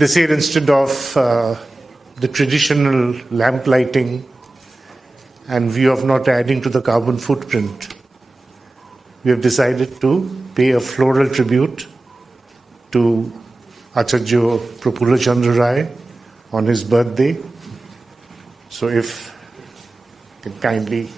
This year, instead of the traditional lamp lighting and view of not adding to the carbon footprint, we have decided to pay a floral tribute to Acharya Prafulla Chandra on his birthday. So if you can kindly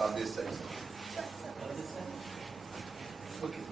on this side. Okay.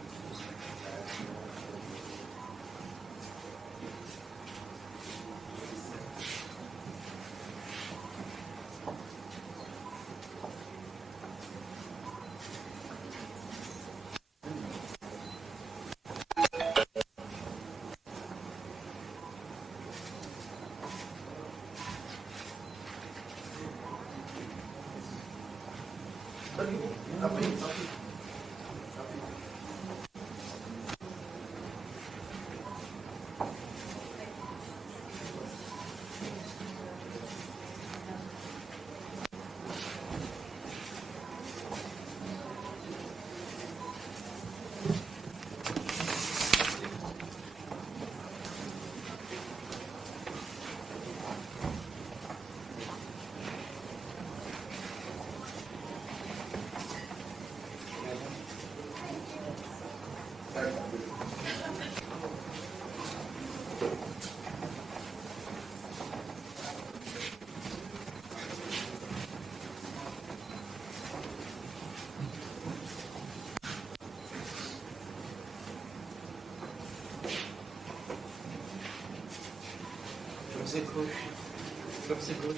सबसे खुश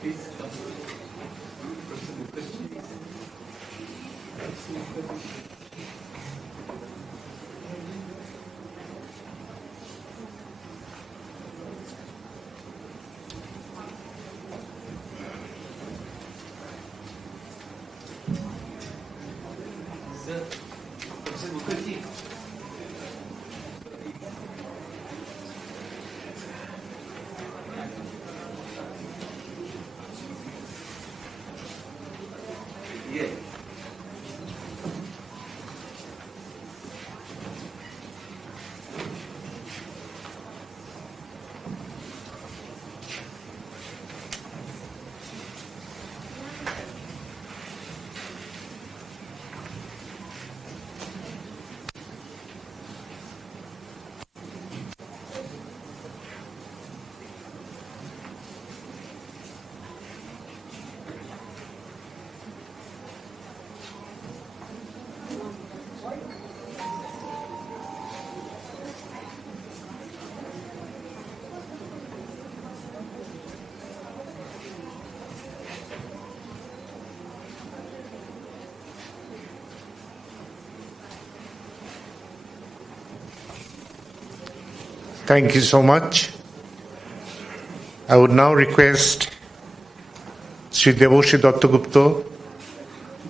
please Thank you so much. I would now request Sri Devoshi Dattagupta,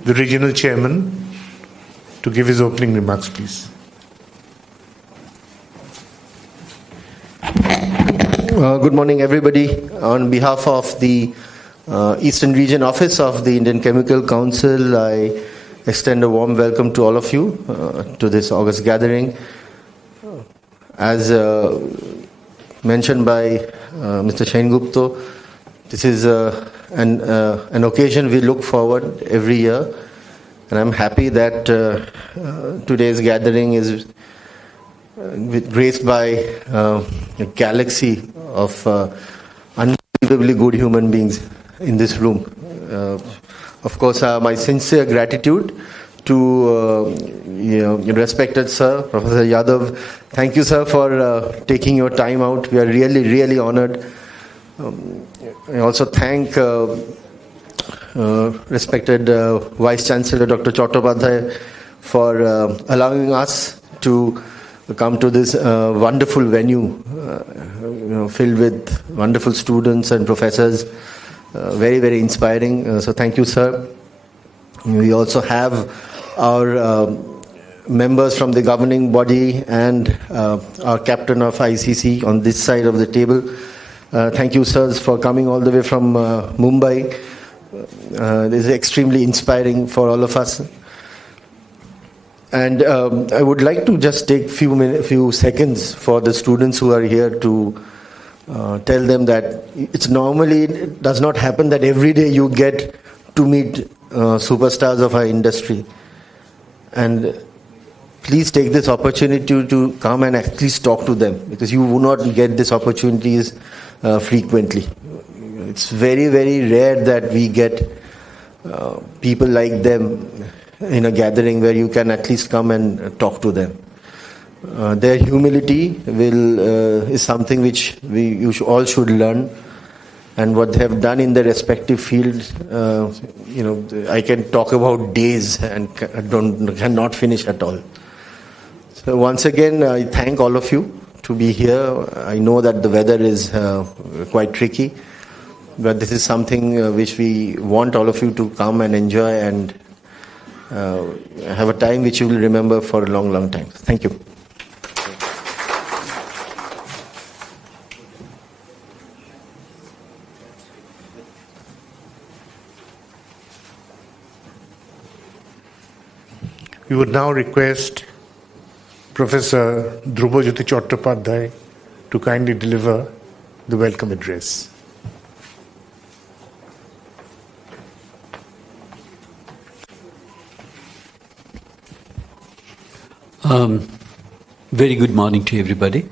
the regional chairman, to give his opening remarks, please. Good morning, everybody. On behalf of the Eastern Region Office of the Indian Chemical Council, I extend a warm welcome to all of you to this August gathering. As mentioned by Mr. Shain Gupta, this is an occasion we look forward every year, and I'm happy that today's gathering is graced by a galaxy of unbelievably good human beings in this room. Of course, my sincere gratitude to respected sir, Professor Yadav. Thank you, sir, for taking your time out. We are really, really honored. I also thank respected Vice Chancellor Dr. Chattopadhyay for allowing us to come to this wonderful venue, filled with wonderful students and professors. Very, very inspiring. So thank you, sir. We also have our members from the governing body and our captain of ICC on this side of the table. Thank you, sirs, for coming all the way from Mumbai. This is extremely inspiring for all of us. And I would like to just take few seconds for the students who are here to tell them that it does not happen that every day you get to meet superstars of our industry. And please take this opportunity to come and at least talk to them, because you will not get these opportunities frequently. It's very, very rare that we get people like them in a gathering where you can at least come and talk to them. Their humility is something which you all should learn, and what they have done in their respective fields. I can talk about days and cannot finish at all. So once again, I thank all of you to be here. I know that the weather is quite tricky, but this is something which we want all of you to come and enjoy and have a time which you will remember for a long, long time. Thank you. We would now request Professor Dhrubajyoti Chattopadhyay to kindly deliver the welcome address. Very good morning to everybody.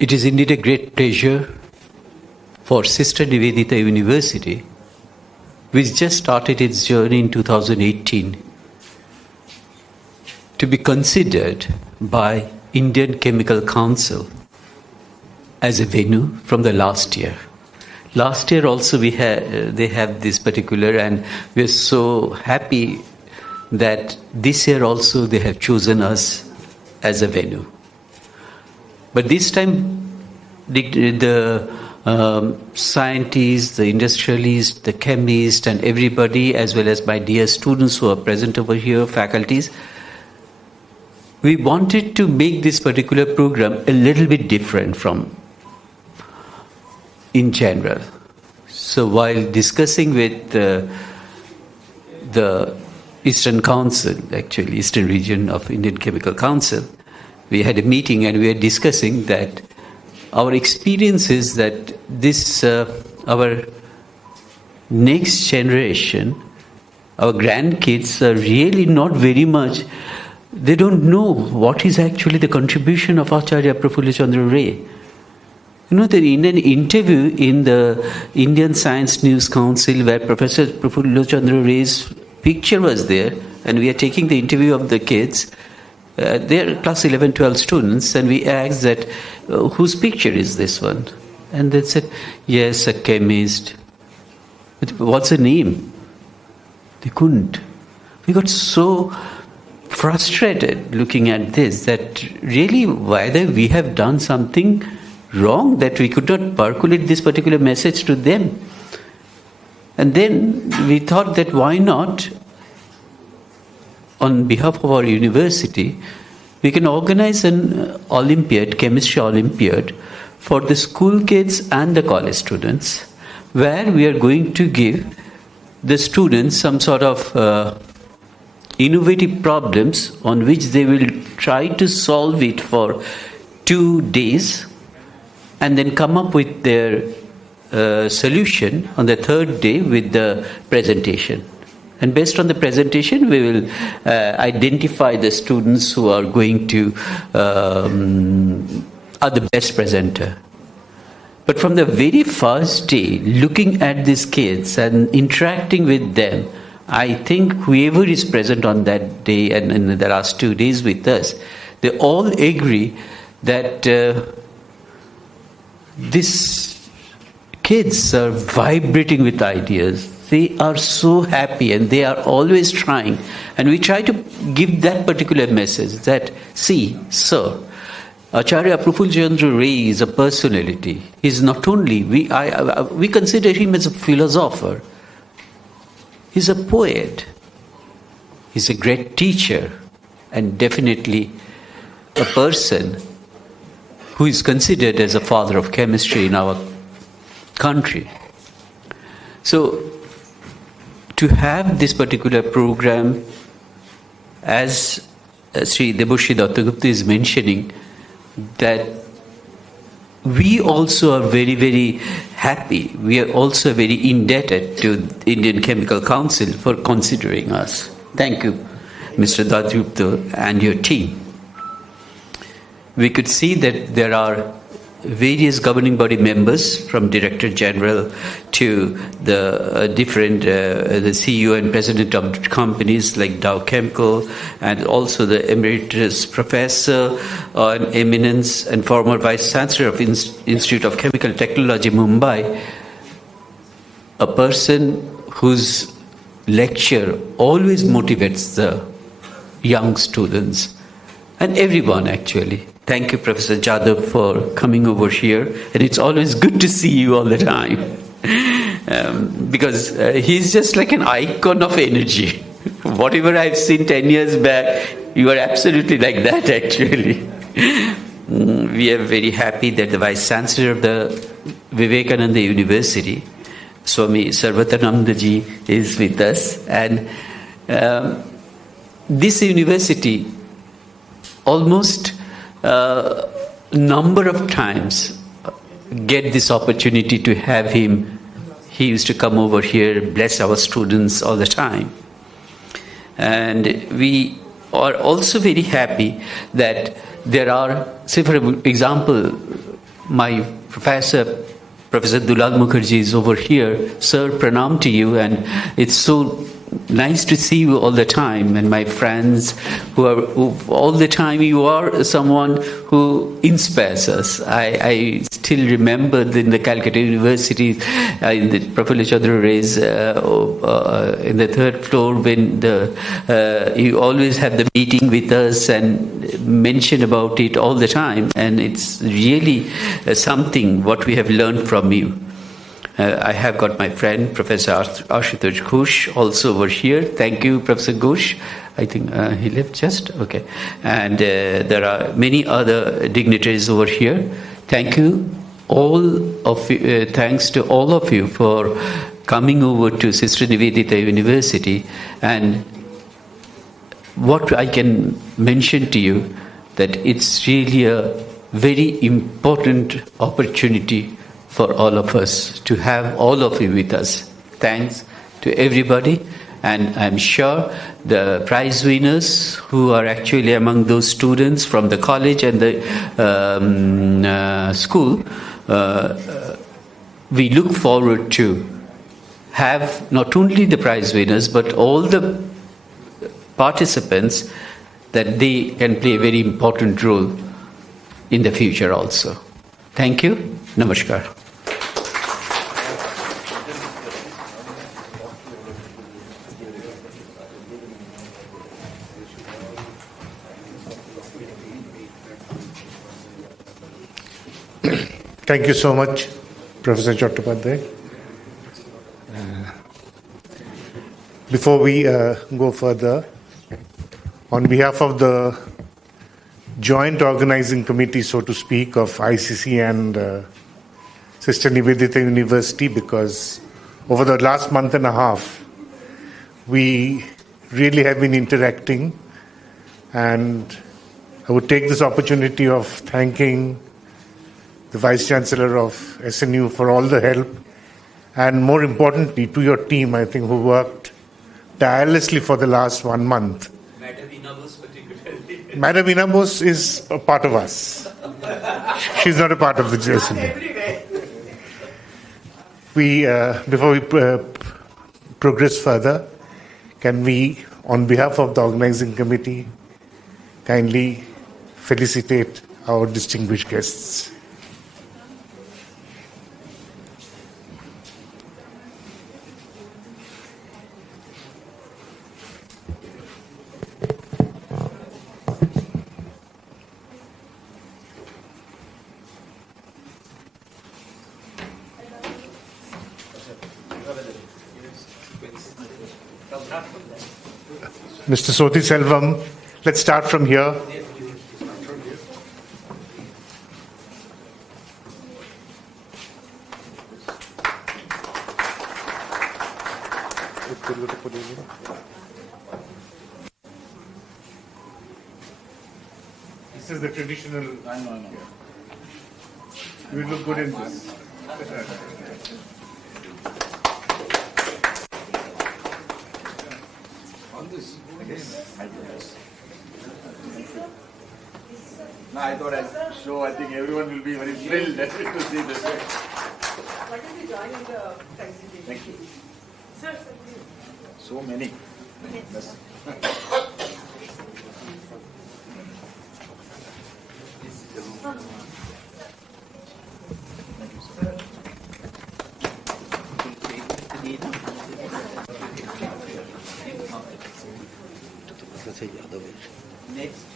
It is indeed a great pleasure for Sister Nivedita University, which just started its journey in 2018, to be considered by Indian Chemical Council as a venue from the last year. Last year also they have this particular, and we are so happy that this year also they have chosen us as a venue. But this time the scientists, the industrialists, the chemists and everybody, as well as my dear students who are present over here, faculties, we wanted to make this particular program a little bit different from in general. So while discussing with the Eastern Council, actually Eastern Region of Indian Chemical Council, we had a meeting and we were discussing that our experience is that this, our next generation, our grandkids are really not very much, they don't know what is actually the contribution of Acharya Prafulla Chandra Ray. You know, in an interview in the Indian Science News Council where Professor Prafulla Chandra Ray's picture was there, and we are taking the interview of the kids, they're class 11, 12 students, and we asked that, whose picture is this one? And they said, yes, a chemist. But what's the name? They couldn't. We got so frustrated looking at this that really whether we have done something wrong that we could not percolate this particular message to them. And then we thought that why not, on behalf of our university, we can organize an Olympiad, chemistry Olympiad, for the school kids and the college students, where we are going to give the students some sort of innovative problems on which they will try to solve it for 2 days and then come up with their solution on the third day with the presentation. And based on the presentation, we will identify the students who are going to are the best presenter. But from the very first day, looking at these kids and interacting with them, I think whoever is present on that day and in the last 2 days with us, they all agree that this kids are vibrating with ideas. They are so happy and they are always trying. And we try to give that particular message that, see, sir, Acharya Prafulla Chandra Ray is a personality. He's not only, we consider him as a philosopher. He's a poet. He's a great teacher and definitely a person who is considered as a father of chemistry in our country. So, to have this particular program, as Sri Debashri Dattagupta is mentioning, that we also are very, very happy. We are also very indebted to the Indian Chemical Council for considering us. Thank you, Mr. Dattagupta and your team. We could see that there are various governing body members, from Director General to the different the CEO and President of companies like Dow Chemical, and also the Emeritus Professor on Eminence and former Vice Chancellor of Institute of Chemical Technology, Mumbai, a person whose lecture always motivates the young students and everyone actually. Thank you, Professor Jadhav, for coming over here. And it's always good to see you all the time. Because he's just like an icon of energy. Whatever I've seen 10 years back, you are absolutely like that, actually. We are very happy that the Vice Chancellor of the Vivekananda University, Swami Sarvatanandaji, is with us. And this university almost number of times get this opportunity to have him. He used to come over here, bless our students all the time. And we are also very happy that there are, say for example, my professor, Professor Dulal Mukherjee is over here. Sir, pranam to you, and it's so nice to see you all the time, and my friends who all the time, you are someone who inspires us. I still remember in the Calcutta University, in the Prafulla Chandra Ray's in the third floor, when you always have the meeting with us and mention about it all the time, and it's really something what we have learned from you. I have got my friend, Professor Ashutosh Ghosh, also over here. Thank you, Professor Ghosh. I think he left just, okay. And there are many other dignitaries over here. Thank you, all of you, thanks to all of you for coming over to Sister Nivedita University. And what I can mention to you, that it's really a very important opportunity for all of us to have all of you with us. Thanks to everybody, and I'm sure the prize winners who are actually among those students from the college and the school, we look forward to have not only the prize winners but all the participants, that they can play a very important role in the future also. Thank you. Namaskar. Thank you so much, Professor Chattopadhyay. Before we go further, on behalf of the joint organizing committee, so to speak, of ICC and Sister Nivedita University, because over the last month and a half, we really have been interacting, and I would take this opportunity of thanking the Vice Chancellor of SNU for all the help, and more importantly to your team, I think, who worked tirelessly for the last 1 month. Madam Inabos particularly. Madam Inabos is a part of us. She's not a part of the SNU. Before we progress further, can we, on behalf of the organizing committee, kindly felicitate our distinguished guests. Mr. Soti Selvam, let's start from here. This is the traditional. I know. You look good in this. On this. No, I thought I'd show. I think everyone will be very thrilled to see this. What is the joy in the presentation? Thank you. Sir, So many. Yes. Next.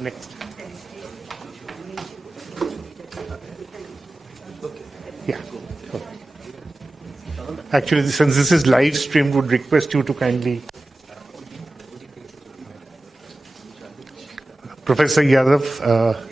Next. Yeah. Actually, since this is live streamed, would request you to kindly. Professor Yadav.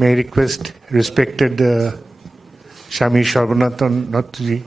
May I request respected Shami Sharvanathan Nathji.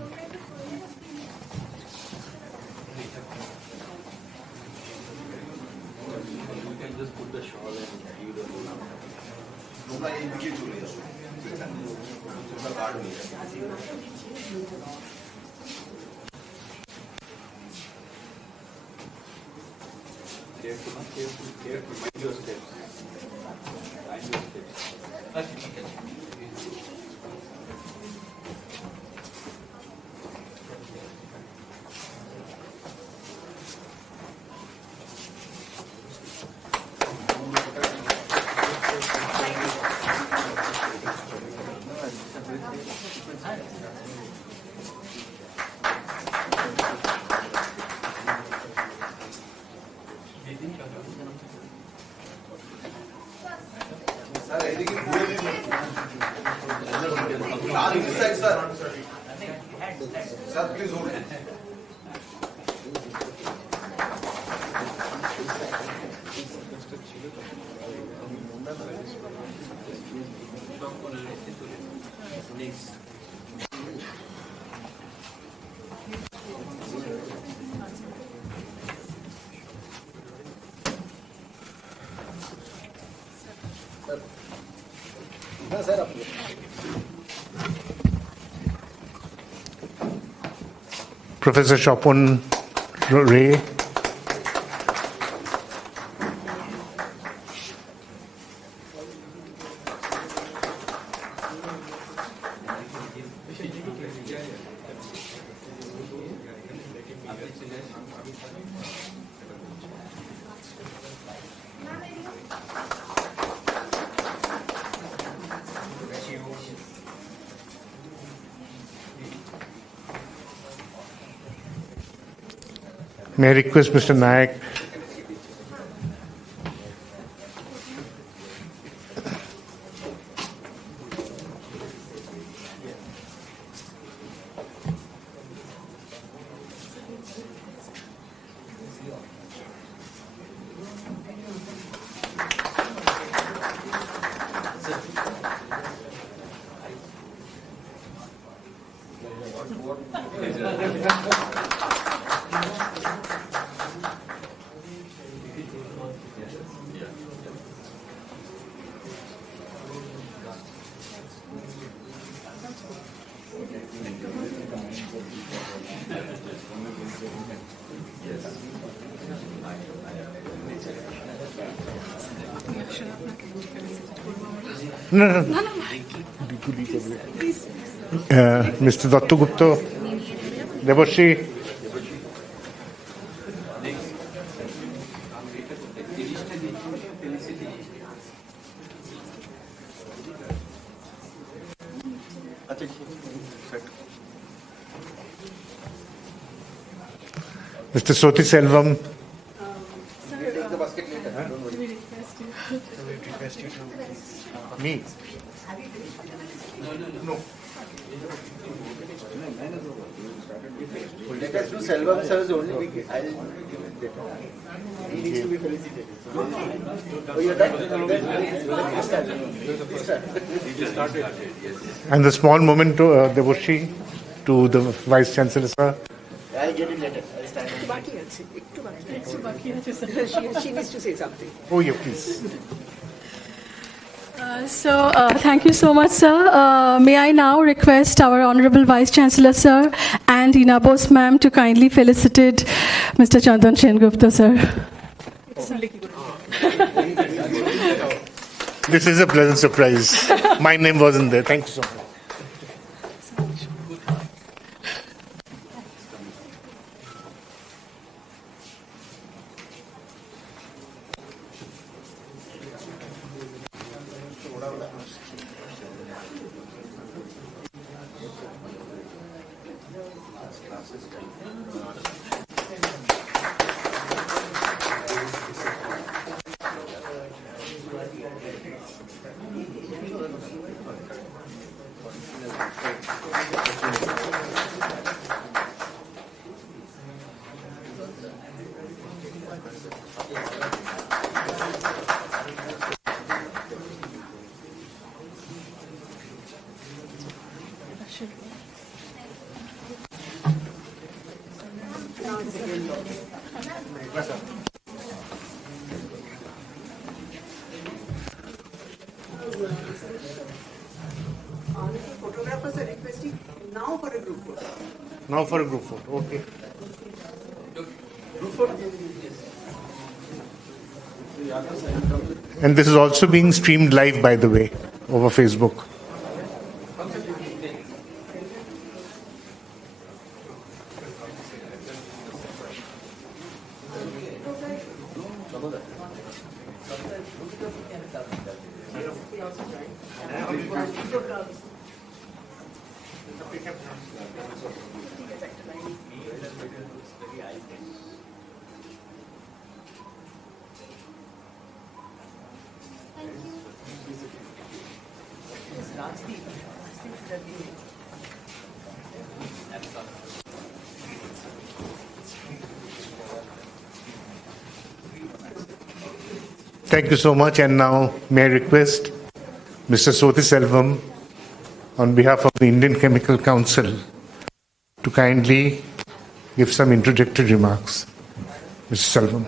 Professor Shopon Ray. May I request Mr. Nayak? No. Mr. Dattu Gupta, Deboshi. Mr. Soti Selvam. Me? No. Let us do Selvam sir's only. He needs to be felicitated. Oh, you're done? And the small moment to Deboshi, to the Vice Chancellor, sir. I'll get it later. I'll stand. She needs to say something. Oh, yeah, please. Thank you so much, sir. May I now request our Honorable Vice Chancellor, sir, and Hina Bose, ma'am, to kindly felicitate Mr. Chandan Sengupta, sir. This is a pleasant surprise. My name wasn't there. Thank you so much. Photographers are requesting now for a group photo. Now for a group photo. Okay. And this is also being streamed live, by the way, over Facebook. Thank you so much. And now, may I request Mr. Soti Selvam, on behalf of the Indian Chemical Council, to kindly give some introductory remarks. Mr. Selvam.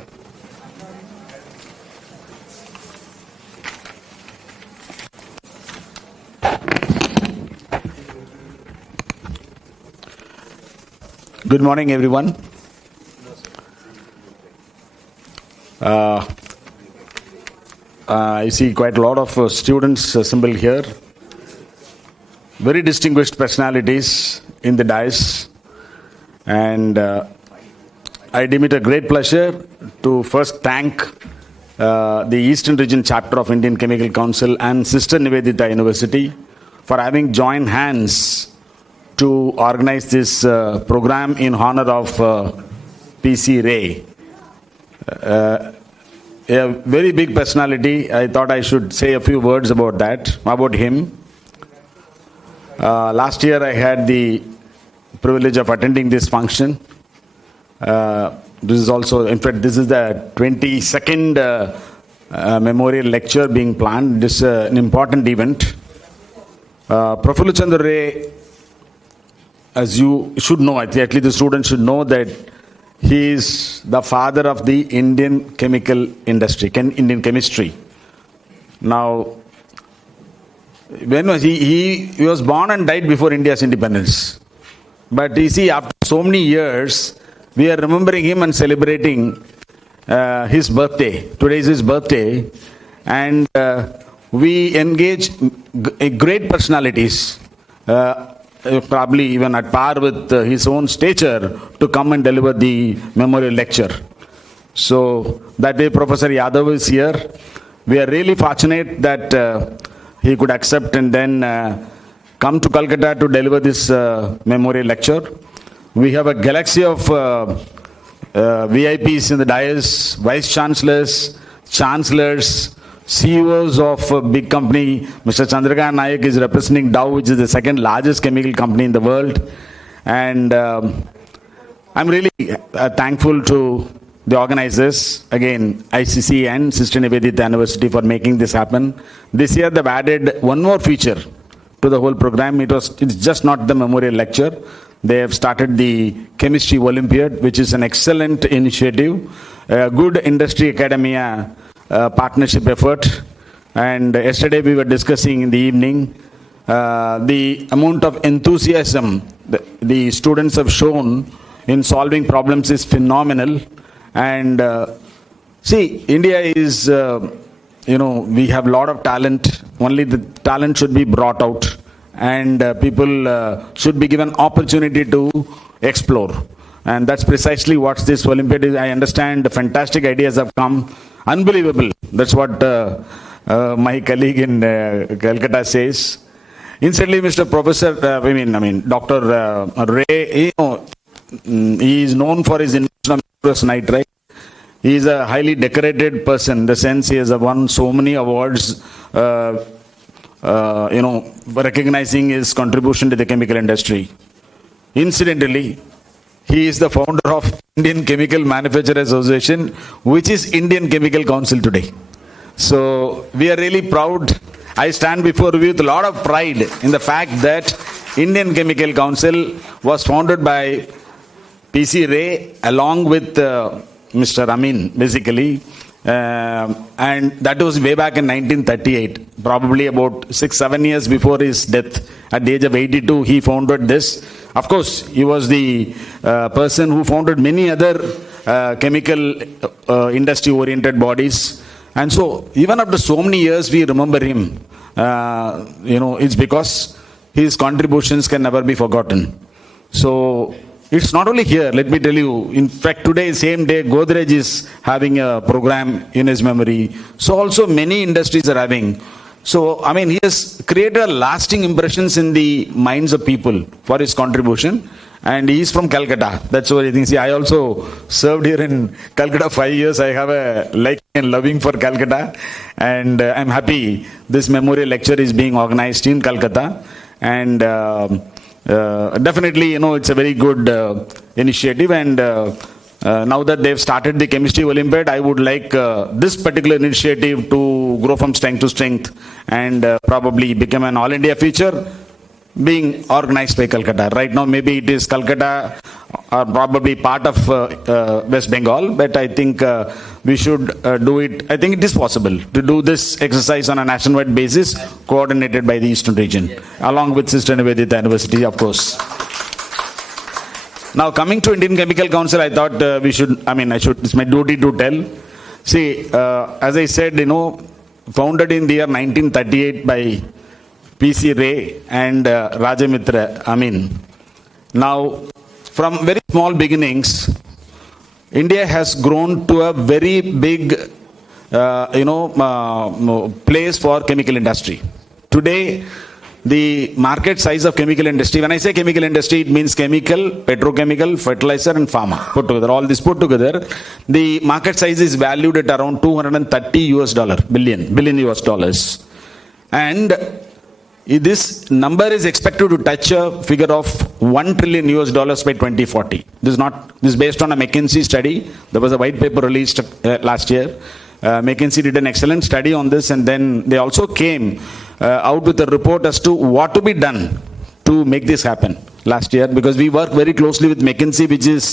Good morning, everyone. I see quite a lot of students assembled here. very distinguished personalities in the dais, and I deem it a great pleasure to first thank the Eastern Region Chapter of Indian Chemical Council and Sister Nivedita University for having joined hands to organize this program in honor of P.C. Ray. A very big personality. I thought I should say a few words about him. Last year I had the privilege of attending this function. This is also, in fact, this is the 22nd memorial lecture being planned. This is an important event. Prafulla Chandra Ray, as you should know, at least the students should know, that he is the father of the Indian chemical industry, Indian chemistry. Now, when was he was born and died before India's independence. But you see, after so many years, we are remembering him and celebrating his birthday. Today is his birthday. And we engage great personalities, probably even at par with his own stature, to come and deliver the memorial lecture. So that day Professor Yadav is here. We are really fortunate that he could accept and then come to Calcutta to deliver this memorial lecture. We have a galaxy of VIPs in the dais, vice chancellors, chancellors, CEOs of a big company. Mr. Chandrakant Nayak is representing Dow, which is the second largest chemical company in the world. And I'm really thankful to the organizers, again, ICC and Sister Nivedita University, for making this happen. This year they've added one more feature to the whole program. It's just not the memorial lecture. They have started the Chemistry Olympiad, which is an excellent initiative, a good industry academia partnership effort. And yesterday we were discussing in the evening the amount of enthusiasm the students have shown in solving problems is phenomenal. And see, India is, we have a lot of talent. Only the talent should be brought out, and people should be given opportunity to explore. And that's precisely what this Olympiad is. I understand the fantastic ideas have come. Unbelievable. That's what my colleague in Calcutta says. Incidentally, Mr. Professor, Dr. Ray, he is known for his invention of nitrous nitrite. He is a highly decorated person in the sense he has won so many awards, recognizing his contribution to the chemical industry. Incidentally, he is the founder of Indian Chemical Manufacturers Association, which is Indian Chemical Council today. So we are really proud. I stand before you with a lot of pride in the fact that Indian Chemical Council was founded by P.C. Ray along with Mr. Amin, basically. And that was way back in 1938, probably about 6-7 years before his death. At the age of 82, he founded this. Of course, he was the person who founded many other chemical industry-oriented bodies. And so, even after so many years, we remember him. It's because his contributions can never be forgotten. So, it's not only here, let me tell you. In fact, today, same day, Godrej is having a program in his memory. So also many industries are having. So, he has created lasting impressions in the minds of people for his contribution. And he is from Calcutta. That's what I think. See, I also served here in Calcutta 5 years. I have a liking and loving for Calcutta. And I'm happy this memorial lecture is being organized in Calcutta. And definitely, it's a very good initiative. And now that they've started the Chemistry Olympiad, I would like this particular initiative to grow from strength to strength and probably become an all India feature, being organized by Calcutta. Right now, maybe it is Calcutta or probably part of West Bengal, but I think we should do it. I think it is possible to do this exercise on a nationwide basis, coordinated by the Eastern region, along with Sister Nivedita University, of course. Now, coming to Indian Chemical Council, I thought it's my duty to tell. See, as I said, founded in the year 1938 by PC Ray and Rajamitra Amin. Now, from very small beginnings, India has grown to a very big, place for chemical industry. Today, the market size of chemical industry, when I say chemical industry, it means chemical, petrochemical, fertilizer and pharma put together. All this put together, the market size is valued at around billion US dollars. And this number is expected to touch a figure of $1 trillion US dollars by 2040. This is based on a McKinsey study. There was a white paper released last year. McKinsey did an excellent study on this, and then they also came out with a report as to what to be done to make this happen last year, because we work very closely with McKinsey, which is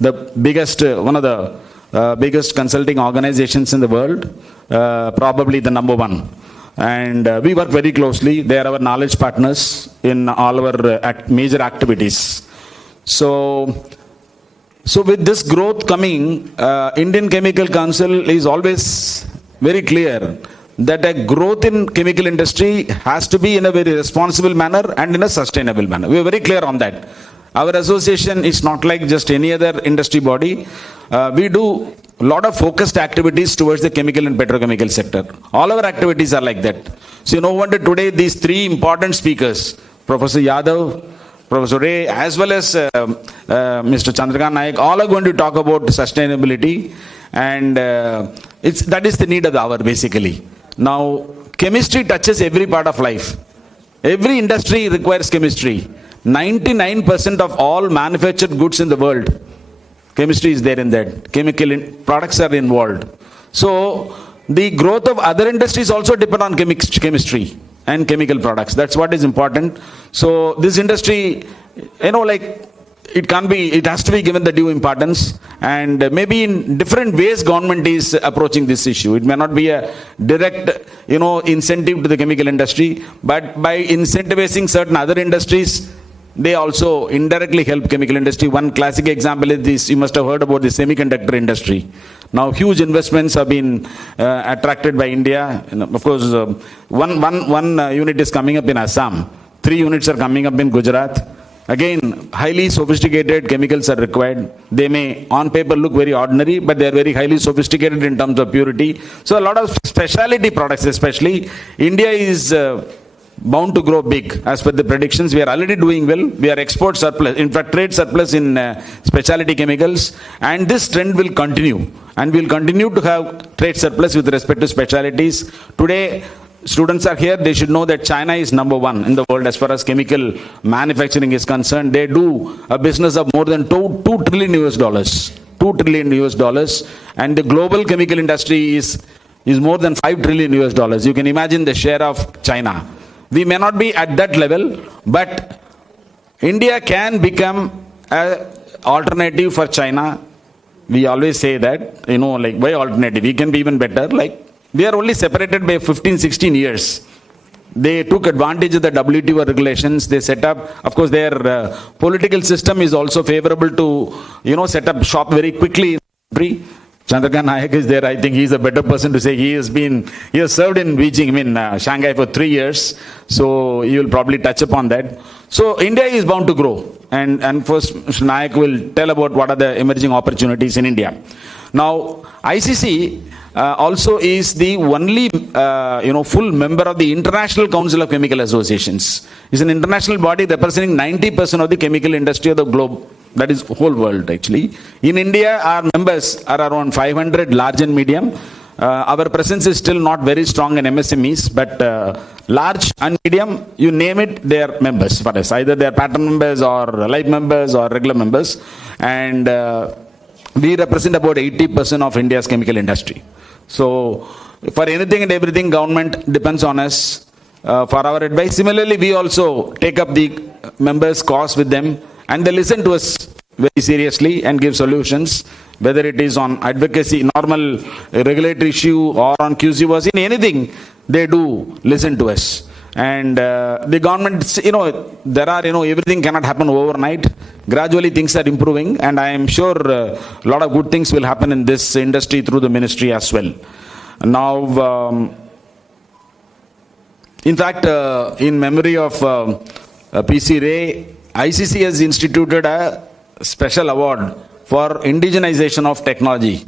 the biggest, one of the biggest consulting organizations in the world, probably the number one. And we work very closely. They are our knowledge partners in all our major activities. So with this growth coming, Indian Chemical Council is always very clear that a growth in chemical industry has to be in a very responsible manner and in a sustainable manner. We are very clear on that. Our association is not like just any other industry body. We do a lot of focused activities towards the chemical and petrochemical sector. All our activities are like that. So no wonder today these three important speakers, Professor Yadav, Professor Ray, as well as Mr. Chandrakant Nayak, all are going to talk about sustainability, and that is the need of the hour basically. Now, chemistry touches every part of life. Every industry requires chemistry. 99% of all manufactured goods in the world, chemistry is there in that. Chemical products are involved. So, the growth of other industries also depend on chemistry and chemical products. That's what is important. So, this industry, it has to be given the due importance, and maybe in different ways government is approaching this issue. It may not be a direct, incentive to the chemical industry, but by incentivizing certain other industries, they also indirectly help chemical industry. One classic example is this, you must have heard about the semiconductor industry. Now huge investments have been attracted by India. Of course, one unit is coming up in Assam. 3 units are coming up in Gujarat. Again, highly sophisticated chemicals are required. They may on paper look very ordinary, but they are very highly sophisticated in terms of purity. So a lot of specialty products especially. India is bound to grow big as per the predictions. We are already doing well. We are export surplus, in fact trade surplus in specialty chemicals, and this trend will continue, and we will continue to have trade surplus with respect to specialties. Today students are here, they should know that China is number one in the world as far as chemical manufacturing is concerned. They do a business of more than $2 trillion US dollars. $2 trillion US dollars, and the global chemical industry is more than $5 trillion US dollars. You can imagine the share of China. We may not be at that level, but India can become an alternative for China. We always say that, why alternative? We can be even better. We are only separated by 15-16 years. They took advantage of the WTO regulations. They set up, of course, their political system is also favorable to, set up shop very quickly in the country. Chandrakant Nayak is there. I think he is a better person to say. He has served in Beijing, Shanghai for 3 years. So he will probably touch upon that. So India is bound to grow. And first, Mr. Nayak will tell about what are the emerging opportunities in India. Now, ICC also is the only, full member of the International Council of Chemical Associations. It's an international body representing 90% of the chemical industry of the globe. That is whole world actually. In India, our members are around 500 large and medium. Our presence is still not very strong in MSMEs, but large and medium, you name it, they are members for us. Either they are pattern members or life members or regular members. And we represent about 80% of India's chemical industry. So for anything and everything, government depends on us for our advice. Similarly, we also take up the members' cause with them, and they listen to us very seriously and give solutions, whether it is on advocacy, normal regulatory issue, or on QC, in anything, they do listen to us. And the government, everything cannot happen overnight. Gradually things are improving, and I am sure a lot of good things will happen in this industry through the ministry as well. Now, In fact, in memory of PC Ray, ICC has instituted a special award for indigenization of technology.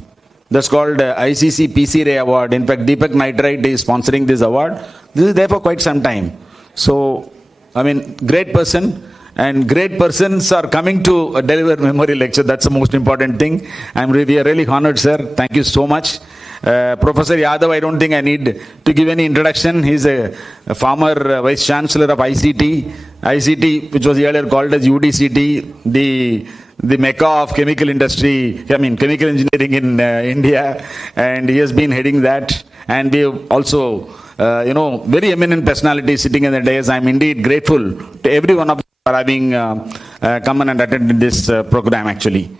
That's called ICC PC Ray Award. In fact, Deepak Nitrite is sponsoring this award. This is there for quite some time. So, I mean, great person. And great persons are coming to deliver memorial lecture. That's the most important thing. We are really honored, sir. Thank you so much. Professor Yadav, I don't think I need to give any introduction. He's a former Vice Chancellor of ICT, which was earlier called as UDCT, the mecca of chemical industry, chemical engineering in India. And he has been heading that. And we have also, very eminent personalities sitting in the dais. I'm indeed grateful to every one of them for having come and attended this program, actually.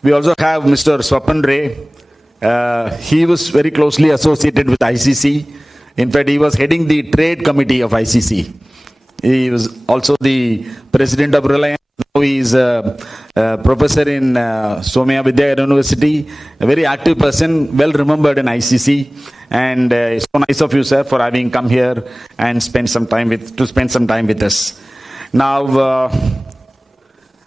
We also have Mr. Swapan Ray. He was very closely associated with ICC. In fact, he was heading the trade committee of ICC. He was also the president of Reliance. Now he is a professor in Somaya Vidya University. A very active person, well remembered in ICC. And it's so nice of you, sir, for having come here and spend some time with us. Now,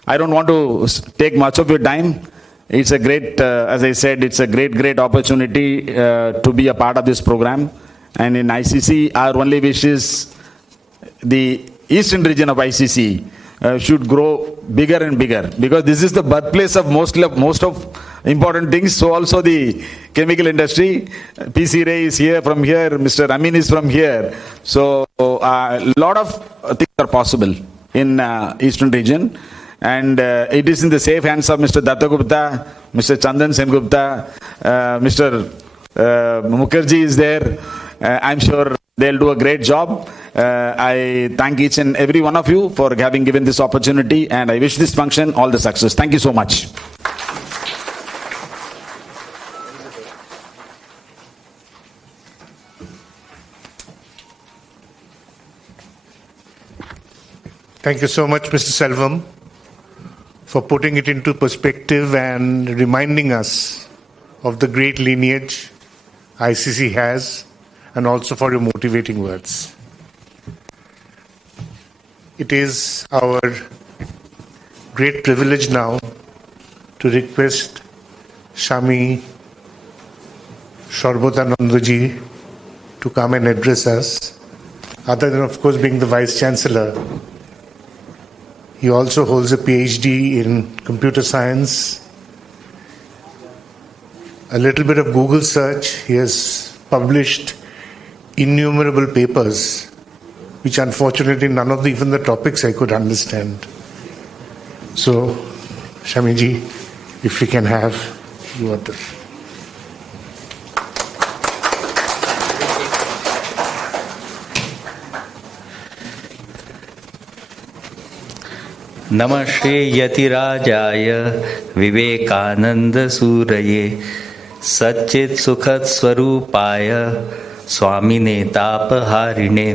I don't want to take much of your time. It's a great, as I said, it's a great opportunity to be a part of this program. And in ICC, our only wish is the eastern region of ICC should grow bigger and bigger, because this is the birthplace of most of important things. So also the chemical industry. PC Ray is here from here. Mr. Amin is from here. So a lot of things are possible in eastern region. And it is in the safe hands of Mr. Datta Gupta, Mr. Chandan Sengupta, Mr. Mukherjee is there. I'm sure they'll do a great job. I thank each and every one of you for having given this opportunity, and I wish this function all the success. Thank you so much. Thank you so much, Mr. Selvam, for putting it into perspective and reminding us of the great lineage ICC has, and also for your motivating words. It is our great privilege now to request Shami Sharbotanandaji to come and address us. Other than, of course, being the Vice Chancellor, he also holds a PhD in computer science. A little bit of Google search, he has published innumerable papers, which unfortunately none of even the topics I could understand. So, Shamiji, if we can have you at the... नमस्ते यतिराजाय विवेकानंद सूरये सच्चित सुखद स्वरूपाय स्वामिने तापहारिणे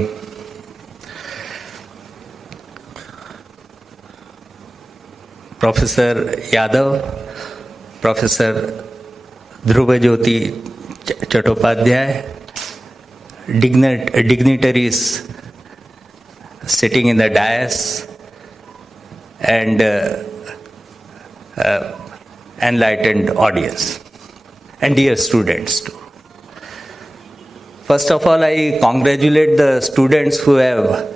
professor Yadav, professor Dhruv Jyoti Chattopadhyay, dignitaries sitting in the dais, and enlightened audience, and dear students too. First of all, I congratulate the students who have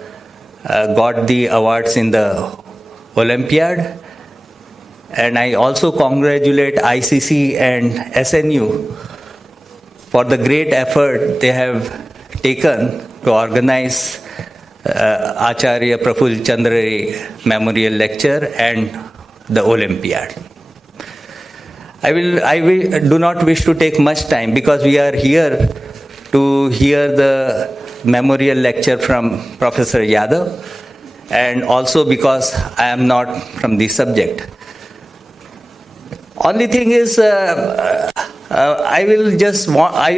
got the awards in the Olympiad, and I also congratulate ICC and SNU for the great effort they have taken to organize Acharya Prafulla Chandra Memorial Lecture and the Olympiad. I do not wish to take much time, because we are here to hear the memorial lecture from Professor Yadav, and also because I am not from the subject. Only thing is, I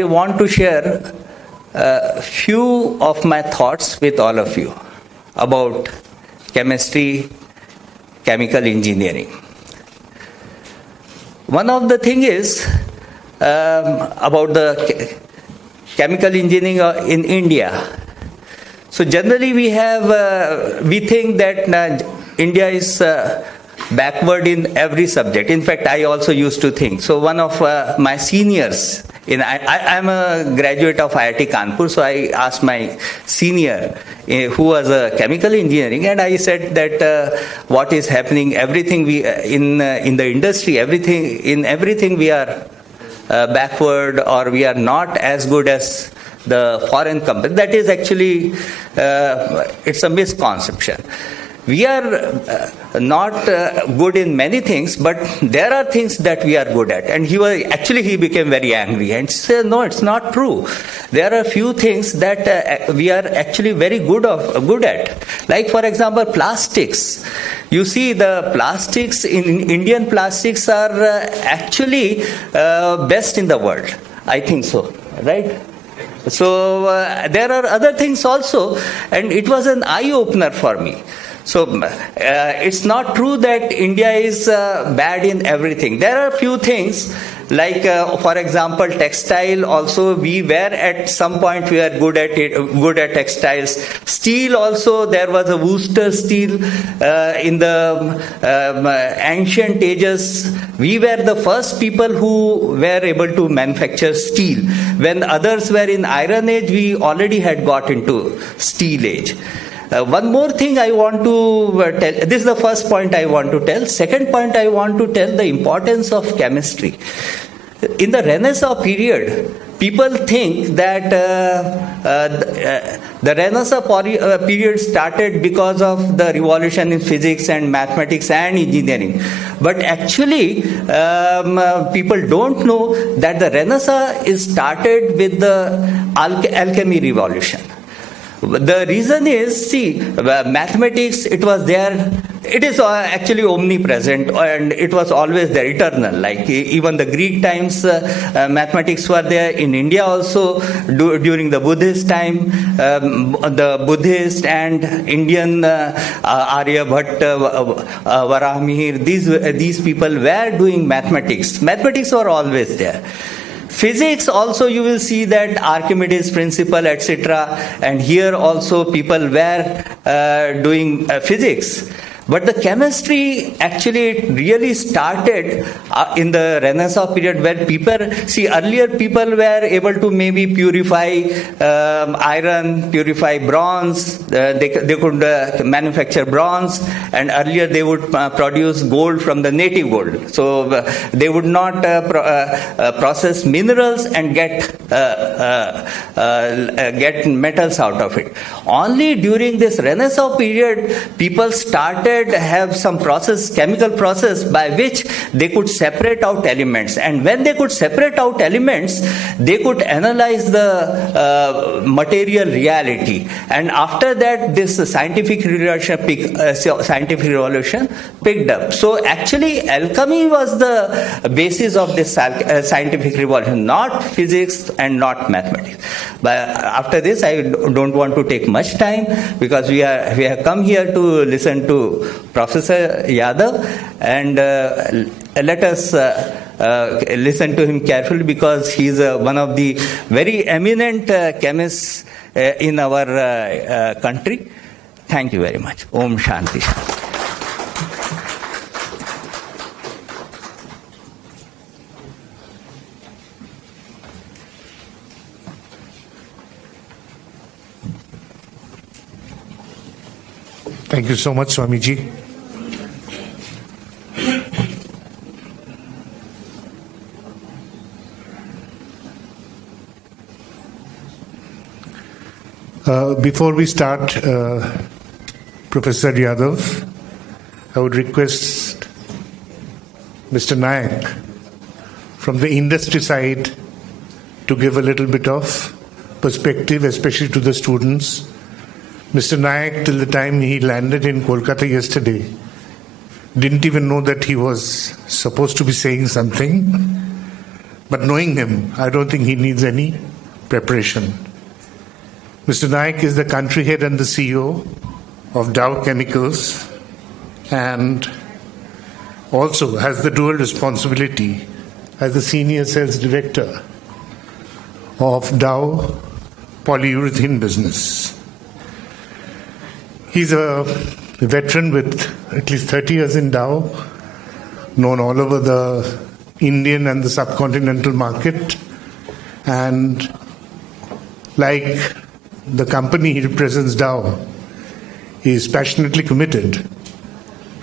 want to share few of my thoughts with all of you about chemistry, chemical engineering. One of the thing is, about the chemical engineering in India. So generally we think that India is backward in every subject. In fact, I also used to think. So one of my seniors, I'm a graduate of IIT Kanpur, so I asked my senior who was a chemical engineering, and I said that what is happening, everything we in the industry, everything we are backward, or we are not as good as the foreign company. That is actually it's a misconception. We are not good in many things, but there are things that we are good at. And he became very angry and said, no, it's not true. There are few things that we are actually very good at. Like, for example, plastics. You see, the plastics in Indian plastics are actually best in the world. I think so, right? So there are other things also, and it was an eye-opener for me. So it's not true that India is bad in everything. There are a few things, like for example, textile. Also, we were at some point we are good at textiles. Steel also, there was a Worcester steel in the ancient ages. We were the first people who were able to manufacture steel. When others were in Iron Age, we already had got into Steel Age. One more thing I want to tell. This is the first point I want to tell. Second point I want to tell, the importance of chemistry. In the Renaissance period, people think that the Renaissance period started because of the revolution in physics and mathematics and engineering. But actually, people don't know that the Renaissance started with the alchemy revolution. The reason is, see, mathematics, it was there, it is actually omnipresent, and it was always there, eternal. Like even the Greek times, mathematics were there. In India also, during the Buddhist time, the Buddhist and Indian Arya Bhatt, Varamihir, these people were doing mathematics. Mathematics were always there. Physics also, you will see that Archimedes' principle, etc. And here also people were doing physics. But the chemistry actually really started in the Renaissance period, where earlier people were able to maybe purify iron, purify bronze, they could manufacture bronze, and earlier they would produce gold from the native gold. So they would not process minerals and get metals out of it. Only during this Renaissance period, people started have some chemical process by which they could separate out elements. And when they could separate out elements, they could analyze the material reality. And after that, this scientific revolution picked up. So actually, alchemy was the basis of this scientific revolution, not physics and not mathematics. But after this, I don't want to take much time, because we have come here to listen to Professor Yadav, and let us listen to him carefully, because he is one of the very eminent chemists in our country. Thank you very much. Om Shanti. Thank you so much, Swamiji. Before we start, Professor Yadav, I would request Mr. Nayak from the industry side to give a little bit of perspective, especially to the students. Mr. Nayak, till the time he landed in Kolkata yesterday, didn't even know that he was supposed to be saying something. But knowing him, I don't think he needs any preparation. Mr. Nayak is the country head and the CEO of Dow Chemicals, and also has the dual responsibility as the Senior Sales Director of Dow Polyurethane Business. He's a veteran with at least 30 years in Dow, known all over the Indian and the subcontinental market, and like the company he represents, Dow, he is passionately committed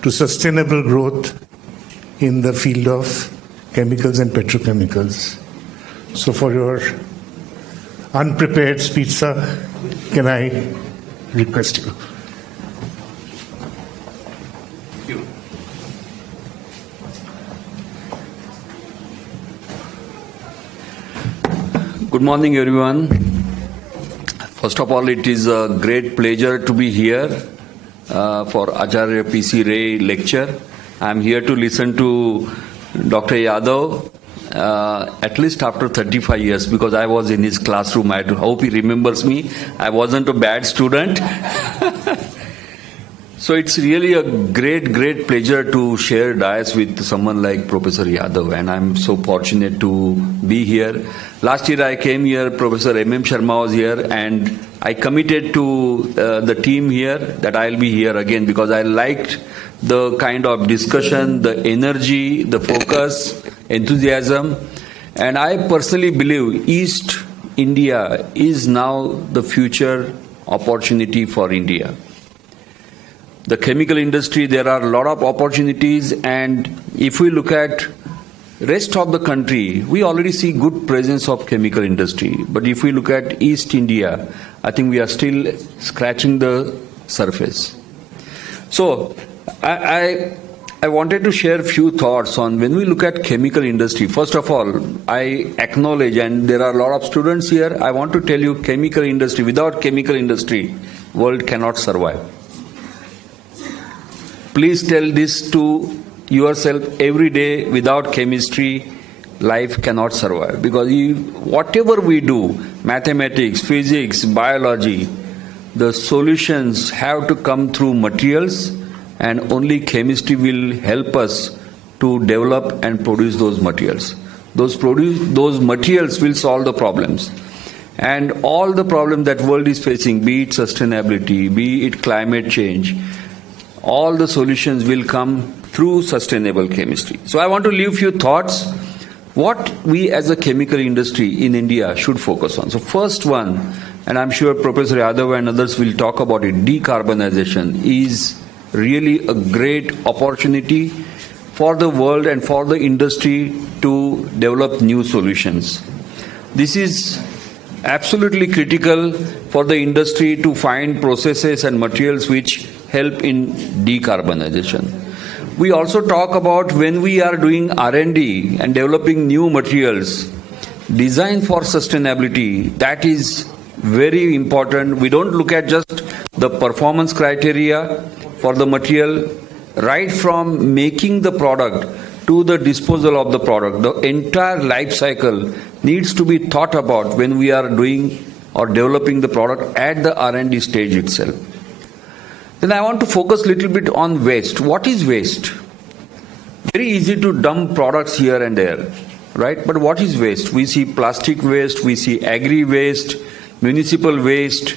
to sustainable growth in the field of chemicals and petrochemicals. So for your unprepared speech, sir, can I request you? Good morning, everyone. First of all, it is a great pleasure to be here for Acharya P.C. Ray lecture. I am here to listen to Dr. Yadav at least after 35 years, because I was in his classroom. I hope he remembers me. I wasn't a bad student. So it's really a great pleasure to share dais with someone like Professor Yadav, and I'm so fortunate to be here. Last year I came here, Professor M.M. Sharma was here, and I committed to the team here that I'll be here again, because I liked the kind of discussion, the energy, the focus, enthusiasm, and I personally believe East India is now the future opportunity for India. The chemical industry, there are a lot of opportunities, and if we look at rest of the country, we already see good presence of chemical industry. But if we look at East India, I think we are still scratching the surface. So I wanted to share a few thoughts on when we look at chemical industry. First of all, I acknowledge, and there are a lot of students here, I want to tell you, chemical industry, without chemical industry, world cannot survive. Please tell this to yourself every day. Without chemistry, life cannot survive. Because whatever we do, mathematics, physics, biology, the solutions have to come through materials, and only chemistry will help us to develop and produce those materials. Those materials will solve the problems. And all the problems that world is facing, be it sustainability, be it climate change, all the solutions will come through sustainable chemistry. So I want to leave a few thoughts what we as a chemical industry in India should focus on. So first one, and I'm sure Professor Yadav and others will talk about it, decarbonization is really a great opportunity for the world and for the industry to develop new solutions. This is absolutely critical for the industry to find processes and materials which help in decarbonization. We also talk about when we are doing R&D and developing new materials, design for sustainability, that is very important. We don't look at just the performance criteria for the material, right from making the product to the disposal of the product. The entire life cycle needs to be thought about when we are doing or developing the product at the R&D stage itself. Then I want to focus a little bit on waste. What is waste? Very easy to dump products here and there, right? But what is waste? We see plastic waste, we see agri waste, municipal waste.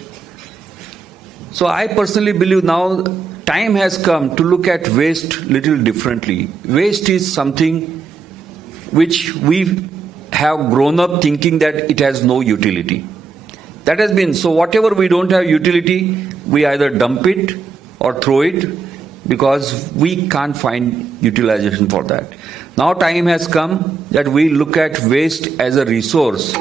So I personally believe now time has come to look at waste little differently. Waste is something which we have grown up thinking that it has no utility. That has been, so whatever we don't have utility, we either dump it or throw it because we can't find utilization for that. Now time has come that we look at waste as a resource,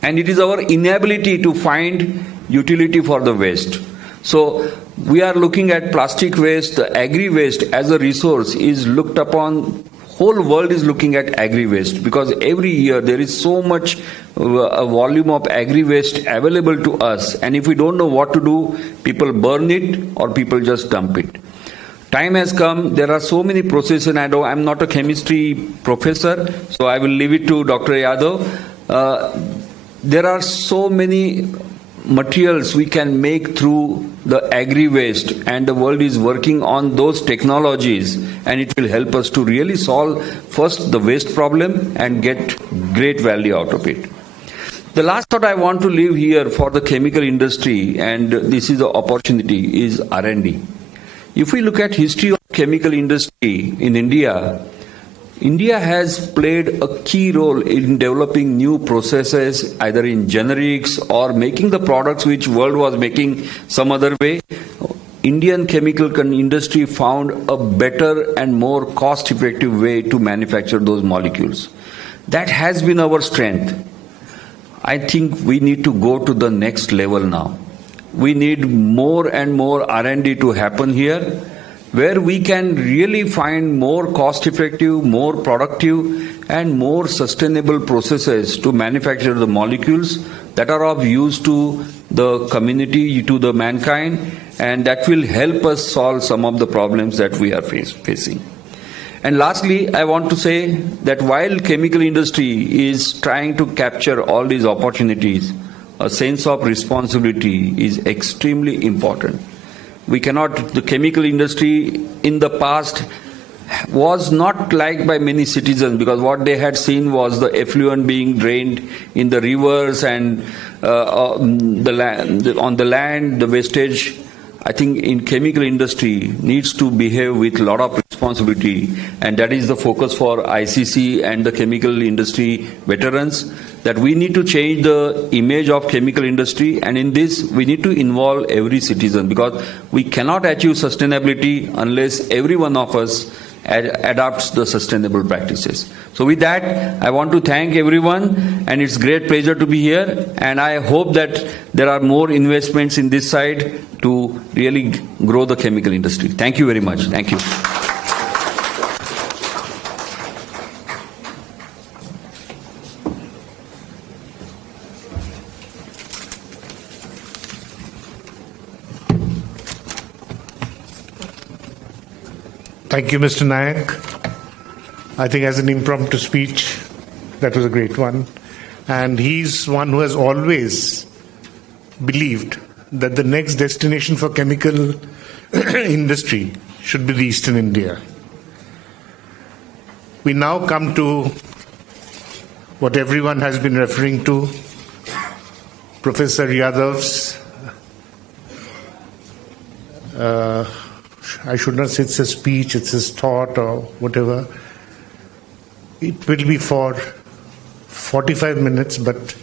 and it is our inability to find utility for the waste. So we are looking at plastic waste, the agri waste as a resource is looked upon. Whole world is looking at agri waste because every year there is so much a volume of agri waste available to us, and if we don't know what to do, people burn it or people just dump it. Time has come, there are so many processes, and I'm not a chemistry professor, so I will leave it to Dr. Yadav. There are so many materials we can make through the agri-waste, and the world is working on those technologies, and it will help us to really solve first the waste problem and get great value out of it. The last thought I want to leave here for the chemical industry, and this is the opportunity, is R&D. If we look at history of chemical industry in India, India has played a key role in developing new processes, either in generics or making the products which world was making some other way. Indian chemical industry found a better and more cost-effective way to manufacture those molecules. That has been our strength. I think we need to go to the next level now. We need more and more R&D to happen here, where we can really find more cost-effective, more productive, and more sustainable processes to manufacture the molecules that are of use to the community, to the mankind, and that will help us solve some of the problems that we are facing. And lastly, I want to say that while chemical industry is trying to capture all these opportunities, a sense of responsibility is extremely important. We cannot, the chemical industry in the past was not liked by many citizens, because what they had seen was the effluent being drained in the rivers and on the land, the wastage. I think in chemical industry needs to behave with a lot of responsibility, and that is the focus for ICC and the chemical industry veterans, that we need to change the image of chemical industry, and in this we need to involve every citizen, because we cannot achieve sustainability unless every one of us adopts the sustainable practices. So with that, I want to thank everyone, and it's great pleasure to be here, and I hope that there are more investments in this side to really grow the chemical industry. Thank you very much. Thank you. Thank you, Mr. Nayak. I think as an impromptu speech, that was a great one. And he's one who has always believed that the next destination for chemical industry should be the Eastern India. We now come to what everyone has been referring to, Professor Yadav's I should not say it's a speech, it's his thought or whatever. It will be for 45 minutes, but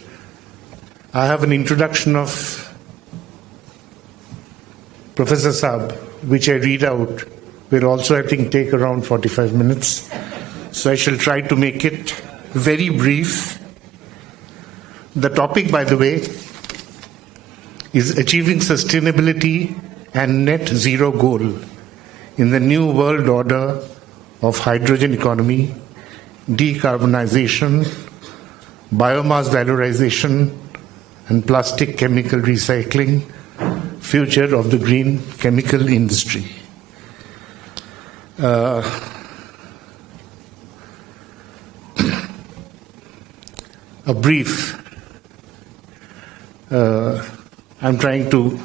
I have an introduction of Professor Saab, which I read out, will also, I think, take around 45 minutes. So I shall try to make it very brief. The topic, by the way, is achieving sustainability and net zero goal in the new world order of hydrogen economy, decarbonization, biomass valorization, and plastic chemical recycling, future of the green chemical industry. A brief. I'm trying to,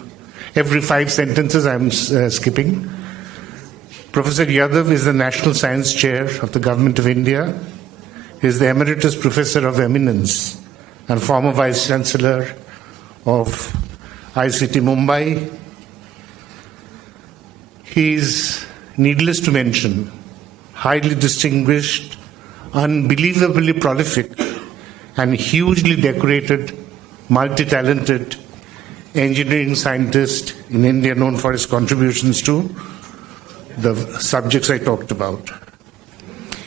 every 5 sentences I'm skipping. Professor Yadav is the National Science Chair of the Government of India. He is the Emeritus Professor of Eminence and former Vice Chancellor of ICT Mumbai. He is, needless to mention, highly distinguished, unbelievably prolific, and hugely decorated, multi-talented engineering scientist in India, known for his contributions to the subjects I talked about.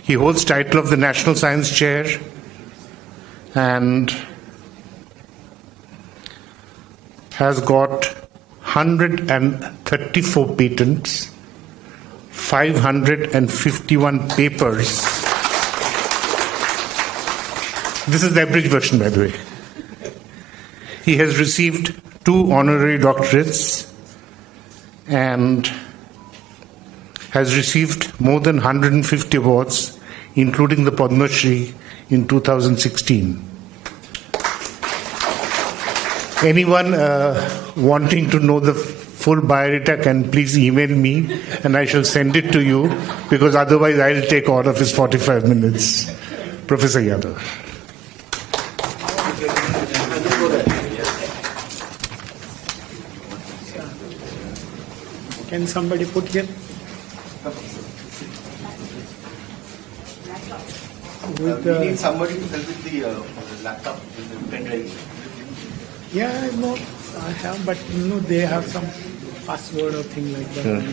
He holds title of the National Science Chair and has got 134 patents, 551 papers. This is the abridged version, by the way. He has received 2 honorary doctorates and has received more than 150 awards, including the Padma Shri in 2016. Anyone wanting to know the full biodata can please email me and I shall send it to you, because otherwise I'll take all of his 45 minutes. Professor Yadav. Can somebody put here? We need somebody to help with the laptop, with the pen drive. Yeah, no, I have, but they have some password or thing like that.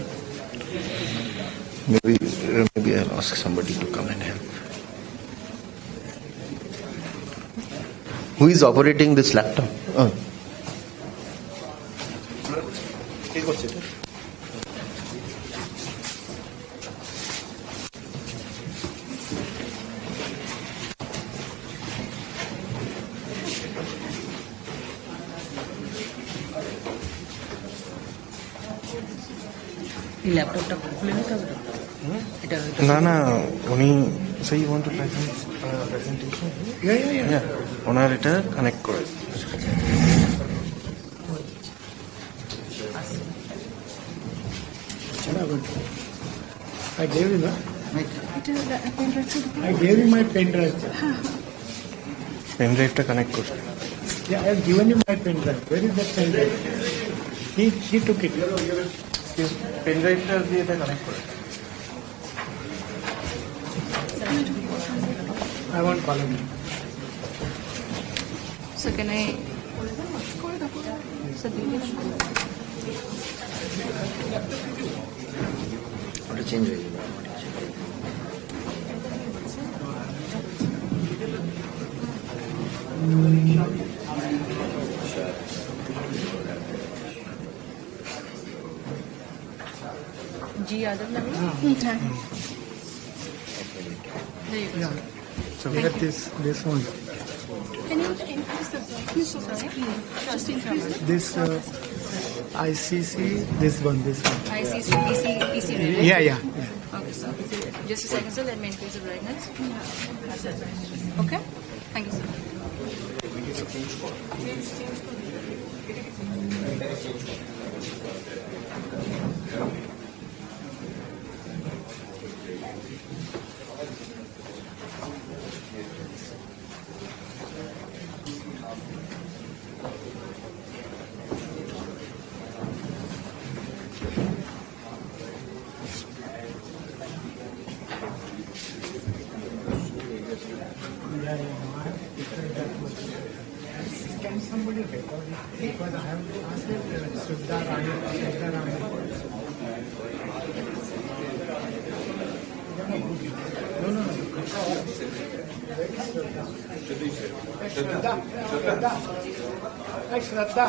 Maybe I'll ask somebody to come and help. Who is operating this laptop? Oh. Nana, only so you want to present presentation? Yeah. Ona letter connect kore. I gave you, I gave you my pen drive. Pen drive to connect kore. Yeah, I have given you my pen drive. Where is that pen drive? He took it. Pen drive to connect kore. I won't call him. So can I? Change G Yadav Navi? There you go. Yeah. So we have this one. Can you increase the screen? Just increase it. This ICC, this one. ICC, PC, right? Yeah. Okay, sir. Just a second, sir. Let me increase the brightness. Okay? Thank you, sir. Can somebody record it? Because I have asked Siddha Rani. No. Shraddha.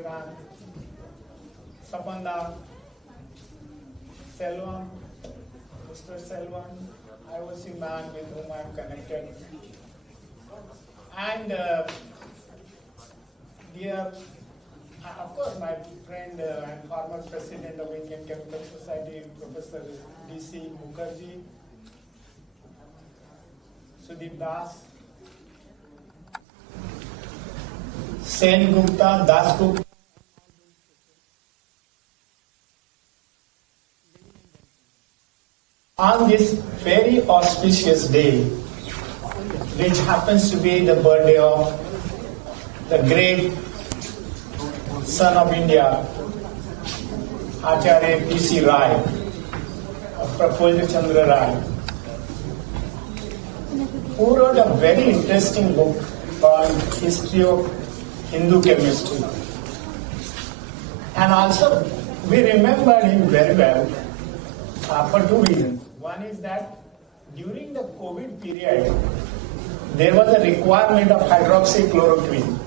Chandrakant, Sapanda, Selvam, Mr. Selvam, IOC man with whom I am connected. And dear, of course, my friend and former president of Indian Chemical Society, Professor D.C. Mukherjee, Sudeep Das, Sen Gupta, Das Gupta. On this very auspicious day, which happens to be the birthday of the great son of India, Acharya P.C. Rai, Prafulla Chandra Rai, who wrote a very interesting book called History of Hindu Chemistry. And also, we remember him very well for two reasons. One is that during the COVID period, there was a requirement of hydroxychloroquine.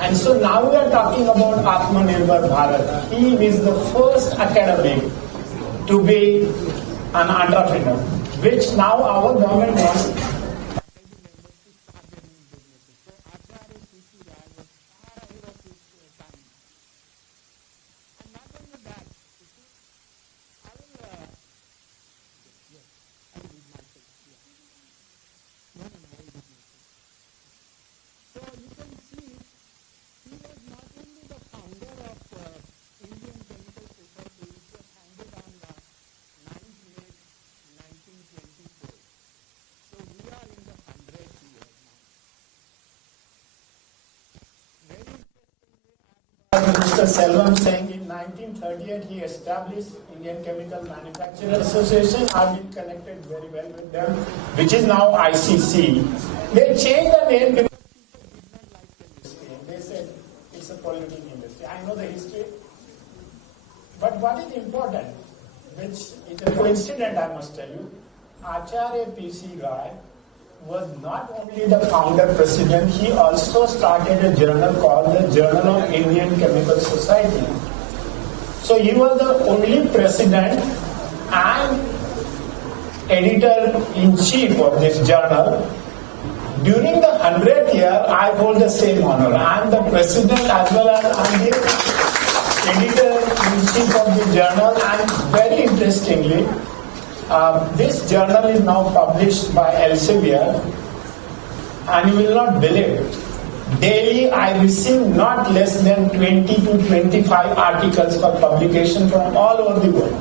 And so now we are talking about Atmanirbhar Bharat. He is the first academic to be an entrepreneur, which now our government wants. Mr. Selvam saying in 1938 he established Indian Chemical Manufacturer Association. I've been connected very well with them, which is now ICC. They changed the name because people did not like chemistry. They said it's a polluting industry. I know the history. But what is important, which is a coincidence I must tell you, Acharya P.C. Rai was not only the founder president, he also started a journal called the Journal of Indian Chemical Society. So he was the only president and editor-in-chief of this journal. During the 100th year, I hold the same honor. I am the president as well as I am the editor-in-chief of the journal, and very interestingly, this journal is now published by Elsevier, and you will not believe, daily I receive not less than 20 to 25 articles for publication from all over the world.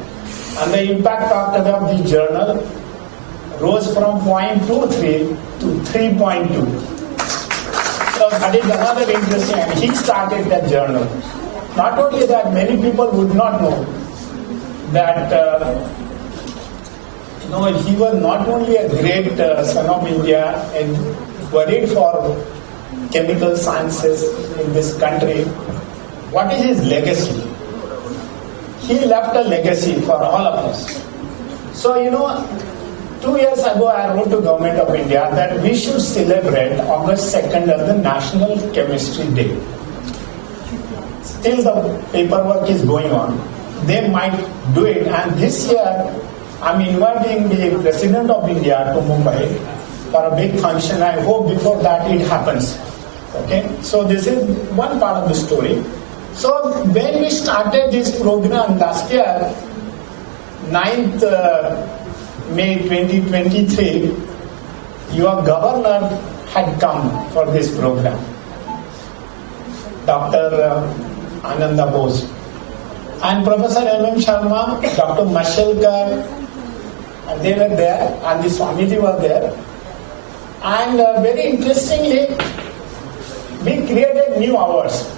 And the impact factor of the journal rose from 0.23 to 3.2. So that is another interesting, and he started that journal. Not only that, many people would not know that he was not only a great son of India and worried for chemical sciences in this country. What is his legacy? He left a legacy for all of us. So, 2 years ago I wrote to Government of India that we should celebrate August 2nd as the National Chemistry Day. Still the paperwork is going on. They might do it, and this year I'm inviting the President of India to Mumbai for a big function. I hope before that it happens. Okay, so this is one part of the story. So when we started this program last year, 9th May 2023, your governor had come for this program, Dr. Ananda Bose. And Professor M.M. Sharma, Dr. Mashelkar, and they were there, and the Swamiji was there. And very interestingly, we created new hours.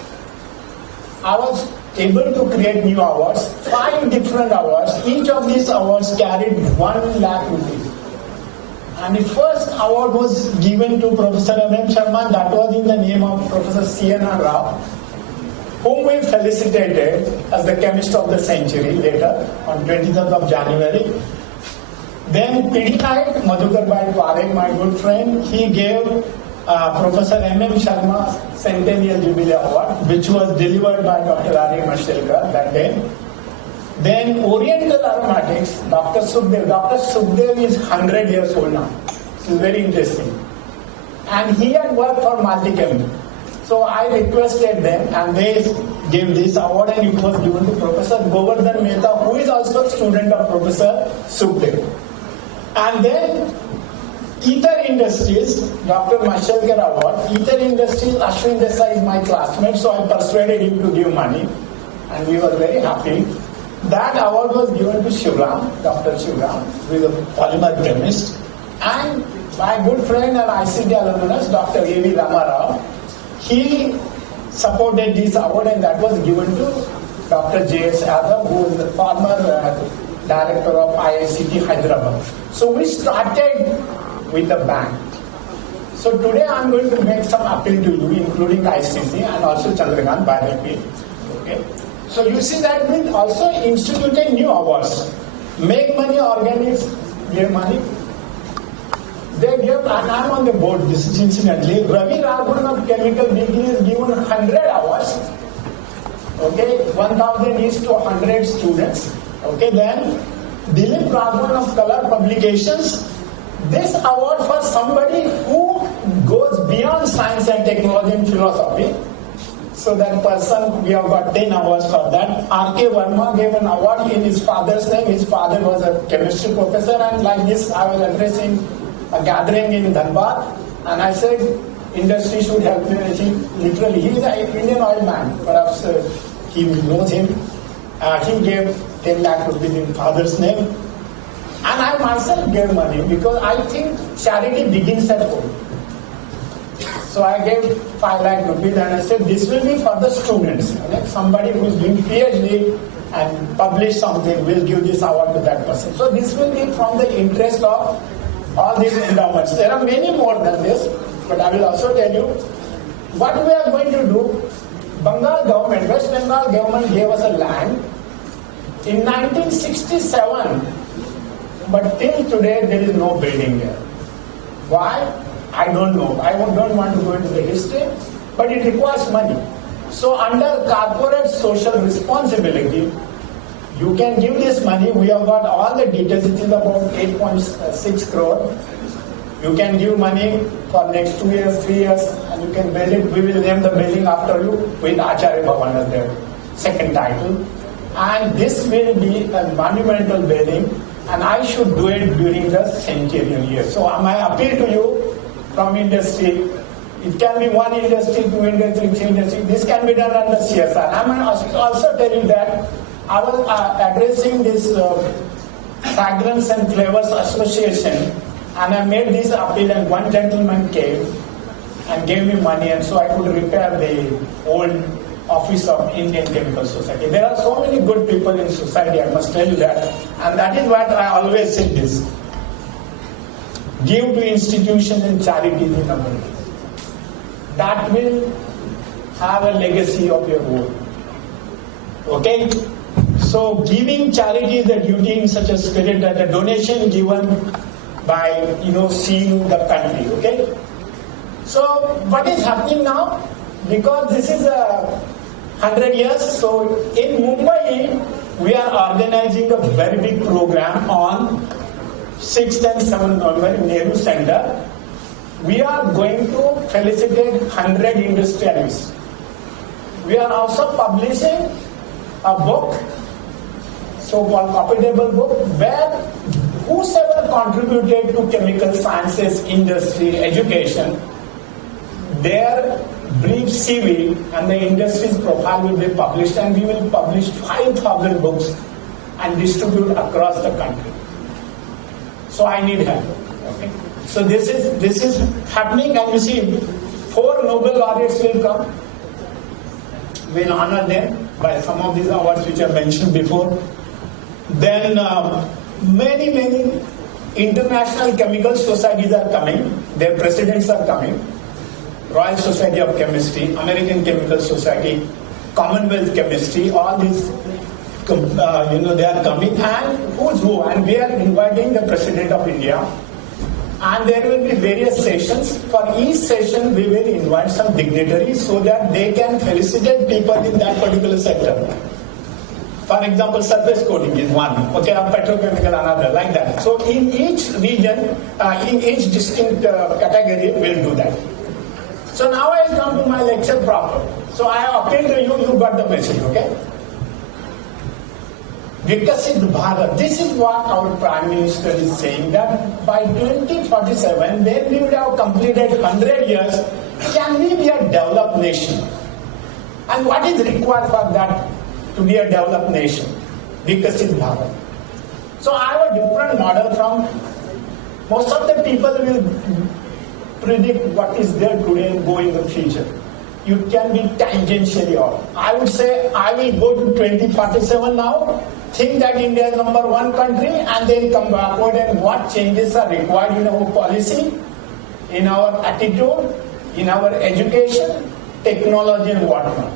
I was able to create new hours, 5 different hours. Each of these hours carried 1 lakh rupees. And the first award was given to Professor M.M. Sharma. That was in the name of Professor C.N.R. Rao, whom we felicitated as the chemist of the century later on 23rd of January. Then Pidinite, Madhukar Bhai Parekh, my good friend, he gave Professor M.M. Sharma Centennial Jubilee Award, which was delivered by Dr. R.A. Mashelkar that day. Then Oriental Aromatics, Dr. Sukhdev. Dr. Sukhdev is 100 years old now. It's very interesting. And he had worked for Multichem. So I requested them and they gave this award and it was given to Professor Govardhan Mehta, who is also a student of Professor Sukhdev. And then Ether Industries, Dr. Mashelkar Award. Ether Industries, Ashwin Desai is my classmate, so I persuaded him to give money. And we were very happy. That award was given to Shivram, Dr. Shivram, who is a polymer chemist. And my good friend and ICT alumnus, Dr. A.V. Ramarao, he supported this award and that was given to Dr. J.S. Yadav, who is the former director of IICT Hyderabad. So we started with the bank. So today I'm going to make some appeal to you, including ICC and also Chandrakant by repeat. Okay. So you see that we also instituted new awards. Make money, organics, give money. They give, and I'm on the board, this is incidentally. Ravi Raghavan of Chemical Degree is given 100 awards. Okay, 1,000 each to 100 students. Okay, then Dilip Raghavan of Color Publications. This award for somebody who goes beyond science and technology and philosophy. So that person, we have got 10 awards for that. R.K. Verma gave an award in his father's name. His father was a chemistry professor, and like this, I was addressing a gathering in Dhanbad, and I said, industry should help me. Literally, he is an Indian oil man. Perhaps he knows him. He gave 10 lakh rupees in father's name. And I myself gave money because I think charity begins at home. So I gave 5 lakh rupees and I said, this will be for the students. Like somebody who is doing PhD and publish something will give this award to that person. So this will be from the interest of all these endowments. There are many more than this, but I will also tell you what we are going to do. Bengal government, West Bengal government gave us a land in 1967, but till today there is no building there. Why? I don't know. I don't want to go into the history, but it requires money. So under corporate social responsibility, you can give this money. We have got all the details. It is about 8.6 crore. You can give money for next 2 years, 3 years, and you can build it. We will name the building after you with Acharya Bhavan as their second title. And this will be a monumental building, and I should do it during the centennial year. So my appeal to you from industry, it can be one industry, 2 industry, 3 industry. This can be done under CSR. I'm also telling that I was addressing this Fragrance and Flavors Association, and I made this appeal, and one gentleman came and gave me money, and so I could repair the old office of Indian Chemical Society. There are so many good people in society, I must tell you that, and that is what I always say this. Give to institutions and charities in abundance. That will have a legacy of your own. Okay? So giving charity is a duty in such a spirit that a donation given by, seeing the country. Okay? So what is happening now? Because this is 100 years, so in Mumbai, we are organizing a very big program on 6th and 7th November in Nehru Center. We are going to felicitate 100 industrialists. We are also publishing a book, so-called compatible book, where whosoever contributed to chemical sciences, industry, education, their brief CV and the industry's profile will be published, and we will publish 5,000 books and distribute across the country. So I need help. Okay? So this is happening, and you see 4 Nobel laureates will come. We'll honor them by some of these awards which I mentioned before. Then many international chemical societies are coming. Their presidents are coming. Royal Society of Chemistry, American Chemical Society, Commonwealth Chemistry, all these, they are coming, and who's who, and we are inviting the President of India, And there will be various sessions. For each session, we will invite some dignitaries so that they can felicitate people in that particular sector. For example, surface coating is one, okay, or petrochemical another, like that. So in each region, in each distinct category, we'll do that. So now I come to my lecture proper. So I appeal to you, you got the message, okay? Vikasit Bharat. This is what our Prime Minister is saying, that by 2047, when we would have completed 100 years, can we be a developed nation? And what is required for that to be a developed nation? Vikasit Bharat. So I have a different model from most of the people will predict what is there today and go in the future. You can be tangentially off. I would say I will go to 2047 now, think that India is number one country, and then come backward and what changes are required in our policy, in our attitude, in our education, technology and whatnot.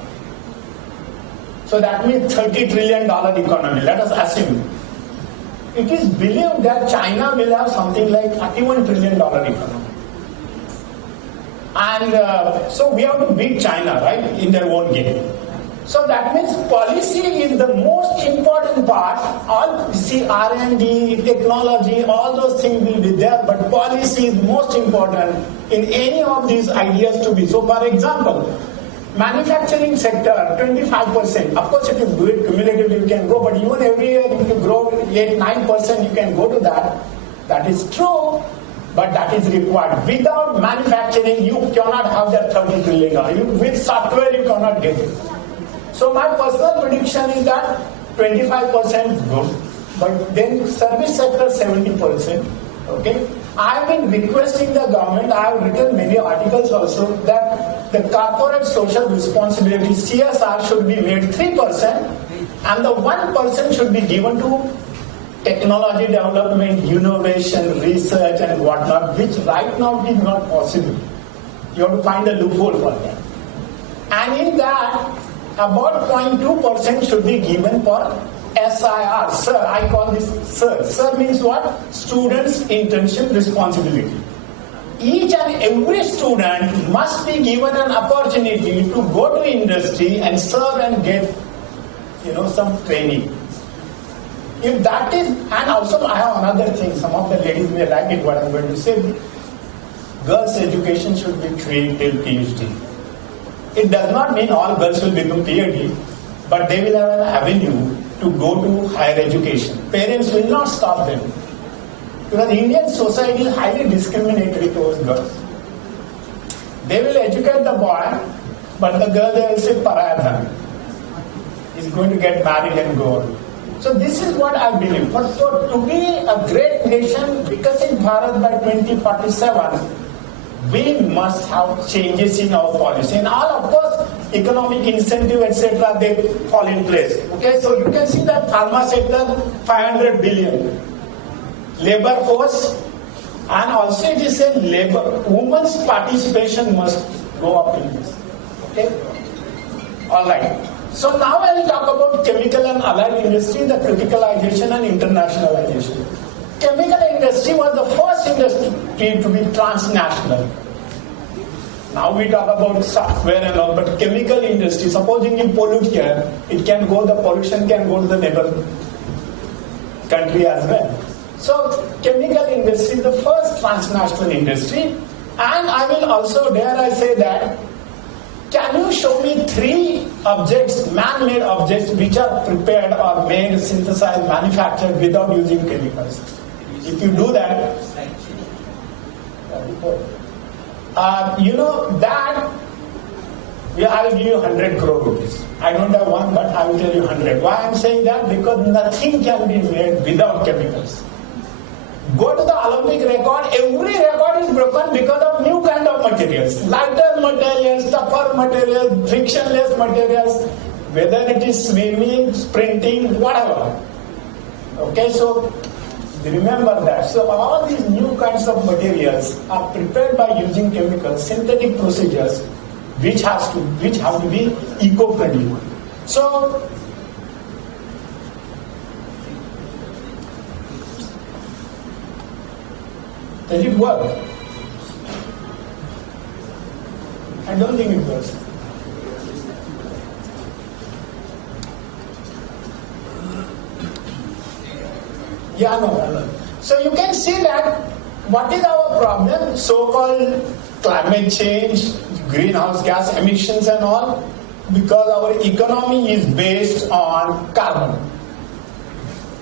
So that means $30 trillion economy. Let us assume. It is believed that China will have something like $31 trillion economy. And so we have to beat China, right, in their own game. So that means policy is the most important part. All see R&D, technology, all those things will be there, but policy is most important in any of these ideas to be. So for example, manufacturing sector, 25%. Of course, if you do it cumulatively, you can go, but even every year if you grow 8-9%, you can go to that. That is true. But that is required. Without manufacturing, you cannot have that $30 trillion. With software, you cannot get it. So my personal prediction is that 25% good, but then service sector 70%. Okay. I have been requesting the government. I have written many articles also that the corporate social responsibility (CSR) should be made 3%, and the 1% should be given to technology development, innovation, research and whatnot, which right now is not possible. You have to find a loophole for that. And in that, about 0.2% should be given for SIR. Sir, I call this SIR. SIR means what? Students' internship responsibility. Each and every student must be given an opportunity to go to industry and serve and get, some training. If that is, and also I have another thing, some of the ladies may like it what I'm going to say. Girls' education should be free till PhD. It does not mean all girls will become PhD, but they will have an avenue to go to higher education. Parents will not stop them. Because Indian society is highly discriminatory towards girls. They will educate the boy, but the girl they will say parayadhan. Is going to get married and go on. So this is what I believe. But so to be a great nation, because in Bharat by 2047, we must have changes in our policy. And all, of course, economic incentive, etc., they fall in place. Okay, so you can see that pharma sector, 500 billion. Labor force, and also it is a labor, women's participation must go up in this. Okay, all right. So now I will talk about chemical and allied industry, the criticalization and internationalization. Chemical industry was the first industry to be transnational. Now we talk about software and all, but chemical industry, supposing you pollute here, it can go, the pollution can go to the neighbor country as well. So chemical industry is the first transnational industry, and I will also, dare I say that, can you show me 3 objects, man-made objects, which are prepared or made, synthesized, manufactured without using chemicals? If you do that, that I will give you 100 crore rupees. I don't have one, but I will tell you 100. Why I am saying that? Because nothing can be made without chemicals. Go to the Olympic record, every record is broken because of new kind of materials. Lighter materials, tougher materials, frictionless materials, whether it is swimming, sprinting, whatever. Okay, so remember that. So all these new kinds of materials are prepared by using chemicals, synthetic procedures, which have to be eco-friendly. So Does it work? I don't think it works. Yeah, no. So you can see that what is our problem? So-called climate change, greenhouse gas emissions and all, because our economy is based on carbon.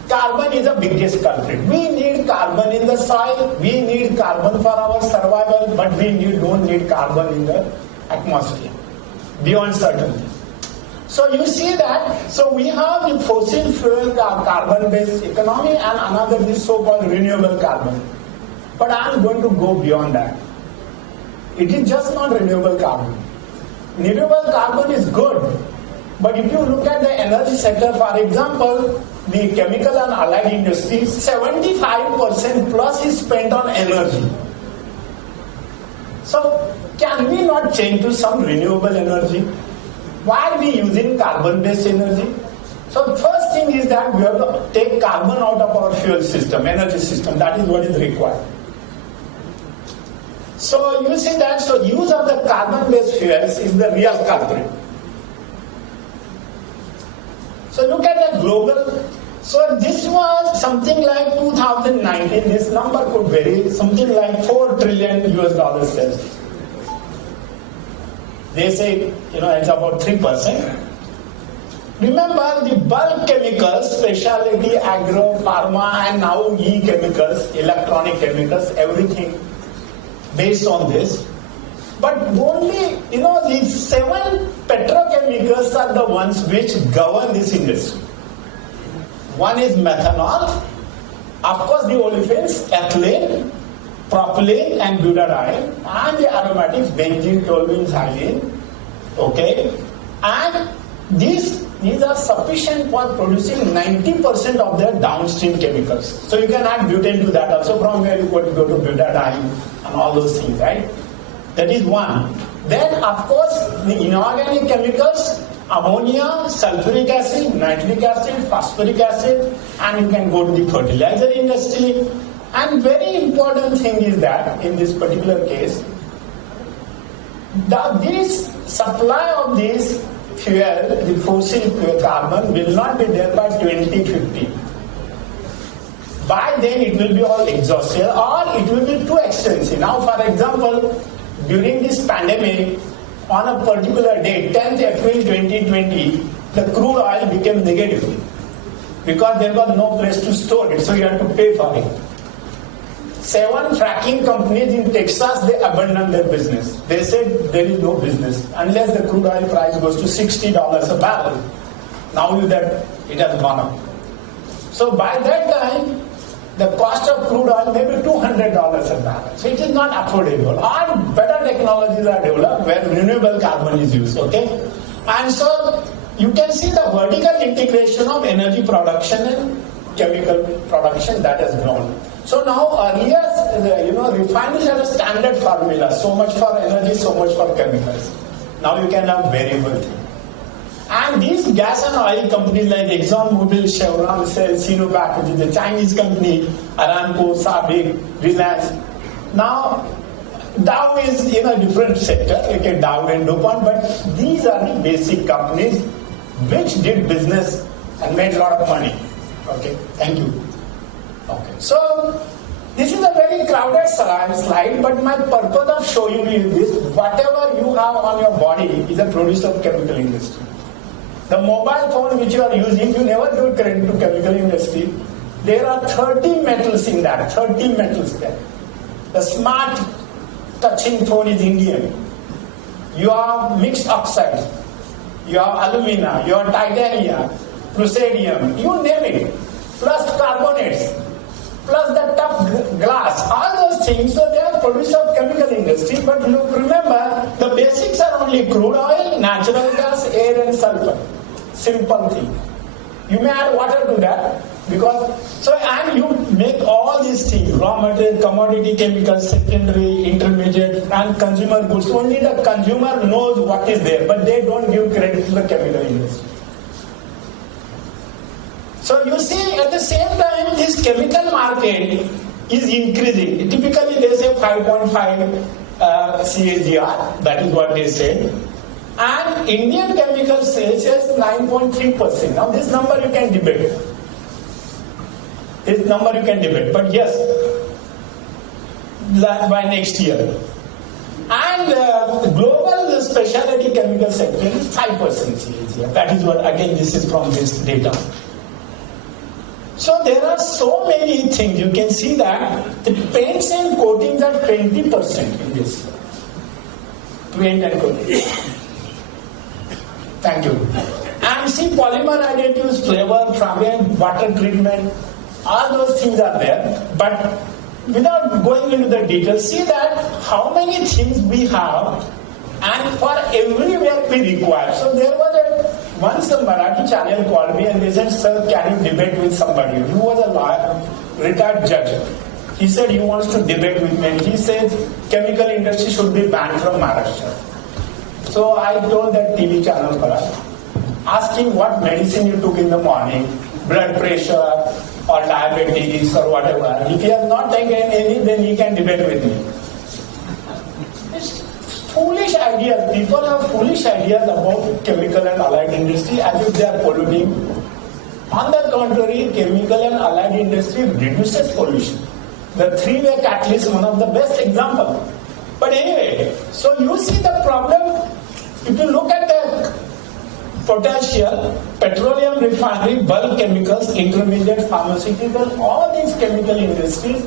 Carbon is the biggest culprit. We need carbon in the soil, we need carbon for our survival, but we don't need carbon in the atmosphere beyond certain things. So you see that, so we have the fossil fuel carbon-based economy and another is so-called renewable carbon. But I am going to go beyond that. It is just not renewable carbon. Renewable carbon is good, but if you look at the energy sector, for example, the chemical and allied industry, 75% plus is spent on energy. So can we not change to some renewable energy? Why are we using carbon-based energy? So first thing is that we have to take carbon out of our fuel system, energy system. That is what is required. So you see that, so use of the carbon-based fuels is the real culprit. So look at the global. So this was something like 2019. This number could vary. Something like $4 trillion US sales. They say, it's about 3%. Remember, the bulk chemicals, specialty, agro, pharma, and now e-chemicals, electronic chemicals, everything based on this. But only, these 7 petrochemicals are the ones which govern this industry. One is methanol, of course the olefins, ethylene, propylene and butadiene, and the aromatics, benzene, toluene, xylene. Okay? And these are sufficient for producing 90% of their downstream chemicals. So you can add butane to that also, from where you go to butadiene and all those things, right? That is one. Then, of course, the inorganic chemicals, ammonia, sulfuric acid, nitric acid, phosphoric acid, and you can go to the fertilizer industry. And very important thing is that, in this particular case, this supply of this fuel, the fossil fuel carbon, will not be there by 2050. By then it will be all exhausted or it will be too expensive. Now, for example, during this pandemic, on a particular day, 10th April 2020, the crude oil became negative because there was no place to store it, so you had to pay for it. 7 fracking companies in Texas, they abandoned their business. They said there is no business unless the crude oil price goes to $60 a barrel. Now that it has gone up. So by that time, the cost of crude oil may be $200 a barrel. So it is not affordable. Or better technologies are developed where renewable carbon is used. Okay, and so you can see the vertical integration of energy production and chemical production that has grown. So now earlier, refineries had a standard formula, so much for energy, so much for chemicals. Now you can have variable thing. And these gas and oil companies like ExxonMobil, Chevron, Shell, Sinopec, which is a Chinese company, Aramco, SABIC, Reliance. Now, Dow is in a different sector, like a Dow and DuPont, but these are the basic companies which did business and made a lot of money. Okay, thank you. Okay, so this is a very crowded slide, but my purpose of showing you this, whatever you have on your body is a produce of chemical industry. The mobile phone which you are using, you never give credit to chemical industry. There are 30 metals in that, 30 metals there. The smart touching phone is Indian. You have mixed oxides, you have alumina, you have titanium, praseodymium, you name it, plus carbonates, plus the tough glass, all those things. So they are produced of chemical industry. But look, remember, the basics are only crude oil, natural gas, air and sulfur. Simple thing. You may add water to that, and you make all these things, raw material, commodity, chemicals, secondary, intermediate, and consumer goods. Only the consumer knows what is there, but they don't give credit to the chemical industry. So you see, at the same time, this chemical market is increasing. Typically they say 5.5 CAGR, that is what they say. And Indian chemical sales is 9.3%. Now this number you can debate. But yes, by next year. And the global specialty chemical sector is 5% CAGR. That is what, again, this is from this data. So there are so many things. You can see that the paints and coatings are 20% in this. Paint and coatings. Thank you. And see, polymer additives, flavor, fragrance, water treatment, all those things are there. But without going into the details, see that how many things we have and for everywhere we require. So there was once a Marathi channel called me and they said, sir, can you debate with somebody? He was a lawyer, retired judge. He said he wants to debate with me and he said chemical industry should be banned from Maharashtra. So I told that TV channel for us, ask him what medicine you took in the morning, blood pressure or diabetes or whatever. If he has not taken any, then he can debate with me. It's foolish ideas. People have foolish ideas about chemical and allied industry as if they are polluting. On the contrary, chemical and allied industry reduces pollution. The three-way catalyst is one of the best examples. But anyway, so you see the problem. If you look at the potential, petroleum refinery, bulk chemicals, intermediate pharmaceutical, all these chemical industries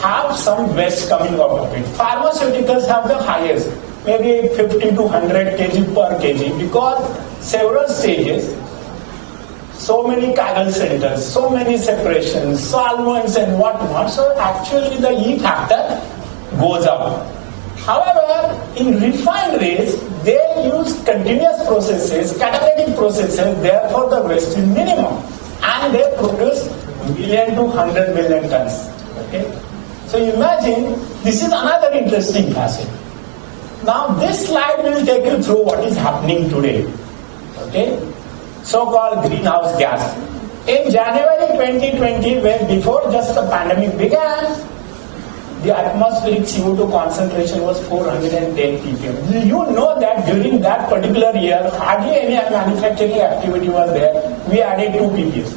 have some waste coming out of it. Pharmaceuticals have the highest, maybe 50 to 100 kg per kg because several stages, so many chiral centers, so many separations, solvents and whatnot, so actually the E factor goes up. However, in refineries, they use continuous processes, catalytic processes, therefore the waste is minimum. And they produce million to 100 million tons. Okay? So imagine, this is another interesting facet. Now this slide will take you through what is happening today. Okay? So-called greenhouse gas. In January 2020, when before just the pandemic began, the atmospheric CO2 concentration was 410 ppm. You know that during that particular year, hardly any manufacturing activity was there. We added 2 ppm.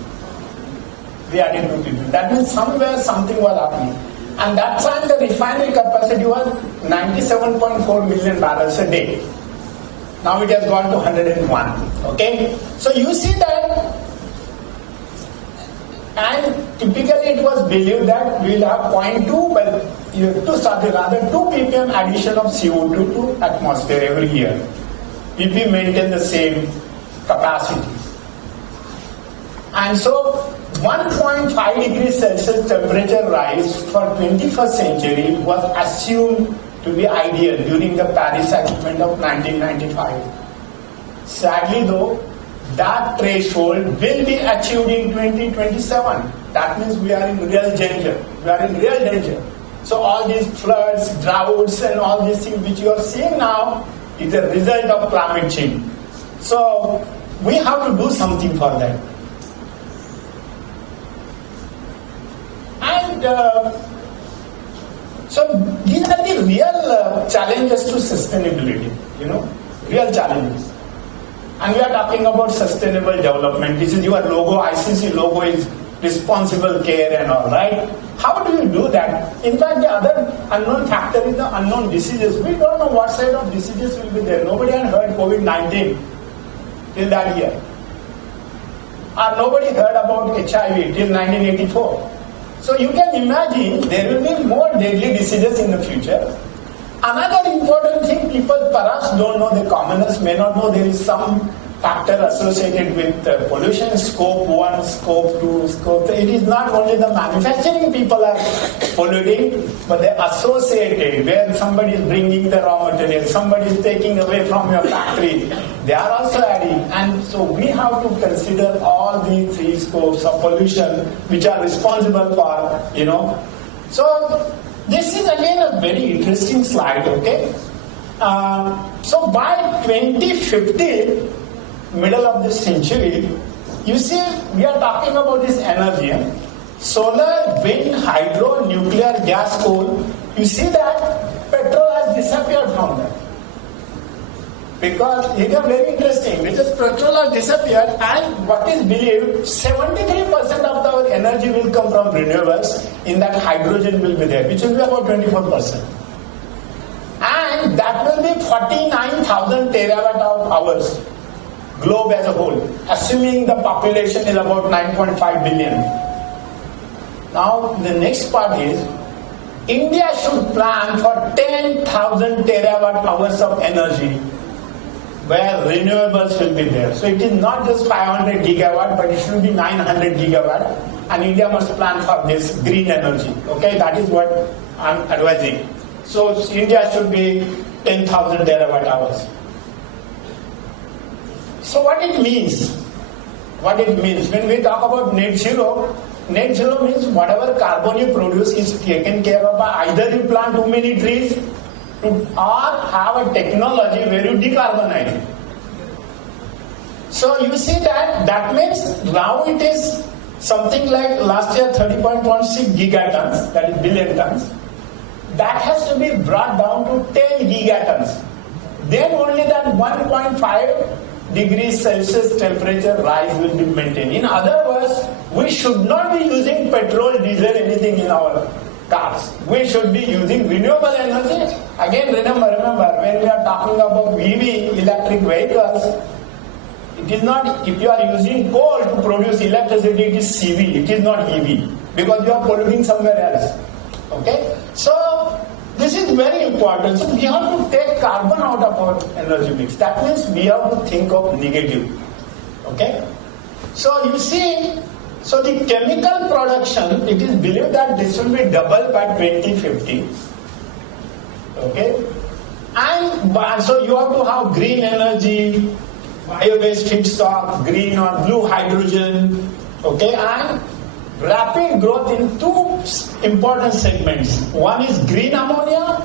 That means somewhere something was happening. And that time the refinery capacity was 97.4 million barrels a day. Now it has gone to 101. Okay? So you see that. And typically it was believed that we will have 0.2, but rather 2 ppm addition of CO2 to atmosphere every year if we maintain the same capacity. And so 1.5 degrees Celsius temperature rise for 21st century was assumed to be ideal during the Paris Agreement of 1995. Sadly though, that threshold will be achieved in 2027. That means we are in real danger. So all these floods, droughts and all these things which you are seeing now is a result of climate change. So we have to do something for that. And so these are the real challenges to sustainability, real challenges. And we are talking about sustainable development. This is your logo, ICC logo is responsible care and all, right? How do you do that? In fact, the other unknown factor is the unknown diseases. We don't know what side of diseases will be there. Nobody had heard COVID-19 till that year. Or nobody heard about HIV till 1984. So you can imagine there will be more deadly diseases in the future. Another important thing people perhaps don't know, the commoners may not know, there is some factor associated with pollution, scope 1, scope 2, scope 3. It is not only the manufacturing people are polluting, but they're associated, where somebody is bringing the raw material, somebody is taking away from your factory. They are also adding. And so we have to consider all these 3 scopes of pollution which are responsible for, So this is again a very interesting slide, okay? So by 2050, middle of this century, you see, we are talking about this energy. solar, wind, hydro, nuclear, gas, coal, you see that petrol has disappeared from that. Because it is very interesting, because petrol has disappeared, and what is believed, 73% of our energy will come from renewables, in that hydrogen will be there, which will be about 24%. And that will be 49,000 terawatt hours, globe as a whole, assuming the population is about 9.5 billion. Now, the next part is, India should plan for 10,000 terawatt hours of energy, where renewables will be there. So it is not just 500 gigawatt, but it should be 900 gigawatt, and India must plan for this green energy. Okay, that is what I am advising. So India should be 10,000 terawatt hours. So what it means? What it means when we talk about net zero means whatever carbon you produce is taken care of by either you plant too many trees or have a technology where you decarbonize. So you see that means now it is something like last year 30.6 gigatons, that is billion tons. That has to be brought down to 10 gigatons. Then only that 1.5 degrees Celsius temperature rise will be maintained. In other words, we should not be using petrol, diesel, anything in our cars. We should be using renewable energy. Again, remember, when we are talking about EV, electric vehicles, it is not, if you are using coal to produce electricity, it is CV, it is not EV, because you are polluting somewhere else. Okay? So, this is very important. So, we have to take carbon out of our energy mix. That means we have to think of negative. Okay? So, you see, so the chemical production, it is believed that this will be double by 2050. Okay? And so you have to have green energy, bio-based feedstock, green or blue hydrogen, okay, and rapid growth in two important segments. One is green ammonia,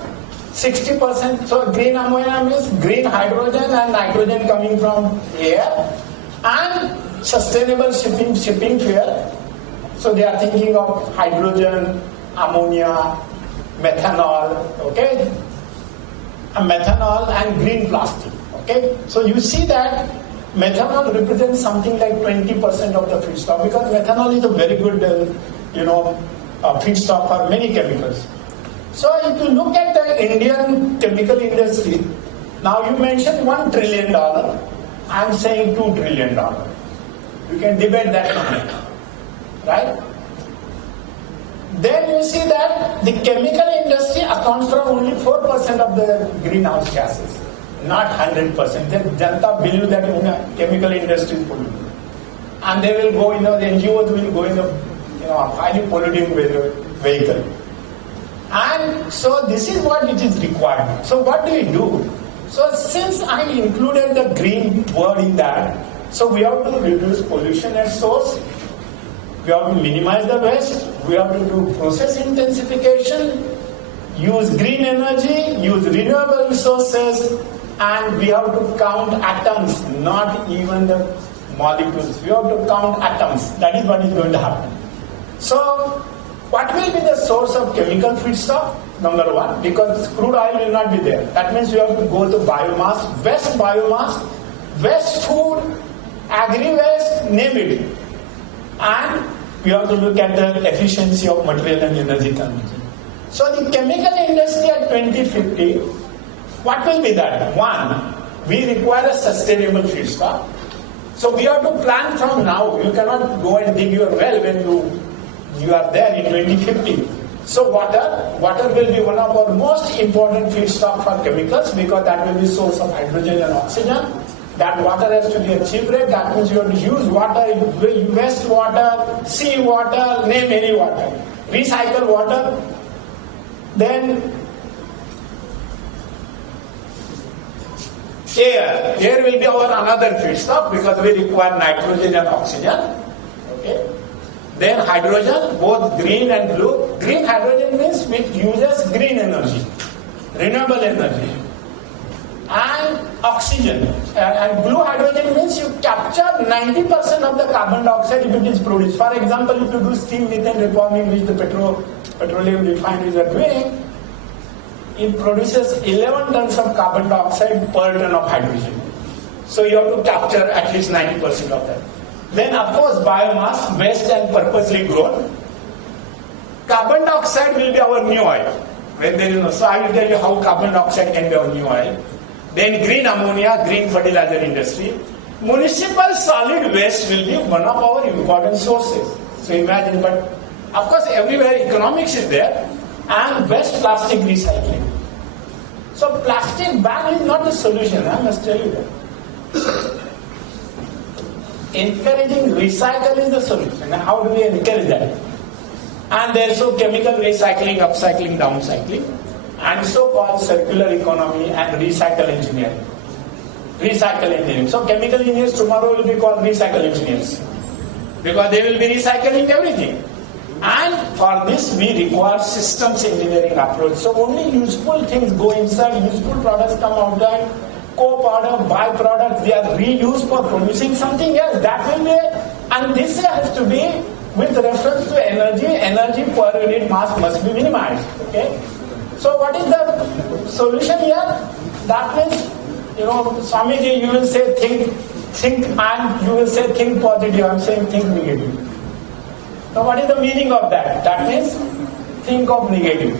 60%. So green ammonia means green hydrogen and nitrogen coming from air, and sustainable shipping fuel. So they are thinking of hydrogen, ammonia, methanol, okay, methanol and green plastic. Okay, so you see that methanol represents something like 20% of the feedstock, because methanol is a very good, feedstock for many chemicals. So if you look at the Indian chemical industry, now you mentioned $1 trillion. I am saying $2 trillion. You can debate that number, right? Then you see that the chemical industry accounts for only 4% of the greenhouse gases. Not 100%. The Janta believe that chemical industry is polluting. And they will go, the NGOs will go in a highly polluting vehicle. And so this is what it is required. So what do we do? So since I included the green word in that, so we have to reduce pollution at source, we have to minimize the waste, we have to do process intensification, use green energy, use renewable resources, and we have to count atoms, not even the molecules. We have to count atoms. That is what is going to happen. So, what will be the source of chemical feedstock? Number one, because crude oil will not be there. That means we have to go to biomass, waste food, agri-waste, name it. And we have to look at the efficiency of material and energy consumption. So, the chemical industry at 2050, what will be that? One, we require a sustainable feedstock. So we have to plan from now. You cannot go and dig your well when you are there in 2050. So water will be one of our most important feedstock for chemicals, because that will be source of hydrogen and oxygen. That water has to be a cheap rate. That means you have to use water, waste water, sea water, name any water, recycle water. Then air will be our another feedstock, because we require nitrogen and oxygen. Okay. Then hydrogen, both green and blue. Green hydrogen means it uses green energy, renewable energy. And oxygen. And blue hydrogen means you capture 90% of the carbon dioxide if it is produced. For example, if you do steam methane reforming, which the petroleum refineries are doing, it produces 11 tons of carbon dioxide per ton of hydrogen. So you have to capture at least 90% of that. Then of course biomass, waste and purposely grown. Carbon dioxide will be our new oil. When there is no, so I will tell you how carbon dioxide can be our new oil. Then green ammonia, green fertilizer industry. Municipal solid waste will be one of our important sources. So imagine, but of course everywhere economics is there, and best plastic recycling. So plastic ban is not the solution, I must tell you that. Encouraging recycle is the solution. And how do we encourage that? And there's so chemical recycling, upcycling, downcycling, and so-called circular economy and recycle engineering. Recycle engineering. So chemical engineers tomorrow will be called recycle engineers, because they will be recycling everything. And for this we require systems engineering approach. So only useful things go inside, useful products come outside, co-product, byproducts, they are reused for producing something else. That will be, and this has to be with reference to energy per unit mass must be minimized. Okay? So what is the solution here? That means, Swamiji, you will say think, and you will say think positive. I am saying think negative. So what is the meaning of that? That means think of negative.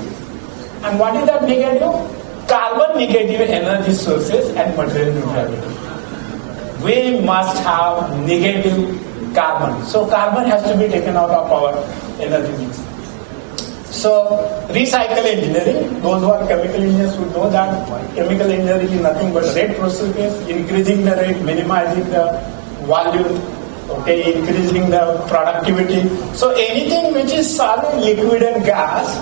And what is that negative? Carbon negative energy sources and material neutrality. We must have negative carbon. So carbon has to be taken out of our energy mix. So recycle engineering, those who are chemical engineers would know that chemical engineering is nothing but rate processes, increasing the rate, minimizing the volume, okay, increasing the productivity. So anything which is solid, liquid and gas,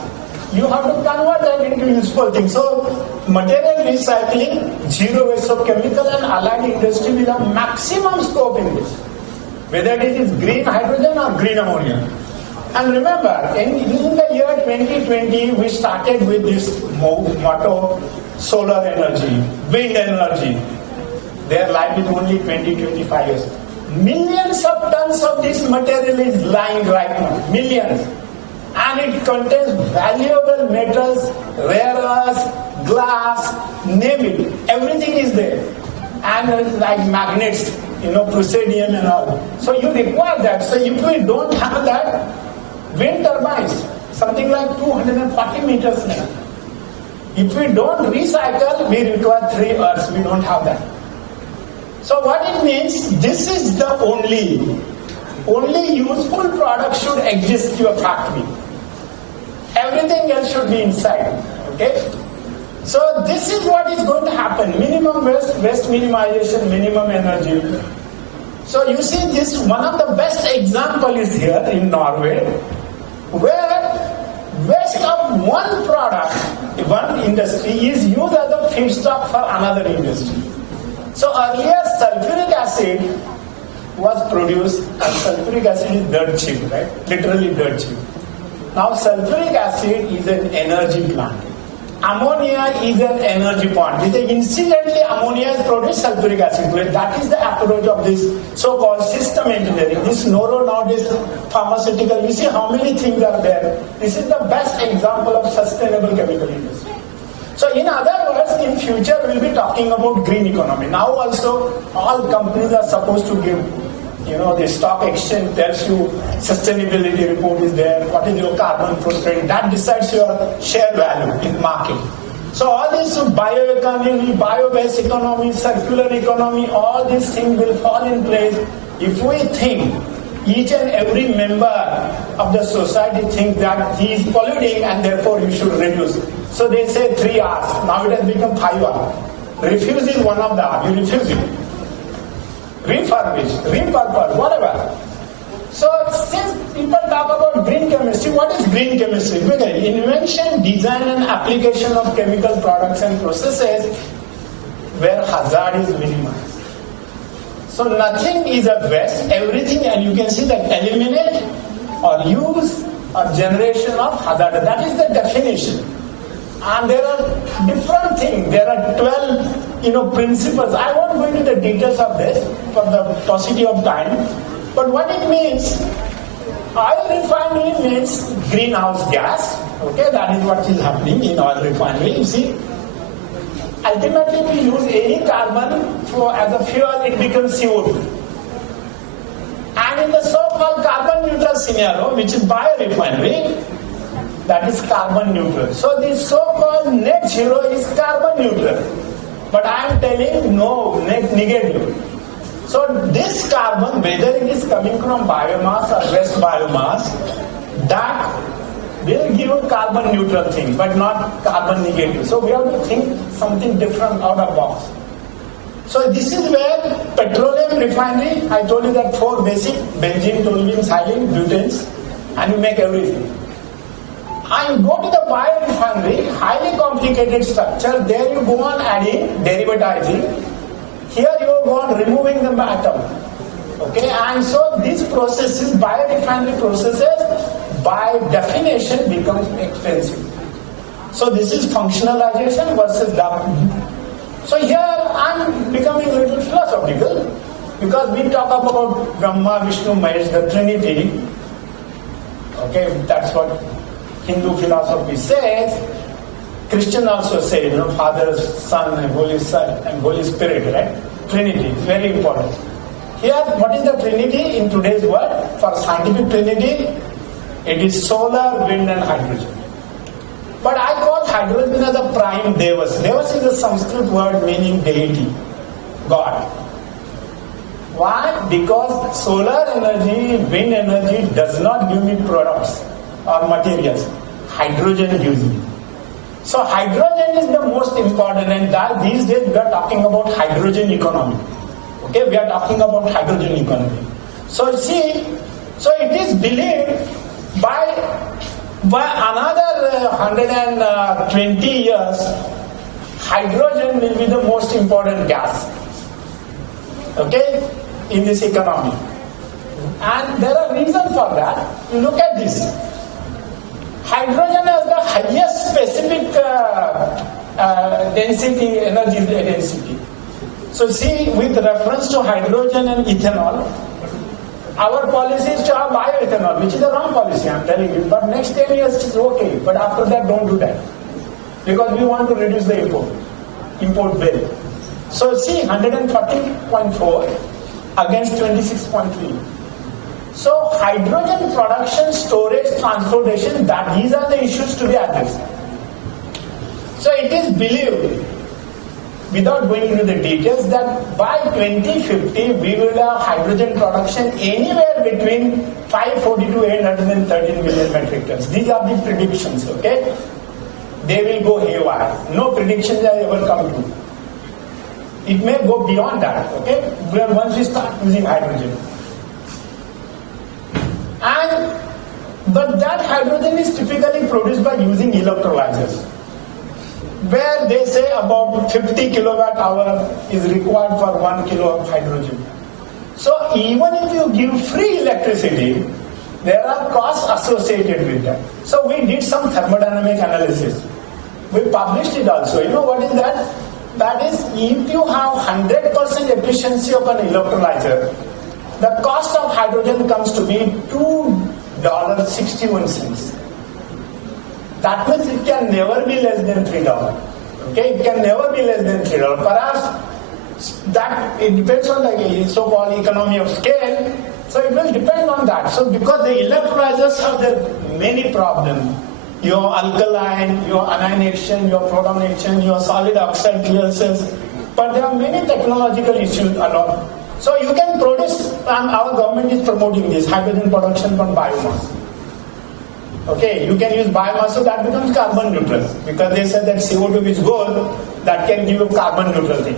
you have to convert that into useful things. So material recycling, zero waste of chemical and allied industry will have maximum scope in this, whether it is green hydrogen or green ammonia. And remember, in the year 2020, we started with this motto, solar energy, wind energy. Their life is only 20-25 years. Millions of tons of this material is lying right now, millions. And it contains valuable metals, rare earths, glass, name it. Everything is there. And like magnets, presidium and all. So you require that. So if we don't have that, wind turbines, something like 240 meters now. If we don't recycle, we require 3 earths. We don't have that. So what it means, this is the only useful product should exist in your factory. Everything else should be inside. Okay? So this is what is going to happen. Minimum waste minimization, minimum energy. So you see this, one of the best example is here in Norway, where waste of one product, one industry is used as a feedstock for another industry. So earlier sulfuric acid was produced, and sulfuric acid is dirt cheap, right? Literally dirt cheap. Now sulfuric acid is an energy plant. Ammonia is an energy plant. Incidentally, ammonia is produced sulfuric acid. That is the approach of this so-called system engineering. This nowadays pharmaceutical. You see how many things are there. This is the best example of sustainable chemical industry. So in other words, in future we'll be talking about green economy. Now also all companies are supposed to give, the stock exchange tells you sustainability report is there, what is your carbon footprint, that decides your share value in market. So all this bioeconomy, bio-based economy, circular economy, all these things will fall in place if we think each and every member of the society thinks that he is polluting and therefore you should reduce. So they say 3 R's. Now it has become 5 R's. Refuse is one of the R's. You refuse it. Refurbish, repurpose, whatever. So since people talk about green chemistry, what is green chemistry? Invention, design and application of chemical products and processes where hazard is minimized. So nothing is a waste, everything, and you can see that eliminate or use or generation of hazard. That is the definition. And there are different things. There are 12 principles. I won't go into the details of this for the paucity of time. But what it means, oil refinery means greenhouse gas. Okay, that is what is happening in oil refinery. You see, ultimately if we use any carbon as a fuel, it becomes CO2. And in the so-called carbon neutral scenario, which is biorefinery, that is carbon neutral. So the so-called net zero is carbon neutral. But I am telling no, net negative. So this carbon, whether it is coming from biomass or waste biomass, that will give a carbon neutral thing, but not carbon negative. So we have to think something different out of box. So this is where petroleum refinery, I told you that 4 basic, benzene, toluene, xylene, butanes, and you make everything. And go to the biorefinery, highly complicated structure, there you go on adding, derivatizing. Here you go on removing the atom. Okay, and so these processes, biorefinery processes, by definition becomes expensive. So this is functionalization versus development. So here I am becoming a little philosophical because we talk about Brahma, Vishnu, Mahesh, the Trinity. Okay, that's what Hindu philosophy says. Christian also say, Father, Son, and Holy Spirit, right? Trinity is very important. Here, what is the Trinity in today's world? For scientific Trinity, it is solar, wind, and hydrogen. But I call hydrogen as a prime Devas. Devas is a Sanskrit word meaning deity, God. Why? Because solar energy, wind energy does not give me products or materials. Hydrogen gives me. So hydrogen is the most important, and that these days we are talking about hydrogen economy. Okay, we are talking about hydrogen economy. So see, so it is believed by another 120 years, hydrogen will be the most important gas. Okay, in this economy. And there are reasons for that. Look at this. Hydrogen has the highest specific density, energy density. So see, with reference to hydrogen and ethanol, our policy is to have bioethanol, which is the wrong policy, I am telling you. But next 10 years is okay. But after that, don't do that. Because we want to reduce the import bill. So see, 140.4 against 26.3. So hydrogen production, storage, transportation, these are the issues to be addressed. So it is believed, without going into the details, that by 2050 we will have hydrogen production anywhere between 540 to 813 million metric tons. These are the predictions, okay? They will go haywire. No predictions have ever come true. It may go beyond that, okay? Once we start using hydrogen. But that hydrogen is typically produced by using electrolyzers, where they say about 50 kilowatt hour is required for 1 kilo of hydrogen. So even if you give free electricity, there are costs associated with that. So we did some thermodynamic analysis. We published it also. You know what is that? That is, if you have 100% efficiency of an electrolyzer, the cost of hydrogen comes to be $2.61. That means it can never be less than $3. Okay, it can never be less than $3. Perhaps that it depends on the so-called economy of scale. So it will depend on that. So because the electrolyzers have their many problems, your alkaline, your anionization, your protonation, your solid oxide clear cells, but there are many technological issues along. So you can produce, and our government is promoting this hydrogen production from biomass. Okay, you can use biomass, so that becomes carbon neutral, because they said that CO2 is good, that can give a carbon neutral thing.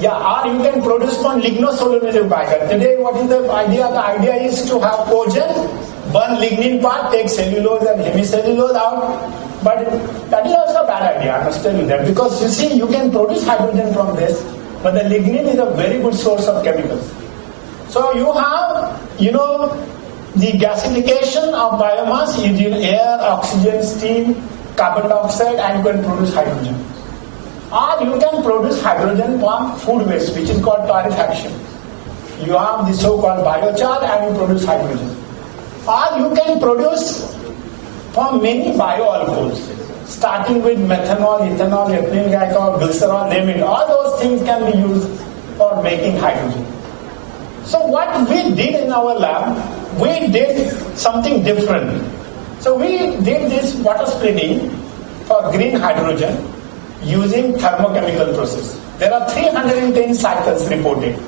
Yeah, or you can produce from lignosolenolytic binder. Today, what is the idea? The idea is to have cogen, burn lignin part, take cellulose and hemicellulose out. But that is also a bad idea, I must tell you that, because you see, you can produce hydrogen from this, but the lignin is a very good source of chemicals. So you have, the gasification of biomass using air, oxygen, steam, carbon dioxide, and you can produce hydrogen. Or you can produce hydrogen from food waste, which is called torrefaction. You have the so-called biochar and you produce hydrogen. Or you can produce from many bioalcohols, starting with methanol, ethanol, ethylene glycol, glycerol, name it. All those things can be used for making hydrogen. So what we did in our lab, we did something different. So we did this water splitting for green hydrogen using thermochemical process. There are 310 cycles reported,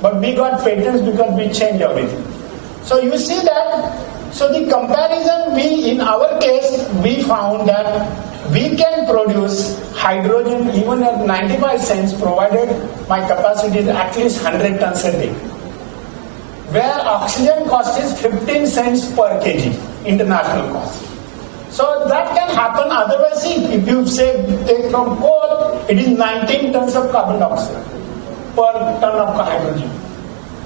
but we got patents because we changed everything. So you see that, so the comparison in our case, we found that we can produce hydrogen even at 95 cents provided my capacity is at least 100 tons a day. Where oxygen cost is 15 cents per kg, international cost. So that can happen, otherwise if you say take from coal, it is 19 tons of carbon dioxide per ton of hydrogen.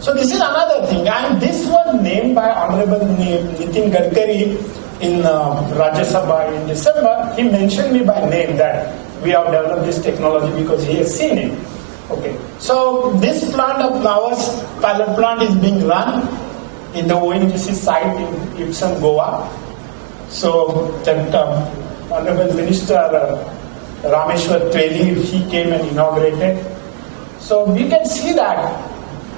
So this is another thing, and this was named by Honorable Nitin Gadkari in Rajya Sabha in December. He mentioned me by name that we have developed this technology because he has seen it. Okay, so this plant of ours, pilot plant, is being run in the ONGC site in Ipsum, Goa. So that Honorable Minister Rameshwar Tweli, he came and inaugurated. So we can see that.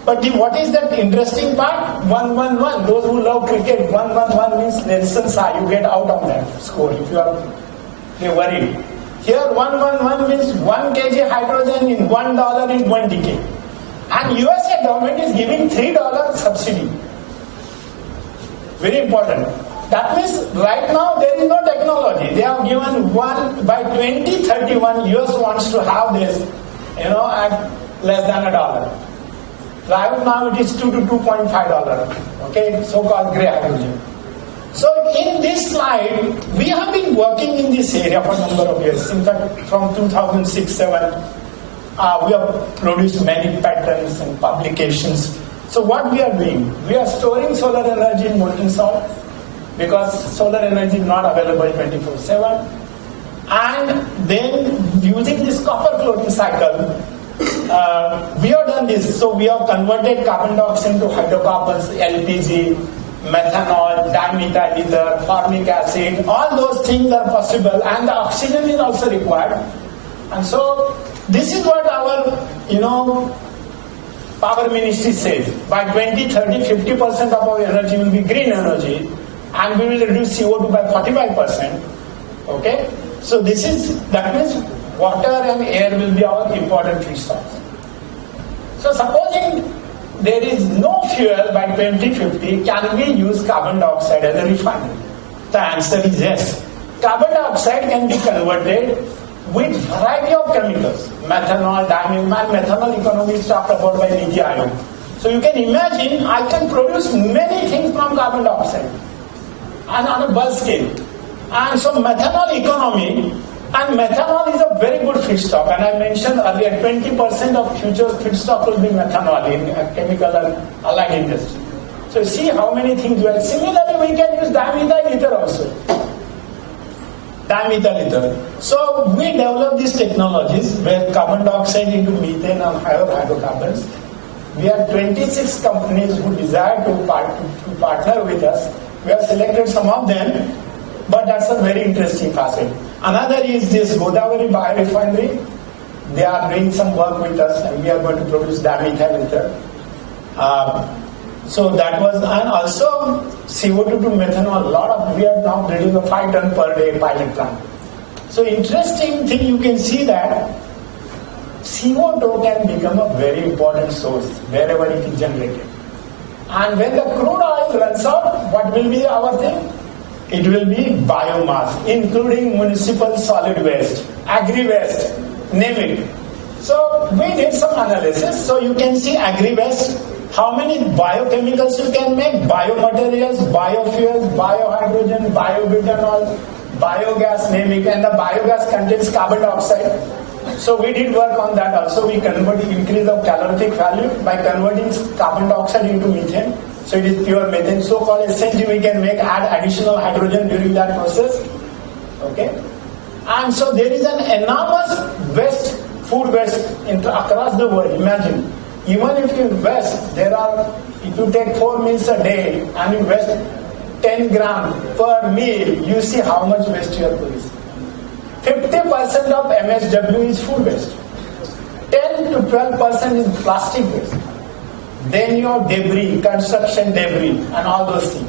But what is that interesting part? 1-1-1. Those who love cricket, 1-1-1 means Nelson Sai. You get out on that score if you are worried. Here 1-1-1 means 1 kg hydrogen in $1 in 1 decade. And USA government is giving $3 subsidy. Very important. That means right now there is no technology. They have given by 2031 US wants to have this, at less than $1. Right now it is $2 to $2.5. Okay, so-called grey hydrogen. So in this slide, we have been working in this area for a number of years. In fact, from 2006-07, we have produced many patents and publications. So what we are doing? We are storing solar energy in molten salt because solar energy is not available 24/7. And then using this copper chlorine cycle, we have done this. So we have converted carbon dioxide into hydrocarbons, LPG, methanol, dimethyl ether, formic acid. All those things are possible, and the oxygen is also required. And so this is what our, power ministry says. By 2030, 50% of our energy will be green energy, and we will reduce CO2 by 45%. Okay? So that means water and air will be our important feedstocks. So supposing there is no fuel by 2050, can we use carbon dioxide as a refinery? The answer is yes. Carbon dioxide can be converted with variety of chemicals. Methanol, methanol economy is talked about by Niti Aayog. So you can imagine I can produce many things from carbon dioxide and on a bulk scale. And so methanol economy, and methanol is a very good feedstock. And I mentioned earlier, 20% of future feedstock will be methanol in chemical and allied industry. So see how many things we have. Similarly, we can use dimethyl ether also. Dimethyl ether. So we developed these technologies where carbon dioxide into methane and higher hydrocarbons. We have 26 companies who desire to partner with us. We have selected some of them, but that's a very interesting facet. Another is this Godavari biorefinery. They are doing some work with us, and we are going to produce dimethyl ether. So that was, and also CO2 to methanol. We are now building a 5 ton per day pilot plant. So interesting thing, you can see that CO2 can become a very important source wherever it is generated. And when the crude oil runs out, what will be our thing? It will be biomass, including municipal solid waste, agri-waste, name it. So we did some analysis. So you can see agri-waste, how many biochemicals you can make, biomaterials, biofuels, biohydrogen, biobutanol, biogas, name it, and the biogas contains carbon dioxide. So we did work on that also. We increase the calorific value by converting carbon dioxide into methane. So it is pure methane. So-called SNG we can add additional hydrogen during that process. Okay. And so there is an enormous waste, food waste across the world. Imagine, even if you waste, if you take 4 meals a day and you waste 10 grams per meal, you see how much waste you are producing. 50% of MSW is food waste. 10 to 12% is plastic waste. Then you have debris, construction debris, and all those things.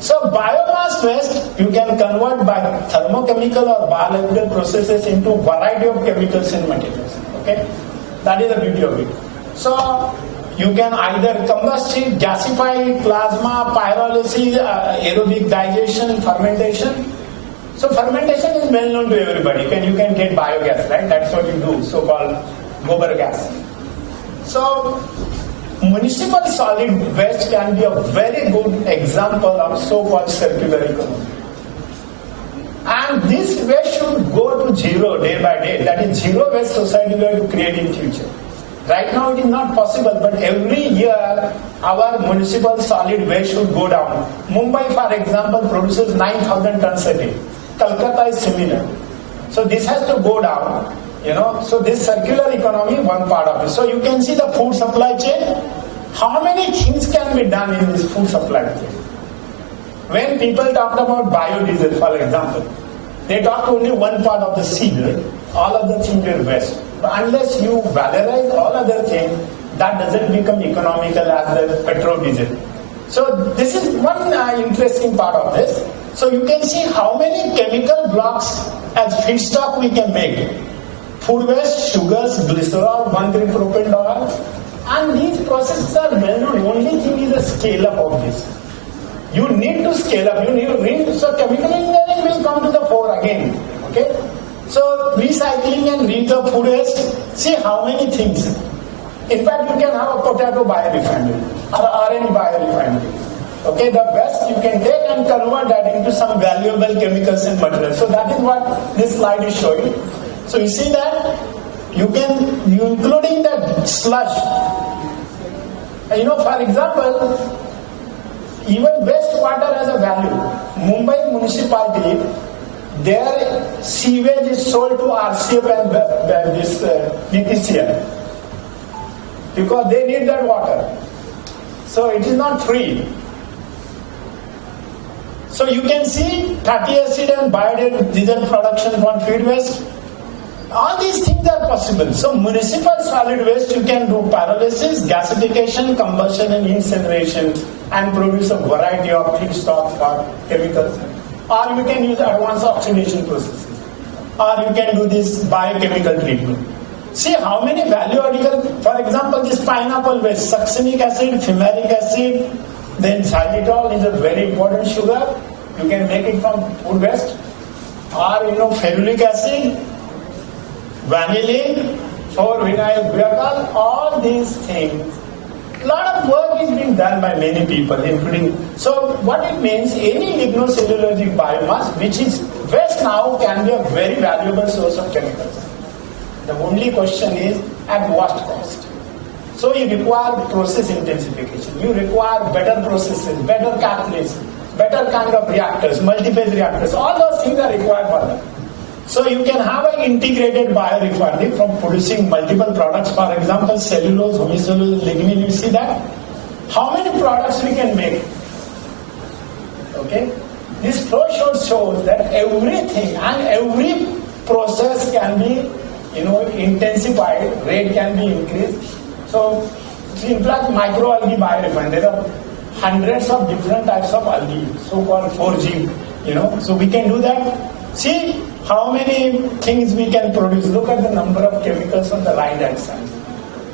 So biomass waste you can convert by thermochemical or biological processes into a variety of chemicals and materials. Okay, that is the beauty of it. So you can either combust it, gasify it, plasma, pyrolysis, aerobic digestion, fermentation. So fermentation is well known to everybody. You can get biogas, right? That's what you do, so-called gobar gas. So municipal solid waste can be a very good example of so-called circular economy. And this waste should go to zero day by day. That is zero waste society we are to create in future. Right now it is not possible, but every year our municipal solid waste should go down. Mumbai, for example, produces 9,000 tons a day. Calcutta is similar. So this has to go down. So this circular economy, one part of it. So you can see the food supply chain. How many things can be done in this food supply chain? When people talked about biodiesel, for example, they talked only one part of the seed. All of the things were waste. But unless you valorize all other things, that doesn't become economical as the petrol diesel. So this is one interesting part of this. So you can see how many chemical blocks as feedstock we can make. Food waste, sugars, glycerol, 1,3-propane oil, and these processes are well known. Only thing is the scale up of this. You need to scale up. So chemical engineering will come to the fore again. Okay. So recycling and reuse of food waste. See how many things. In fact, you can have a potato biorefinery or orange biorefinery. Okay, the best you can take and convert that into some valuable chemicals and materials. So that is what this slide is showing. So you see that you including that sludge. For example, even wastewater has a value. Mumbai municipality, their sewage is sold to RCF and this BPCL because they need that water. So it is not free. So you can see fatty acid and biodiesel production from feed waste. All these things are possible. So municipal solid waste you can do pyrolysis, gasification, combustion and incineration and produce a variety of feedstocks or chemicals. Or you can use advanced oxidation processes. Or you can do this biochemical treatment. See how many value articles, for example this pineapple waste, succinic acid, fumaric acid, then xylitol is a very important sugar. You can make it from food waste. Or ferulic acid, vanillin, 4-vinyl glycol, all these things. A lot of work is being done by many people, including. So what it means, any lignocellulosic biomass, which is waste now, can be a very valuable source of chemicals. The only question is at what cost. So you require process intensification. You require better processes, better catalysts, better kind of reactors, multi-phase reactors. All those things are required for that. So you can have an integrated biorefinery from producing multiple products. For example, cellulose, hemicellulose, lignin, you see that? How many products we can make? Okay? This flow shows that everything and every process can be intensified, rate can be increased. So in fact, microalgae biorefinery, there are hundreds of different types of algae, so-called 4G, so we can do that. See how many things we can produce. Look at the number of chemicals on the right hand side.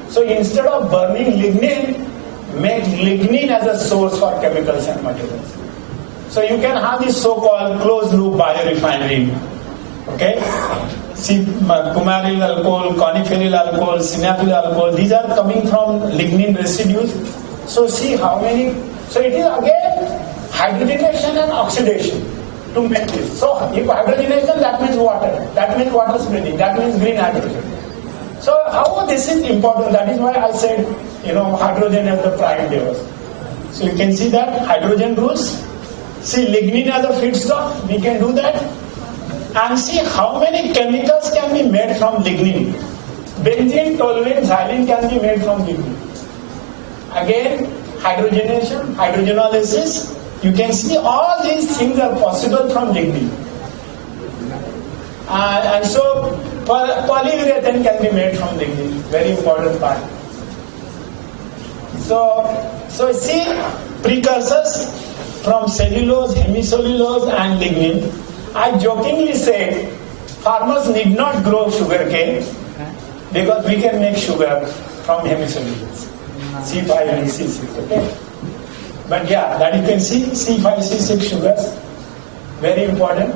So instead of burning lignin, make lignin as a source for chemicals and materials. So you can have this so-called closed loop biorefinery. Okay? See, coumaryl alcohol, coniferyl alcohol, synapyl alcohol, these are coming from lignin residues. So see how many. So it is again hydrogenation and oxidation to make this. So if hydrogenation, that means water. That means water splitting. That means green hydrogen. So how this is important, that is why I said, hydrogen as the prime device. So you can see that hydrogen rules. See lignin as a feedstock, we can do that. and see how many chemicals can be made from lignin. Benzene, toluene, xylene can be made from lignin. Again, hydrogenation, hydrogenolysis. You can see all these things are possible from lignin. And so polyurethane can be made from lignin. Very important part. So see, precursors from cellulose, hemicellulose and lignin. I jokingly say farmers need not grow sugarcane because we can make sugar from hemicellulose. C5 and C6, okay? But yeah, that you can see, C5, C6 sugars, very important.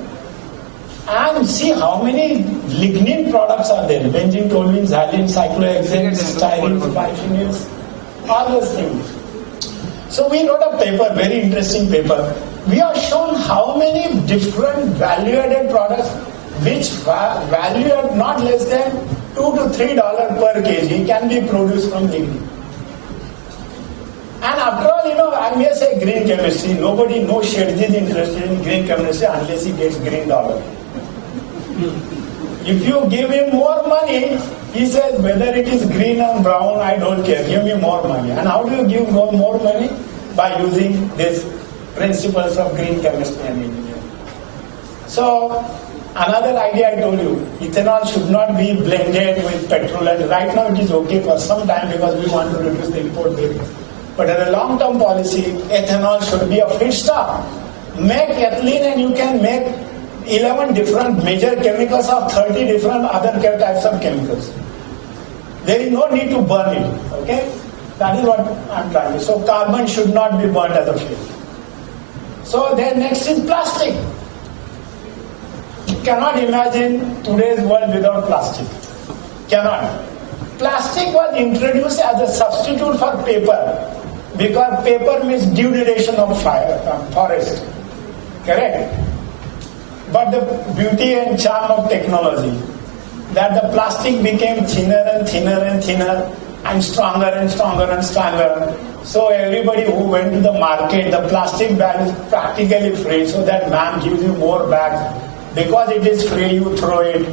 And see how many lignin products are there. Benzene, toluene, xylene, cyclohexanes, styrene, biphenyls, all those things. So we wrote a paper, very interesting paper. We have shown how many different value-added products which value at not less than $2 to $3 per kg can be produced from lignin. And after all, I may say green chemistry. Nobody, no shades is interested in green chemistry unless he gets green dollar. If you give him more money, he says whether it is green or brown, I don't care. Give me more money. And how do you give more money? By using these principles of green chemistry and engineering. So another idea I told you, ethanol should not be blended with petrol. And right now it is okay for some time because we want to reduce the import duty. But as a long-term policy, ethanol should be a feedstock. Make ethylene and you can make 11 different major chemicals or 30 different other types of chemicals. There is no need to burn it, okay? That is what I'm trying to say. So carbon should not be burned as a fuel. So then next is plastic. You cannot imagine today's world without plastic. Cannot. Plastic was introduced as a substitute for paper because paper means denudation of forest. Correct? But the beauty and charm of technology, that the plastic became thinner and thinner and thinner and stronger and stronger and stronger. So everybody who went to the market, the plastic bag is practically free, so that man gives you more bags. Because it is free, you throw it.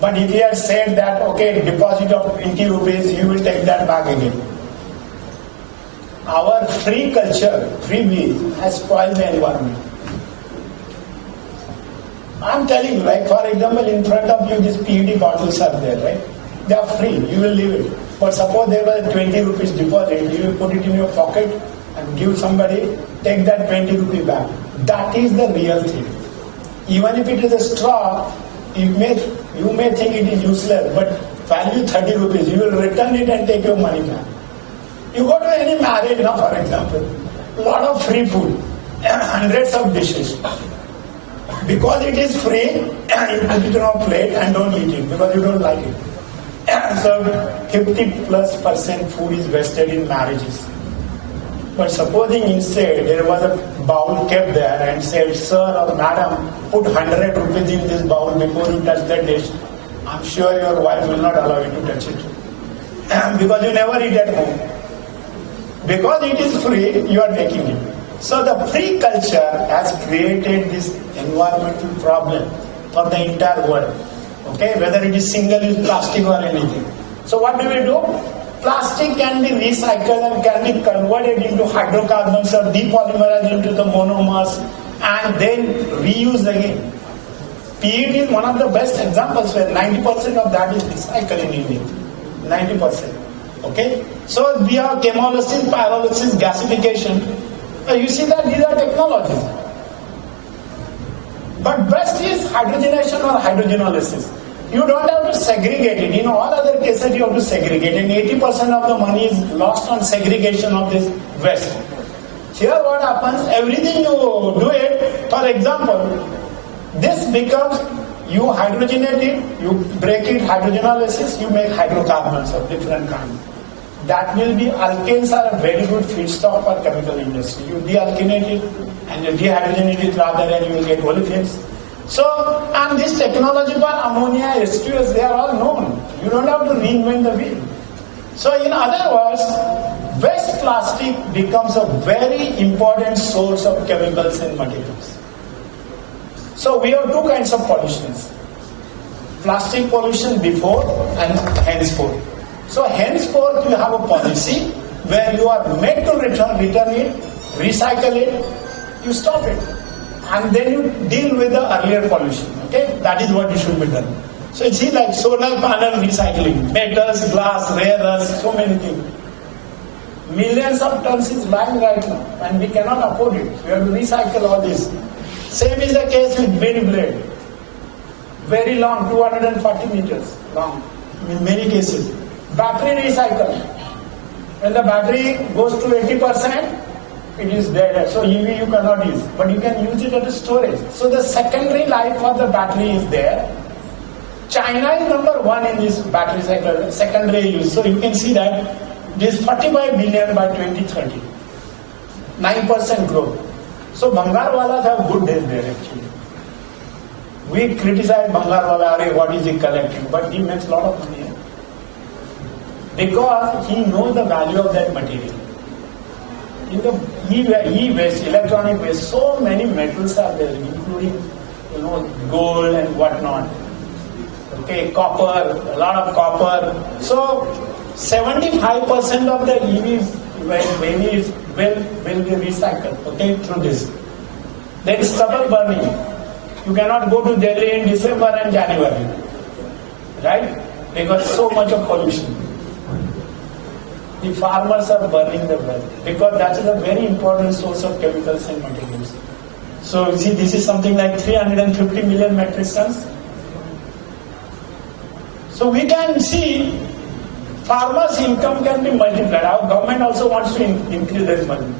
But if he has said that, okay, deposit of 20 rupees, you will take that bag again. Our free culture, freebies, has spoiled the environment. I'm telling you, like for example, in front of you, these PET bottles are there, right? They are free, you will leave it. But suppose there was a 20 rupees deposit, you will put it in your pocket and give somebody, take that 20 rupee back. That is the real thing. Even if it is a straw, you may think it is useless, but value 30 rupees, you will return it and take your money back. You go to any marriage now, for example, a lot of free food, hundreds of dishes. Because it is free, you put it on a plate and don't eat it because you don't like it. So 50+% food is wasted in marriages. But supposing instead there was a bowl kept there and said, sir or madam, put 100 rupees in this bowl before you touch the dish, I'm sure your wife will not allow you to touch it. Because you never eat at home. Because it is free, you are taking it. So the free culture has created this environmental problem for the entire world. Okay, whether it is single-use plastic or anything. So what do we do? Plastic can be recycled and can be converted into hydrocarbons or depolymerized into the monomers and then reused again. PET is one of the best examples where 90% of that is recycled in India. 90%. Okay? So we have chemolysis, pyrolysis, gasification. You see that these are technologies. But best is hydrogenation or hydrogenolysis. You don't have to segregate it. In all other cases, you have to segregate. And 80% of the money is lost on segregation of this waste. Here what happens, everything you do it, for example, this becomes, you hydrogenate it, you break it, hydrogenolysis, you make hydrocarbons of different kinds. That will be, alkanes are a very good feedstock for chemical industry. You dealkynate it and you dehydrogenate it rather and you will get olefins. So, and this technology for ammonia, H2S, they are all known. You don't have to reinvent the wheel. So in other words, waste plastic becomes a very important source of chemicals and materials. So we have two kinds of pollutions. Plastic pollution before and henceforth. So henceforth you have a policy where you are made to return it, recycle it, you stop it. And then you deal with the earlier pollution. Okay, that is what should be done. So you see, like solar panel recycling, metals, glass, rare earths, so many things. Millions of tons is lying right now, and we cannot afford it. We have to recycle all this. Same is the case with wind blade. Very long, 240 meters long, in many cases. Battery recycle. When the battery goes to 80%, it is dead. So EV you cannot use, but you can use it as a storage. So the secondary life of the battery is there. China is number one in this battery cycle, secondary use. So you can see that this 45 billion by 2030, 9% growth. So Bangarwalas have good days there actually. We criticize Bangarwala, what is he collecting? But he makes a lot of money. Because he knows the value of that material. In the e-waste, electronic waste, so many metals are there, including gold and whatnot. Okay, copper, a lot of copper. So 75% of the EVs will be recycled, okay, through this. Then stubble burning. You cannot go to Delhi in December and January, right? Because so much of pollution. The farmers are burning the wealth because that is a very important source of chemicals and materials. So you see, this is something like 350 million metric tons. So we can see farmers' income can be multiplied. Our government also wants to increase their money.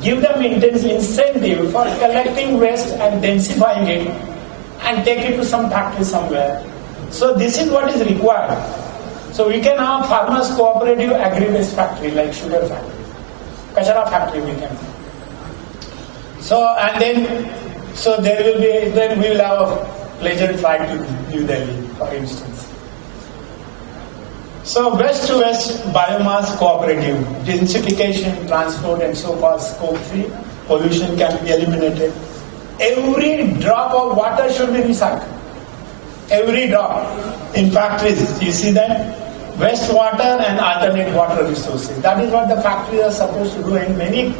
Give them intense incentive for collecting waste and densifying it and take it to some factory somewhere. So this is what is required. So we can have farmers cooperative agri-waste factory like sugar factory, kachara factory we can. So and then we will have a pleasant flight to New Delhi, for instance. So west to west biomass cooperative, densification, transport and so forth, scope 3, pollution can be eliminated. Every drop of water should be recycled. Every drop in factories, you see that? Wastewater and alternate water resources. That is what the factories are supposed to do. And many,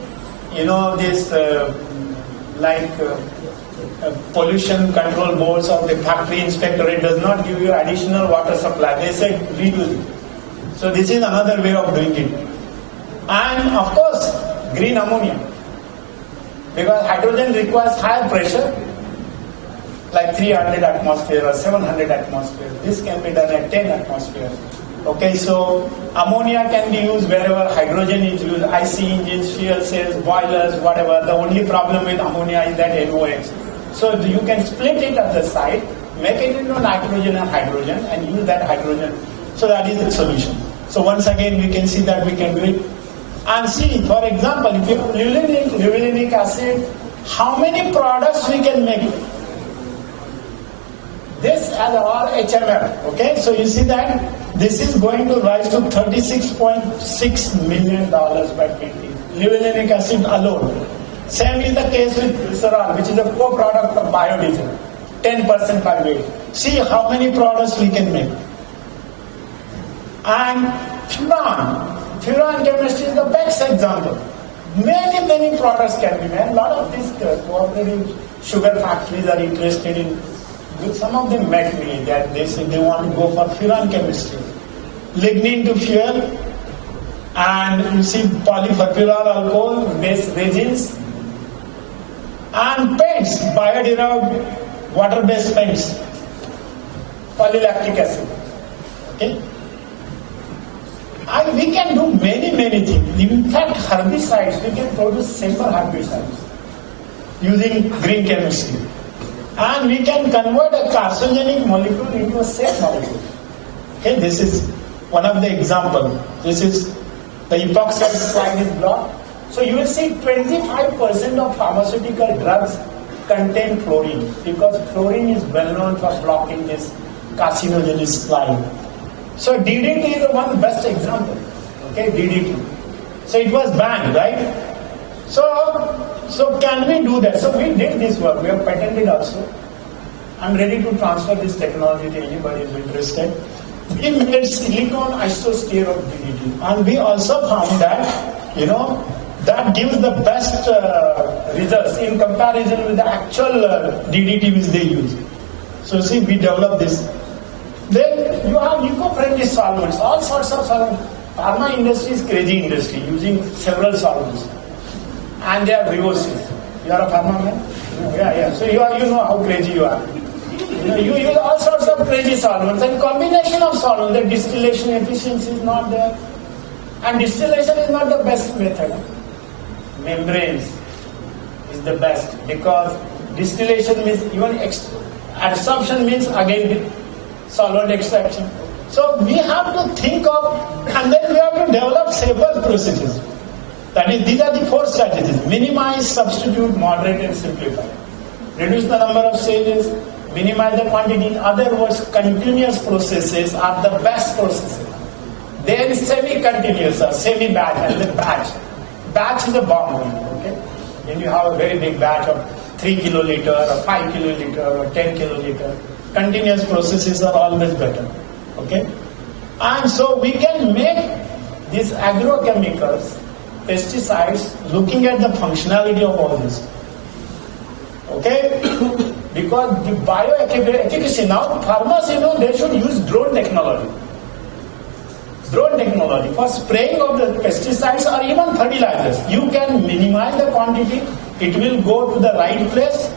pollution control boards of the factory inspectorate does not give you additional water supply. They say reduce it. So this is another way of doing it. And of course, green ammonia. Because hydrogen requires higher pressure, like 300 atmosphere or 700 atmosphere. This can be done at 10 atmosphere. Okay, so ammonia can be used wherever hydrogen is used, IC engines, fuel cells, boilers, whatever. The only problem with ammonia is that NOx. So you can split it at the site, make it into nitrogen and hydrogen and use that hydrogen. So that is the solution. So once again we can see that we can do it. And see, for example, if you have lulinic acid, how many products we can make? This as our HMF, okay? So you see that this is going to rise to $36.6 million by 20. Lulinic acid alone. Same is the case with glycerol, which is a co-product of biodiesel. 10% by weight. See how many products we can make. And furan chemistry is the best example. Many products can be made. A lot of these cooperative sugar factories are interested in. Some of them met me that they say they want to go for furan chemistry. Lignin to fuel, and you see polyfurfural alcohol based resins, and paints, bioderived water-based paints, polylactic acid. Okay? And we can do many things. In fact, herbicides, we can produce simple herbicides using green chemistry. And we can convert a carcinogenic molecule into a safe molecule. Okay, this is one of the examples. This is the epoxide slide is blocked. So you will see 25% of pharmaceutical drugs contain fluorine because fluorine is well known for blocking this carcinogenic slide. So DDT is the one best example. Okay, DDT. So it was banned, right? So So can we do that? So we did this work. We have patented also. I'm ready to transfer this technology to anybody who is interested. We made silicon isosphere of DDT, and we also found that, that gives the best results in comparison with the actual DDT which they use. So see, we developed this. Then you have eco-friendly solvents, all sorts of solvents. Pharma industry is crazy industry, using several solvents, and they are reversible. You are a pharma man? Yeah. So you know how crazy you are. You use all sorts of crazy solvents, and combination of solvents, the distillation efficiency is not there. And distillation is not the best method. Membranes is the best, because distillation means even adsorption means again solvent extraction. So we have to think of, and then we have to develop safer processes. That is, these are the 4 strategies: minimize, substitute, moderate, and simplify. Reduce the number of stages, minimize the quantity. In other words, continuous processes are the best processes. Then semi-continuous or semi-batch, and then batch. Batch is a bomb, okay? When you have a very big batch of 3 kiloliter or 5 kiloliter or 10 kiloliter, continuous processes are always better, okay? And so we can make these agrochemicals, pesticides, looking at the functionality of all this, okay? Because the bioefficacy, now farmers, they should use drone technology. Drone technology for spraying of the pesticides or even fertilizers. You can minimize the quantity, it will go to the right place.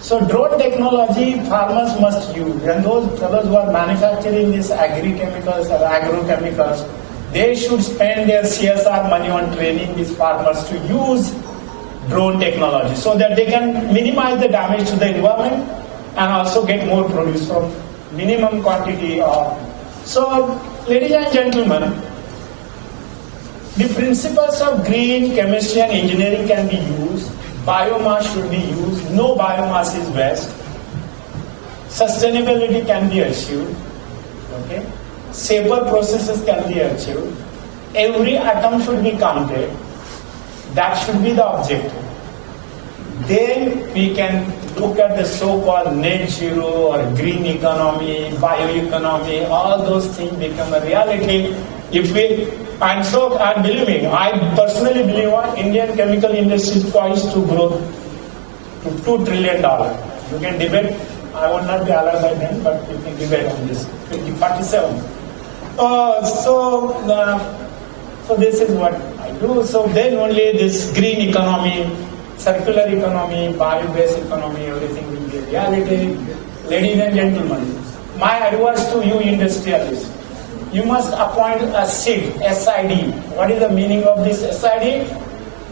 So drone technology farmers must use, and those fellows who are manufacturing these agri-chemicals or agrochemicals, they should spend their CSR money on training these farmers to use drone technology so that they can minimize the damage to the environment and also get more produce from minimum quantity. So, ladies and gentlemen, the principles of green chemistry and engineering can be used. Biomass should be used. No biomass is best. Sustainability can be achieved. Okay? Safer processes can be achieved. Every atom should be counted. That should be the objective. Then we can look at the so-called net zero or green economy, bioeconomy, all those things become a reality. And believe me, I personally believe Indian chemical industry is poised to grow to $2 trillion. You can debate, I would not be allowed by then, but you can debate on this, 2047. So this is what I do. So then only this green economy, circular economy, bio-based economy, everything will be a reality. Ladies and gentlemen, my advice to you industrialists, you must appoint a SID, SID. What is the meaning of this SID?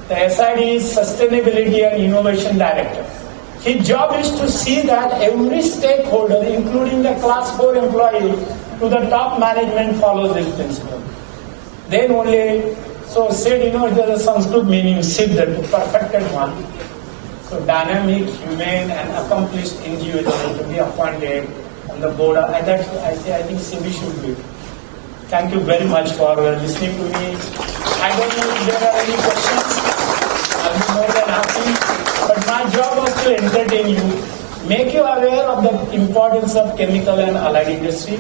The SID is Sustainability and Innovation Director. His job is to see that every stakeholder, including the class 4 employee, to the top management follows this principle. Then only, so SID, there's a Sanskrit meaning, SID, the perfected one. So dynamic, humane, and accomplished individual to be appointed on the board. And that's, I think CB should be. Thank you very much for listening to me. I don't know if there are any questions. I'll be more than happy. But my job was to entertain you, make you aware of the importance of chemical and allied industry.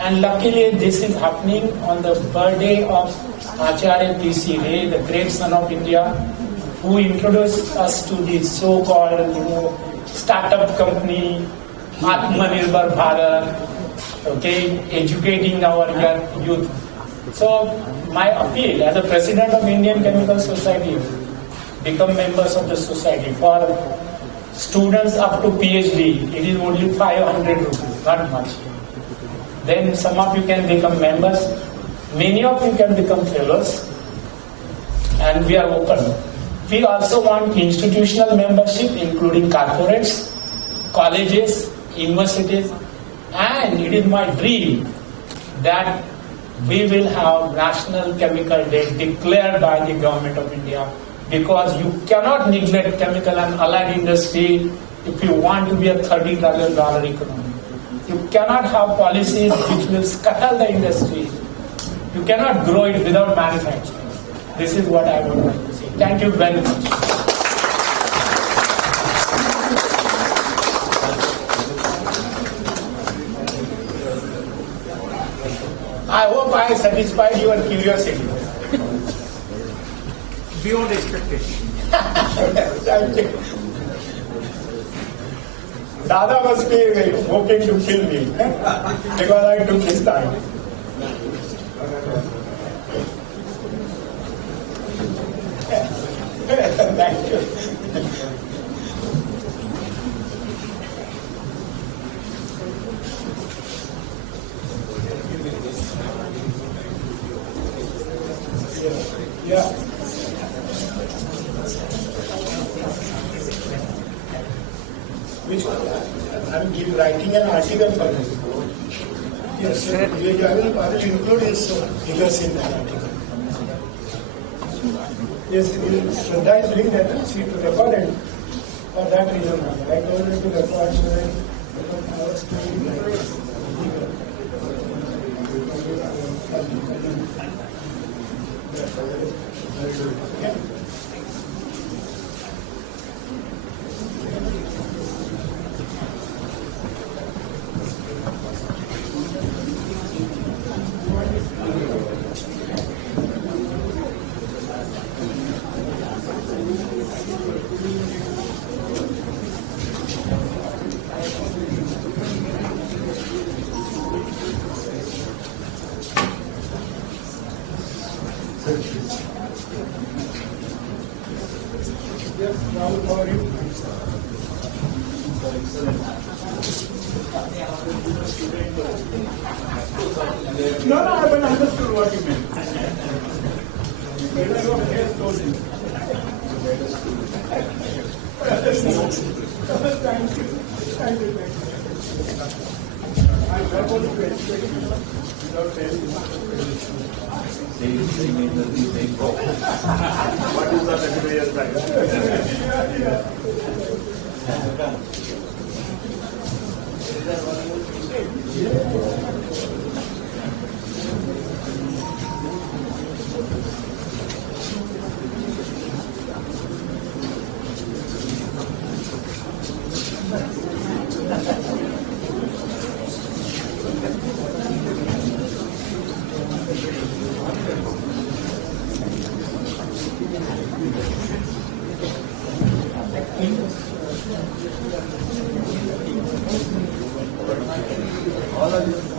And luckily, this is happening on the birthday of Acharya P.C. Ray, the great son of India, who introduced us to the so-called, startup company, Atmanirbhar Bharat, okay, educating our young youth. So my appeal as a president of Indian Chemical Society, become members of the society. For students up to PhD, it is only 500 rupees, not much. Then some of you can become members, many of you can become fellows, and we are open. We also want institutional membership, including corporates, colleges, universities, and it is my dream that we will have National Chemical Day declared by the Government of India, because you cannot neglect chemical and allied industry if you want to be a $30 trillion economy. You cannot have policies which will scuttle the industry. You cannot grow it without manufacturing. This is what I would like to say. Thank you very much. I hope I satisfied your curiosity. Beyond expectation. Thank you. Dada must be hoping to kill me because I took his time. Thank you. Yeah. Which one? I'm writing an article for you. Yes, sir. I will include his figures in that article. Yes, Shraddha is doing that. She recorded for that reason. I told her to record so that I was doing yeah. No, I haven't understood what you meant. Thank you. Thank you. I'm supposed to expect you without telling you. What is that every year time?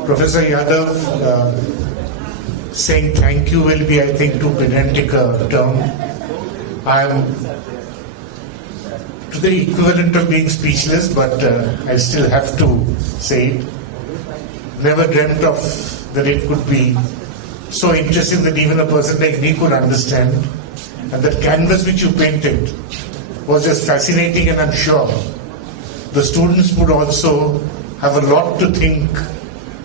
Professor Yadav, saying thank you will be, I think, too pedantic a term. I am to the equivalent of being speechless, but I still have to say it. Never dreamt of that it could be so interesting that even a person like me could understand. And that canvas which you painted was just fascinating, and I'm sure the students would also have a lot to think.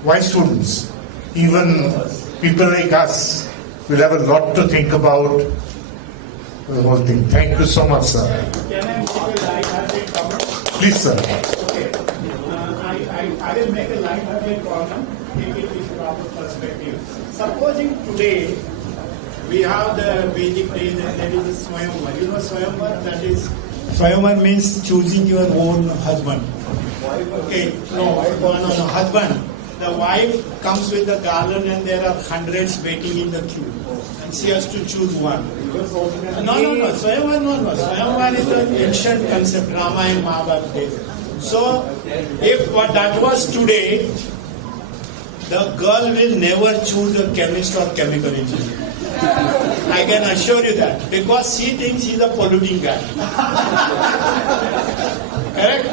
Why students? Even people like us will have a lot to think about the whole thing. Thank you so much, sir. Can I make a light-hearted comment? Please, sir. Okay. I will make a light-hearted comment, take it with proper perspective. Supposing today we have the Vedic days and there is a Swayamvar. You know Swayamvar? That is, Swayamvar means choosing your own husband. Okay, no, husband. The wife comes with the garland and there are hundreds waiting in the queue. And she has to choose one. No. Swayamvar, no. Swayamvar is an ancient concept, Rama and Mahabharata days. So, if what that was today, the girl will never choose a chemist or chemical engineer. I can assure you that. Because she thinks he's a polluting guy. Correct?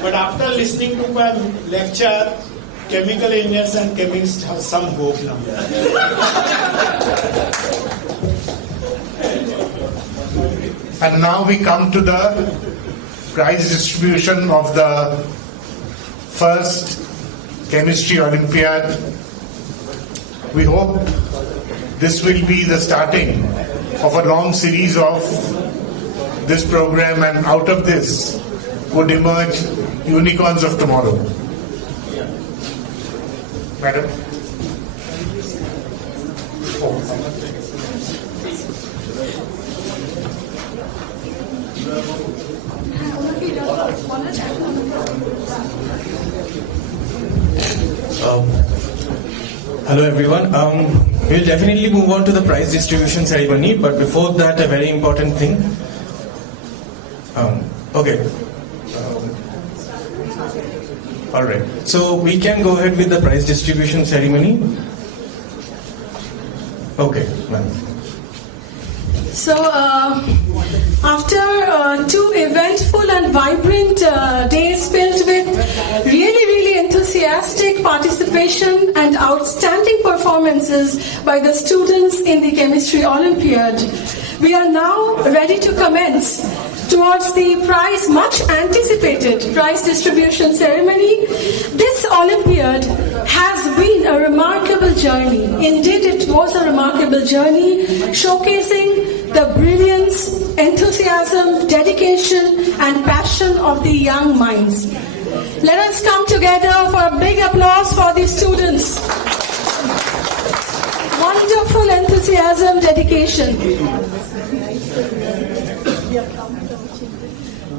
But after listening to my lecture, chemical engineers and chemists have some hope now. And now we come to the prize distribution of the first Chemistry Olympiad. We hope this will be the starting of a long series of this program, and out of this would emerge unicorns of tomorrow. Madam. Hello everyone. We'll definitely move on to the prize distribution ceremony, but before that, a very important thing. All right. So we can go ahead with the prize distribution ceremony. Okay, ma'am. So, after two eventful and vibrant days filled with really enthusiastic participation and outstanding performances by the students in the Chemistry Olympiad, we are now ready to commence towards the prize, much anticipated prize distribution ceremony. This Olympiad has been a remarkable journey. Indeed, it was a remarkable journey, showcasing the brilliance, enthusiasm, dedication, and passion of the young minds. Let us come together for a big applause for the students. Wonderful enthusiasm, dedication.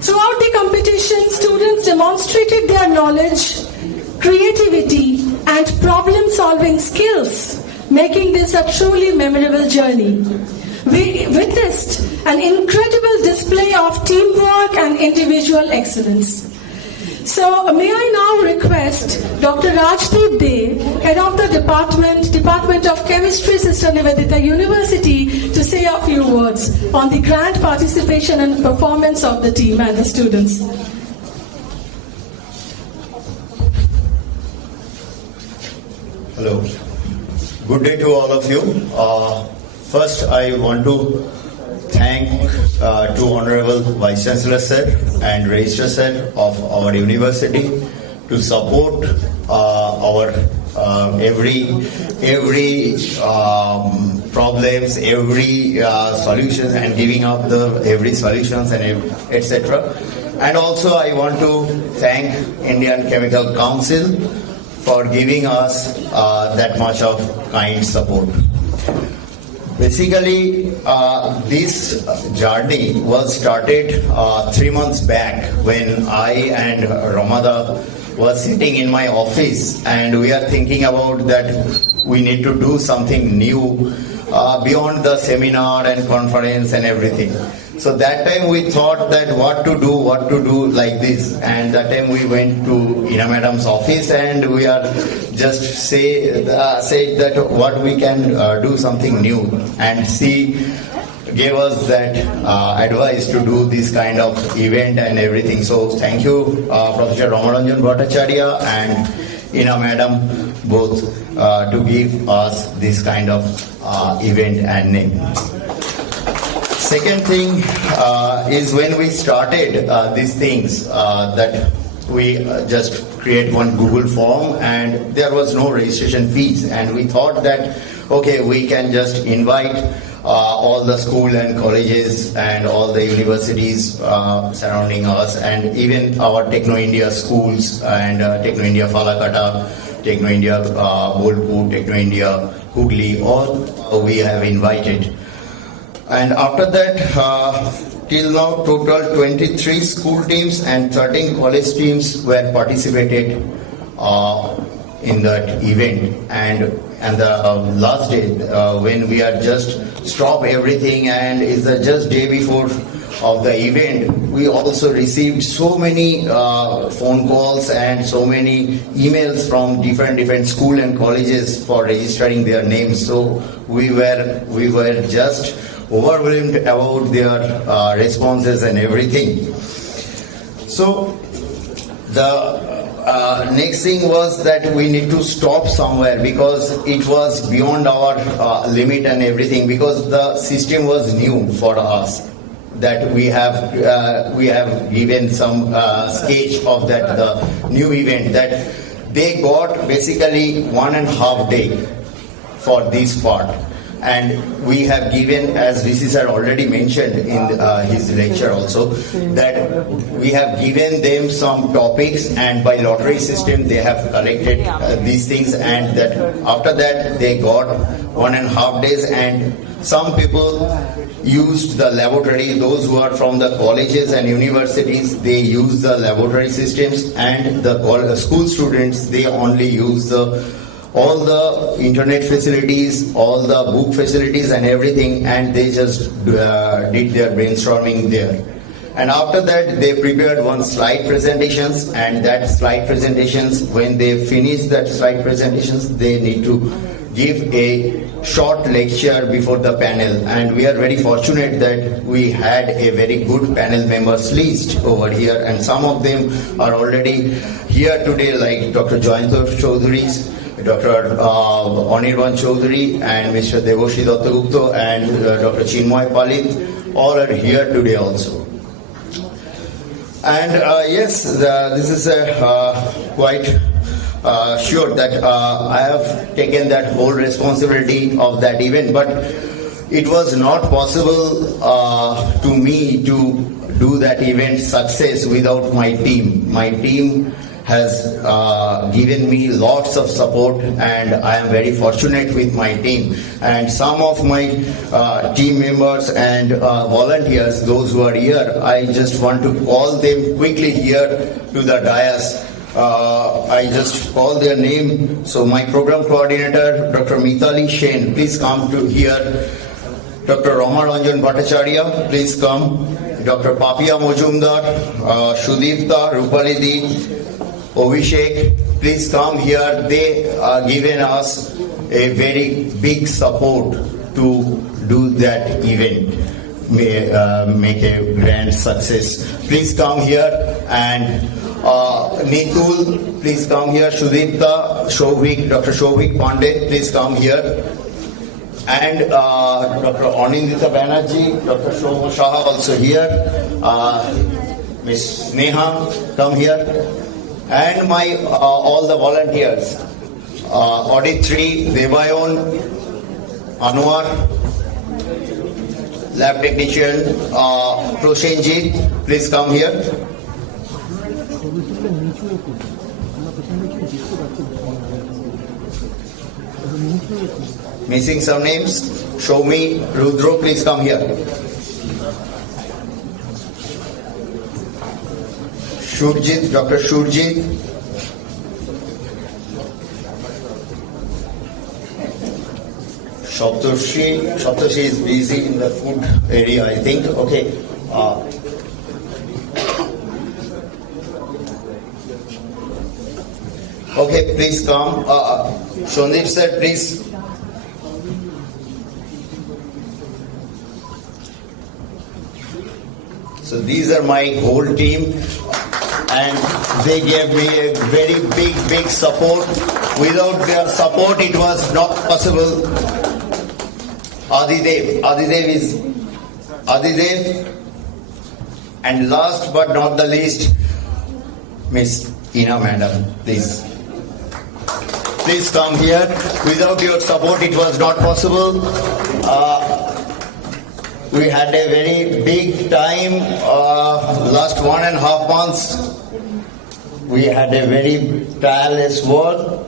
Throughout the competition, students demonstrated their knowledge, creativity, and problem-solving skills, making this a truly memorable journey. We witnessed an incredible display of teamwork and individual excellence. So, may I now request Dr. Rajdeep De, Head of the Department of Chemistry, Sister Nivedita University, to say a few words on the grand participation and performance of the team and the students. Hello. Good day to all of you. First, I want to thank two Honorable Vice Chancellor Sir and Registrar Sir of our university to support our every problems, every solutions, and giving up the every solutions and etc. And also, I want to thank Indian Chemical Council for giving us that much of kind support. Basically, this journey was started 3 months back when I and Ramada was sitting in my office, and we are thinking about that we need to do something new beyond the seminar and conference and everything. So that time we thought that what to do like this, and that time we went to Ina Madam's office and we are just said that what we can do something new, and she gave us that advice to do this kind of event and everything. So thank you Professor Ramaranjan Bhattacharya and Ina Madam both to give us this kind of event and name. Second thing is when we started these things that we just create one Google form and there was no registration fees, and we thought that okay, we can just invite all the school and colleges and all the universities surrounding us, and even our Techno India schools and Techno India Falakata, Techno India Bolpur, Techno India Hooghly, all we have invited. And after that, till now, total 23 school teams and 13 college teams were participated in that event. And the last day, when we are just stop everything, and it's the just day before of the event, we also received so many phone calls and so many emails from different school and colleges for registering their names. So we were just overwhelmed about their responses and everything. So the next thing was that we need to stop somewhere, because it was beyond our limit and everything, because the system was new for us. That we have given some sketch of that the new event, that they got basically 1.5 days for this part. And we have given, as VC sir already mentioned in his lecture also, that we have given them some topics, and by lottery system they have collected these things, and that after that they got 1.5 days, and some people used the laboratory. Those who are from the colleges and universities, they use the laboratory systems, and the school students, they only use all the internet facilities, all the book facilities and everything, and they just did their brainstorming there. And after that, they prepared one slide presentations, and that slide presentations, when they finish that slide presentations, they need to give a short lecture before the panel. And we are very fortunate that we had a very good panel members list over here, and some of them are already here today, like Dr. Joyanto Chaudhary, Dr. Anirban Chaudhary, and Mr. Devoshi Dattagupta, and Dr. Chinmoy Palit, all are here today also. And yes, this is quite sure that I have taken that whole responsibility of that event, but it was not possible to me to do that event success without my team. My team has given me lots of support, and I am very fortunate with my team. And some of my team members and volunteers, those who are here, I just want to call them quickly here to the dais. I just call their name. So my program coordinator, Dr. Mitali Shen, please come to here. Dr. Ramaranjan Bhattacharya, please come. Dr. Papia Mojumdar, Sudipta, Rupalidi, Abhishek, please come here. They are giving us a very big support to do that event, make a grand success. Please come here. And Nitul, please come here. Sudipta, Shovik, Dr. Shovik Pandey, please come here. And Dr. Anindita Banerjee, Dr. Shobha Shah also here. Ms. Sneha, come here. And my all the volunteers, Audit 3, Devayon, Anwar, Lab Technician, Proshenjit, please come here. Missing some names. Shomi, Rudro, please come here. Shurjit, Dr. Shurjit. Shaptoshi is busy in the food area, I think. Okay. Okay, please come. Shondeep sir, please. So these are my whole team, and they gave me a very big support. Without their support, it was not possible. Adidev, and last but not the least, Miss Ina Madam, please. Please come here. Without your support, it was not possible. We had a very big time, last 1.5 months. We had a very tireless work.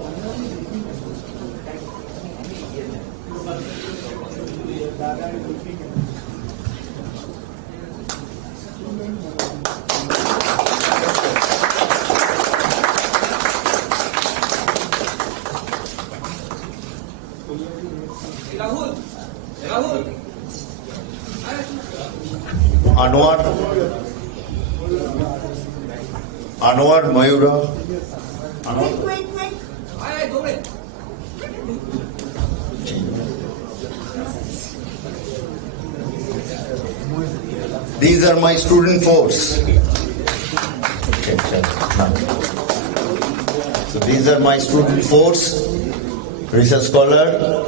Anwar Mayura. These are my student force. So these are my student force, research scholar.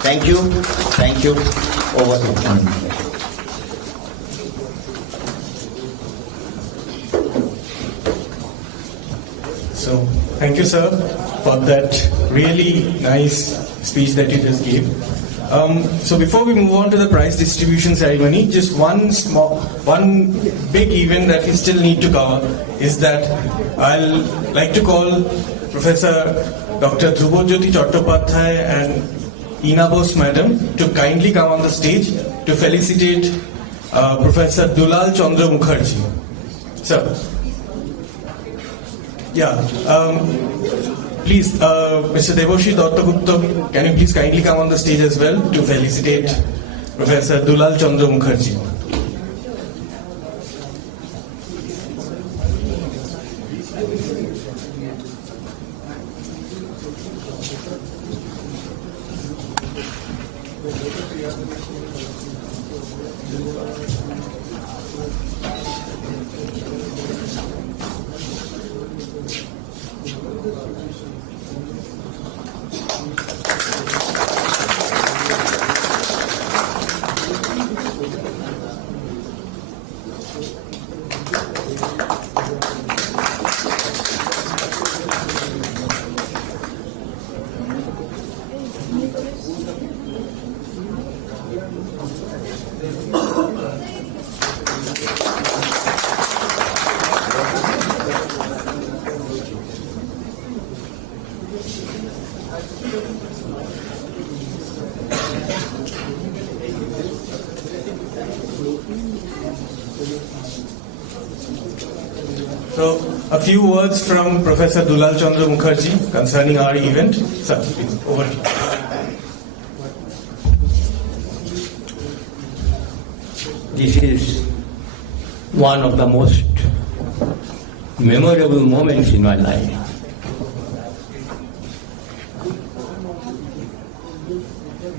Thank you. Over to you. So, thank you, sir, for that really nice speech that you just gave. So before we move on to the prize distribution ceremony, just one big event that we still need to cover is that I'll like to call Professor Dr. Dhrubajyoti Chattopadhyay and Ina Bose Madam to kindly come on the stage to felicitate Professor Dulal Chandra Mukherjee. Sir. Yeah. Please, Mr. Devoshi Dattagupta, can you please kindly come on the stage as well to felicitate Professor Dulal Chandra Mukherjee. So, a few words from Professor Dulal Chandra Mukherjee concerning our event. Sir, please, over to you. This is one of the most memorable moments in my life.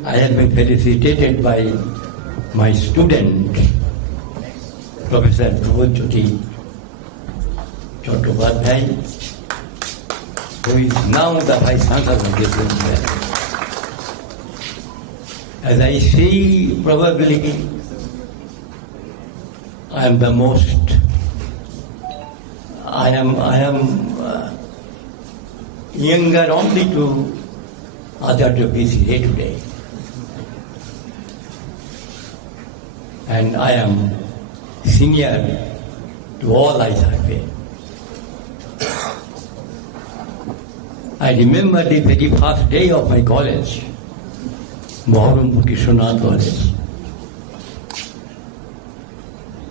I have been felicitated by my student, Professor Prafulla Chandra, who is now the Vice Chancellor of this University. As I see, probably I am the most. I am younger only to Acharya Prafulla today, and I am senior to all Acharya. I remember the very first day of my college, Moharampur Krishnath College,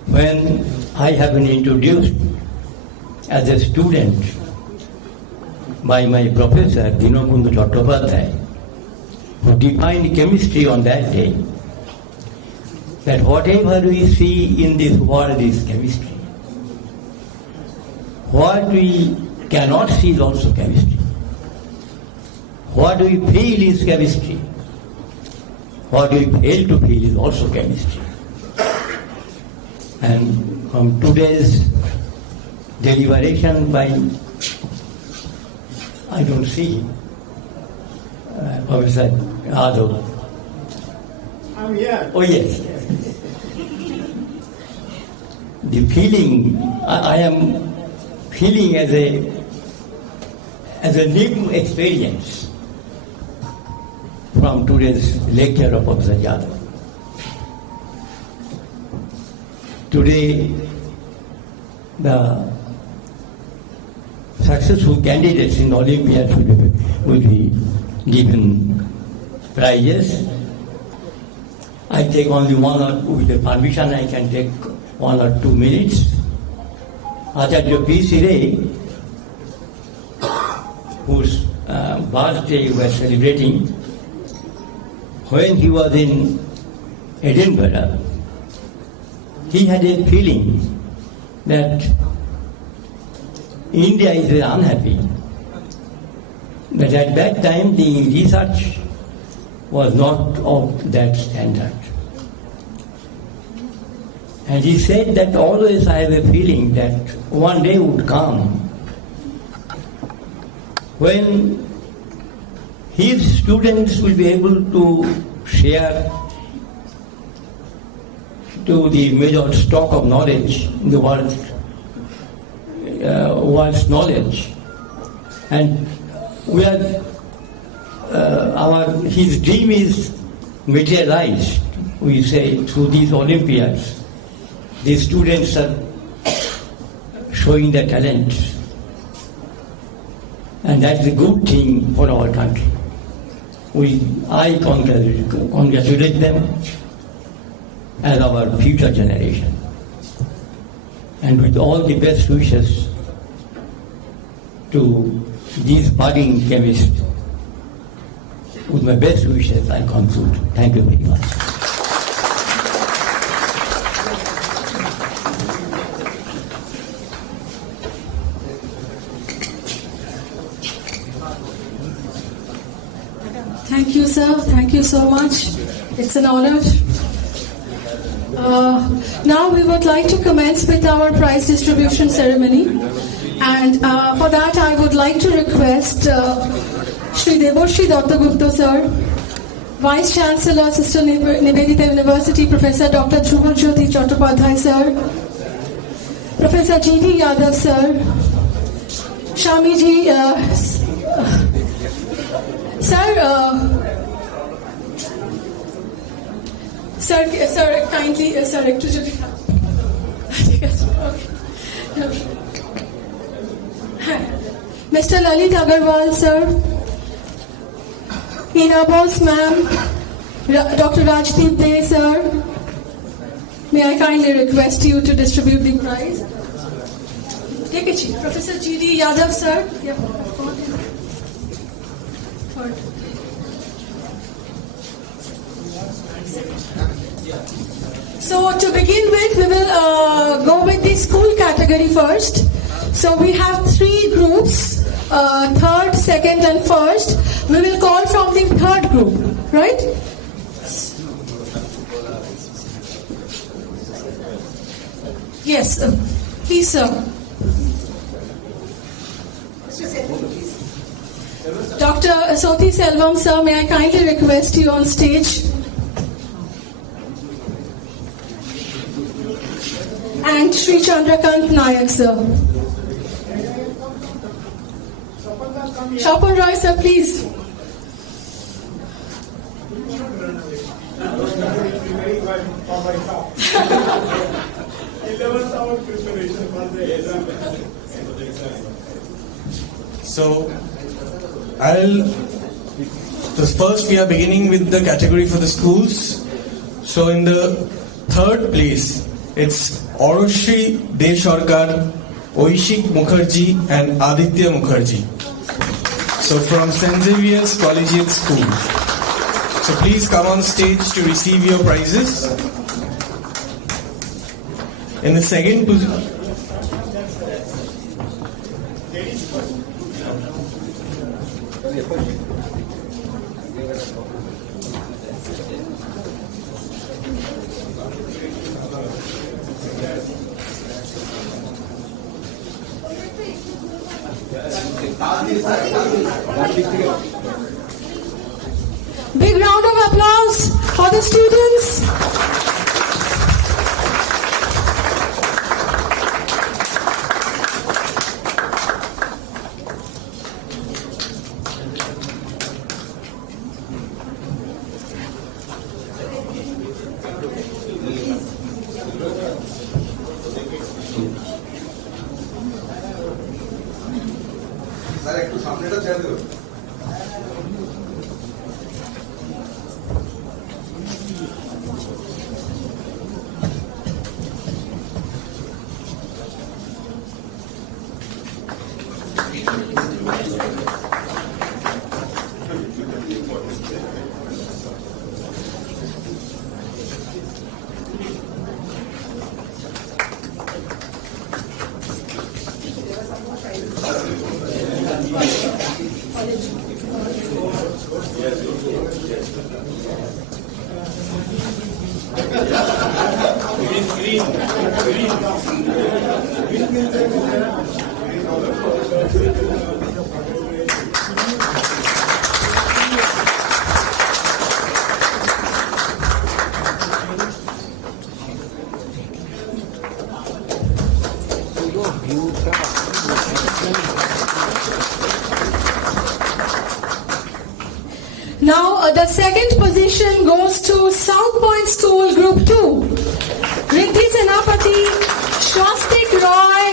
when I have been introduced as a student by my professor, Dinobandhu Chattopadhyay, who defined chemistry on that day, that whatever we see in this world is chemistry. What we cannot see is also chemistry. What we feel is chemistry. What we fail to feel is also chemistry. And from today's deliberation by, I don't see, Professor Adho. I'm here. Oh yes. The feeling, I am feeling as a new experience from today's lecture of Professor Yadav. Today, the successful candidates in Olympiad will be given prizes. I take only one or, with the permission, I can take 1 or 2 minutes. Acharya Prafulla, whose birthday we are celebrating, when he was in Edinburgh, he had a feeling that India is very unhappy. But at that time, the research was not of that standard. And he said that always I have a feeling that one day would come when his students will be able to share to the major stock of knowledge in the world's knowledge. And we are, his dream is materialized, we say, through these Olympiads. These students are showing their talent. And that's a good thing for our country. I congratulate them as our future generation. And with all the best wishes to these budding chemists, with my best wishes, I conclude. Thank you very much. Thank you, sir. Thank you so much. It's an honor. Now we would like to commence with our prize distribution ceremony. And for that, I would like to request Shri Debashri Dattagupta, sir, Vice Chancellor, Sister Nivedita University, Professor Dr. Dhruva Jyoti Chattopadhyay, sir, Professor G.D. Yadav, sir, Shamiji, sir, kindly, sir, একটু যদি ঠিক আছে, okay. Mr. Lalit Agarwal, sir, Hina Bose, ma'am, Dr. Rajdeep Dey, sir, may I kindly request you to distribute the prize? Take it, Professor G.D. Yadav, sir. Yep. So to begin with, we will go with the school category first. So we have 3 groups, third, second and first. We will call from the third group, right? Yes, please, sir. Dr. Soti Selvam, sir, may I kindly request you on stage? And Sri Chandrakant Nayak, sir. Shapan Roy, sir, please. So, first we are beginning with the category for the schools. So in the third place, it's Oroshri Desharkar, Oishik Mukherjee and Aditya Mukherjee. So from St. Xavier's Collegiate School. So please come on stage to receive your prizes. In the second position, big round of applause for the students. Now the second position goes to South Point School Group 2. Riddhi Senapati, Swastik Roy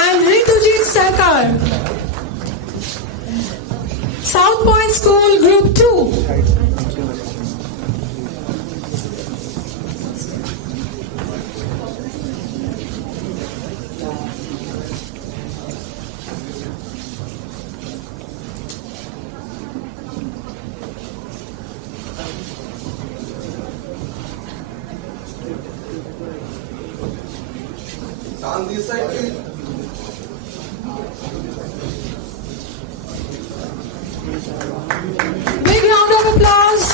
and Ritujit Sarkar. South Point School Group 2. Big round of applause.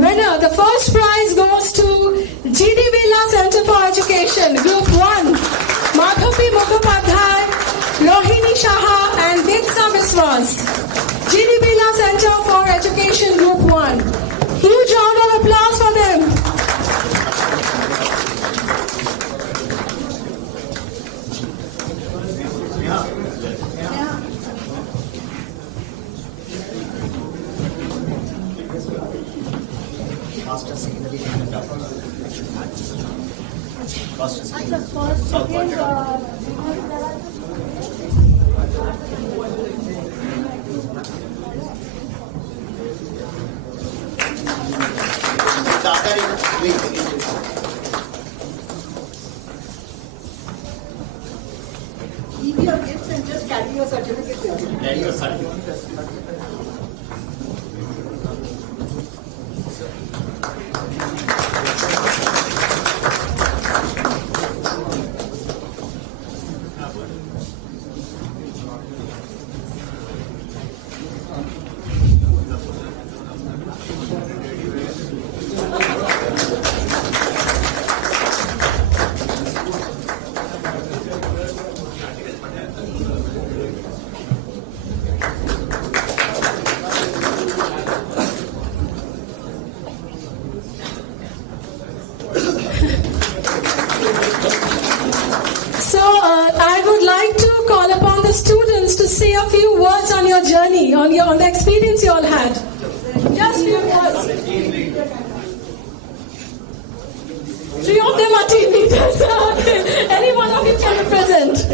Now the first prize goes to GD Birla Center for Education, Group 1, Madhavi Mukhopadhyay, Rohini Shaha and Diksa Viswas. GD Birla Center for Education, Group 1. Huge round of applause for them. Leave your gifts and just carry your certificate with you. Carry your certificate. I would like to call upon the students to say a few words on your journey, on the experience you all had. Just few words. 3 of them are team leaders. Okay. Any one of you can represent.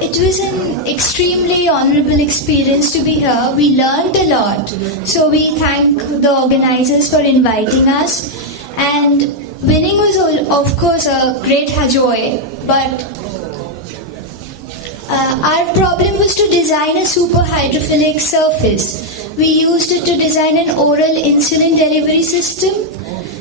It was an extremely honorable experience to be here. We learned a lot. So we thank the organizers for inviting us. And winning was, of course, a great joy. But our problem was to design a super hydrophilic surface. We used it to design an oral insulin delivery system.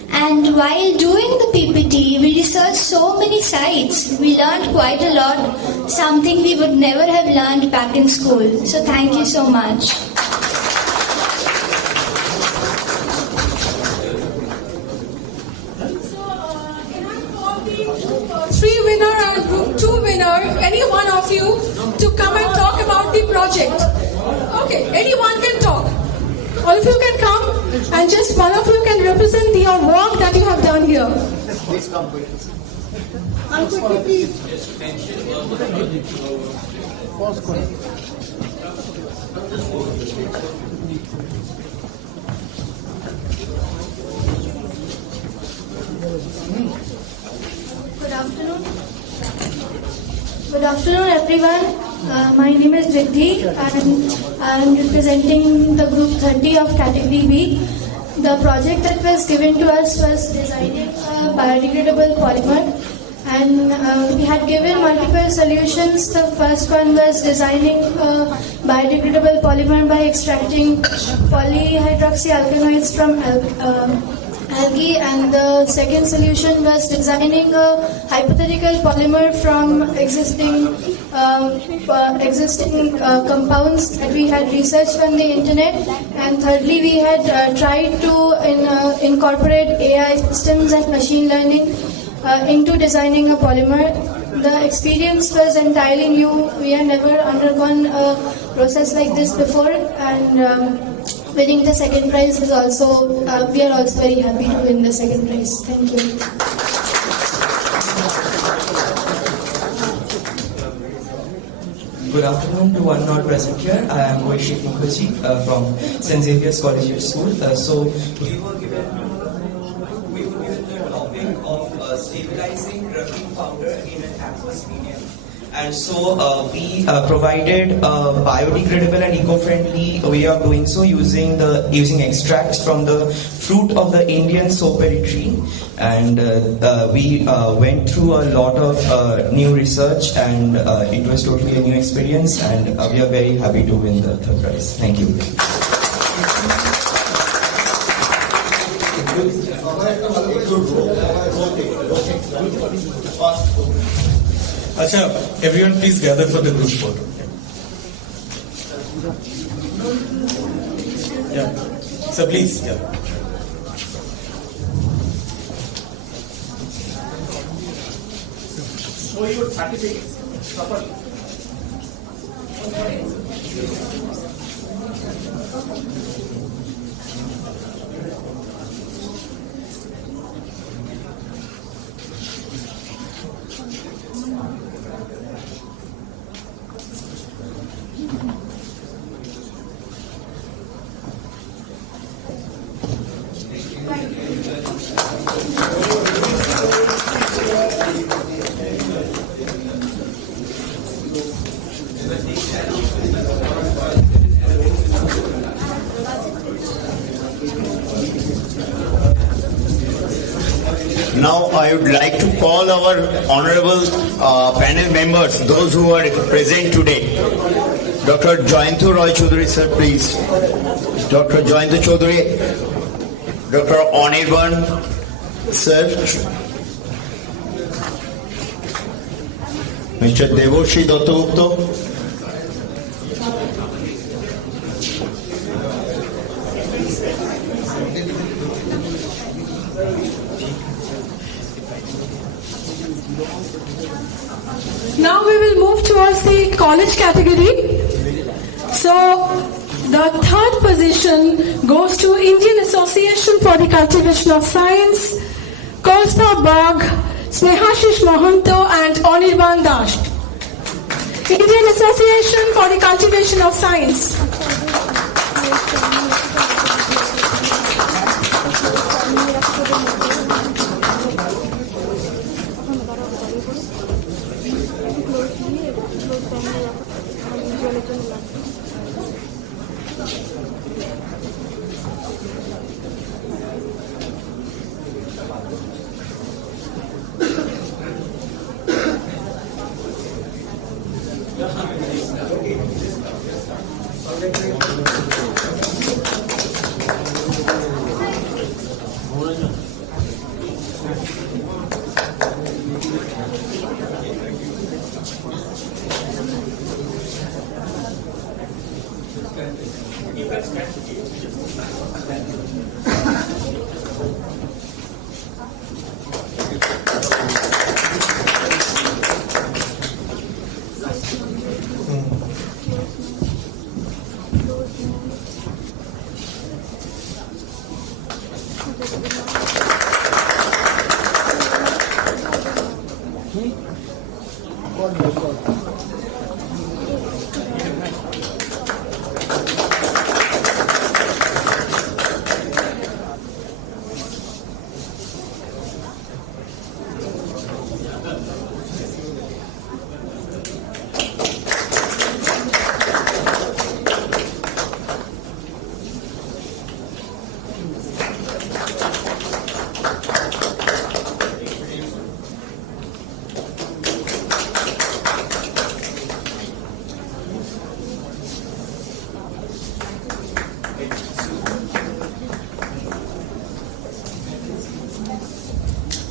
And while doing the PPT, we researched so many sites. We learned quite a lot, something we would never have learned back in school. So thank you so much. Three winner and group 2 winner, any one of you to come and talk about the project. Okay, anyone can talk. All of you can come and just one of you can represent your work that you have done here. Please come quick. Uncle, please. Good afternoon. Good afternoon, everyone. My name is Nivedita and I am representing the group 30 of category B. The project that was given to us was designing a biodegradable polymer, and we had given multiple solutions. The first one was designing a biodegradable polymer by extracting polyhydroxyalkanoids from algae, and the second solution was designing a hypothetical polymer from existing compounds that we had researched on the internet, and thirdly we had tried to incorporate AI systems and machine learning into designing a polymer. The experience was entirely new. We had never undergone a process like this before, and winning the second prize is also, we are also very happy to win the second prize. Thank you. Good afternoon to one not present here. I am Vaishik Mukherjee from St. Xavier's Collegiate School. So we were given the topic of stabilizing graphene powder in an aqueous medium. And so we provided a biodegradable and eco-friendly way of doing so using extracts from the fruit of the Indian soapberry tree. And we went through a lot of new research, and it was totally a new experience, and we are very happy to win the third prize. Thank you. Acha, everyone please gather for the group photo. Yeah. So please, yeah. Show your certificates. Now I would like to call our honorable panel members, those who are present today. Dr. Jayantu Roy Chaudhary, sir, please. Dr. Jayantu Chaudhary, Dr. Anirban, sir. Mr. Devoshi Dattagupta. Now we will move towards the college category. So the third position goes to Indian Association for the Cultivation of Science, Kausta Bagh, Snehashish Mohanto and Anirban Das. Indian Association for the Cultivation of Science.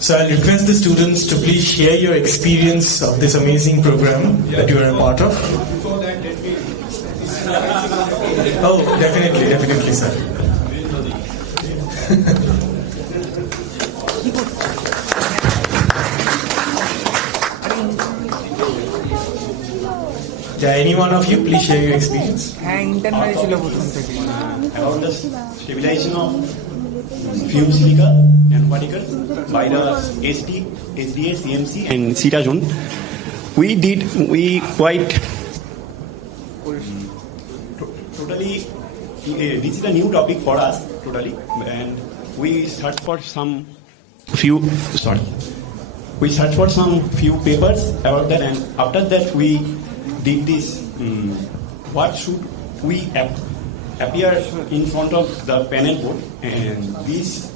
So I'll request the students to please share your experience of this amazing program that you are a part of. Oh, definitely, sir. Yeah, any one of you, please share your experience. About the stabilization of fume silica nanoparticles by the SDA, CMC and CETA zone. We quite totally, this is a new topic for us totally, and we searched for some few papers about that, and after that we did this. What should we appear in front of the panel board, and this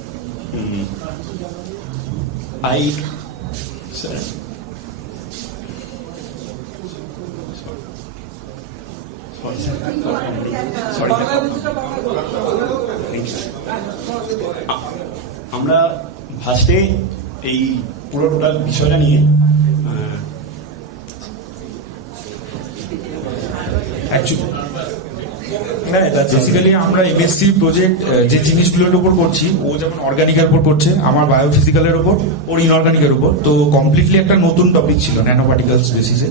আমরা ফার্স্টে এই পুরো total বিষয়টা নিয়ে basically আমরা MSc project যে জিনিসগুলোর উপর করছি, ও যেমন অর্গানিকের উপর করছে, আমার বায়োফিজিক্যালের উপর, ওর ইনঅর্গানিকের উপর, তো কমপ্লিটলি একটা নতুন টপিক ছিল ন্যানো পার্টিকেলস বেসিসে।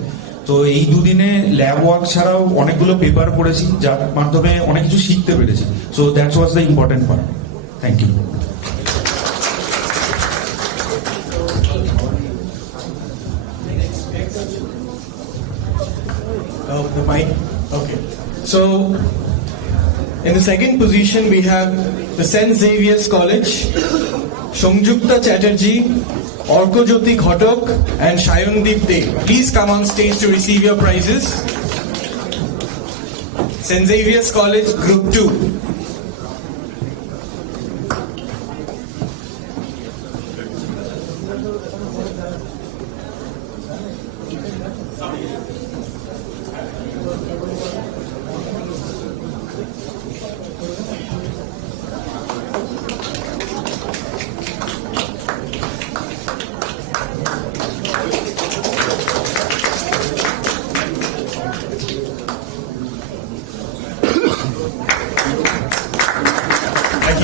তো এই দুদিনে ল্যাব ওয়ার্ক ছাড়াও অনেকগুলো পেপার পড়েছি, যার মাধ্যমে অনেক কিছু শিখতে পেরেছি। So that's was the important part. Thank you. The mic? Okay. So, in the second position, we have the St. Xavier's College, Shongjukta Chatterjee, Orkojyoti Ghotok, and Shayondeep Dey. Please come on stage to receive your prizes. St. Xavier's College, Group 2.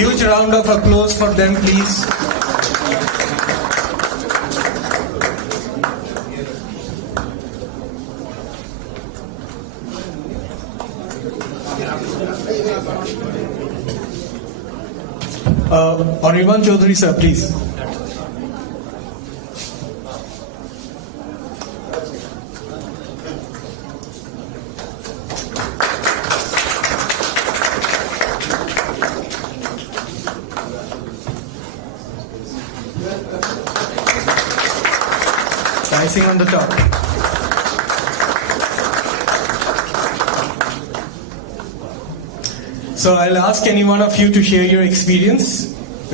Huge round of applause for them, please. Anirban Chaudhary, sir, please. Icing on the top. So I'll ask any one of you to share your experience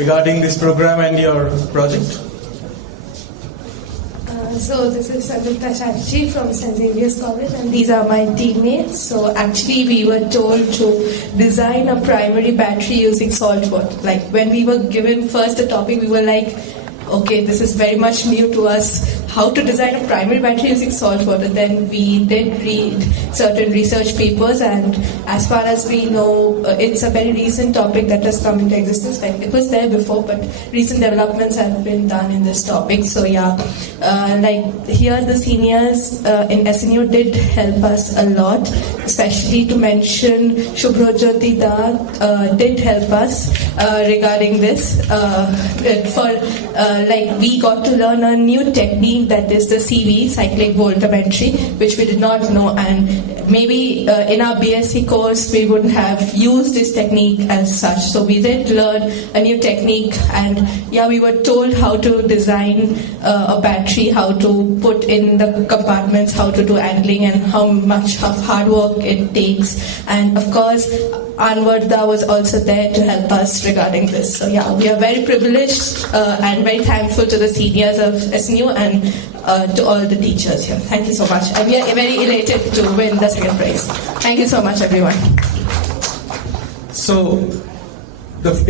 regarding this program and your project. So this is Nivedita from St. Xavier's College, and these are my teammates. So actually we were told to design a primary battery using salt water. Like when we were given first the topic, we were like, okay, this is very much new to us, how to design a primary battery using salt water. Then we did read certain research papers, and as far as we know, it's a very recent topic that has come into existence. Like it was there before, but recent developments have been done in this topic. So yeah, like here the seniors in SNU did help us a lot, especially to mention Shubhrojyoti Da did help us regarding this. Like we got to learn a new technique, that is the CV, cyclic voltammetry, which we did not know, and maybe in our BSc course we wouldn't have used this technique as such. So we did learn a new technique, and yeah, we were told how to design a battery, how to put in the compartments, how to do angling, and how much of hard work it takes. And of course Anvarda was also there to help us regarding this. So yeah, we are very privileged and very thankful to the seniors of SNU and to all the teachers here. Thank you so much. And we are very elated to win the second prize. Thank you so much, everyone. So,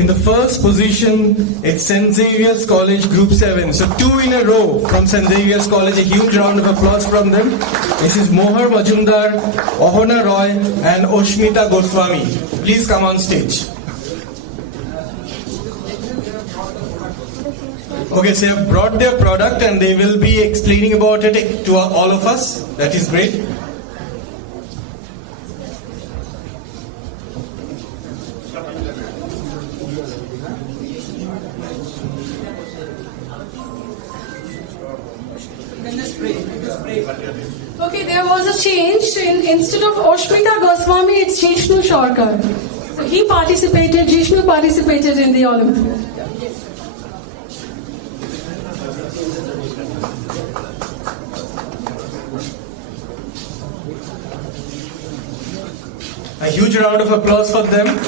in the first position, it's St. Xavier's College Group 7. So 2 in a row from St. Xavier's College. A huge round of applause from them. This is Mohar Majumdar, Ohana Roy, and Oshmita Goswami. Please come on stage. Okay, so they have brought their product and they will be explaining about it to all of us. That is great. Okay, there was a change. Instead of Oshmita Goswami, it's Jishnu Shorkar. So Jishnu participated in the Olympiad. A huge round of applause for them.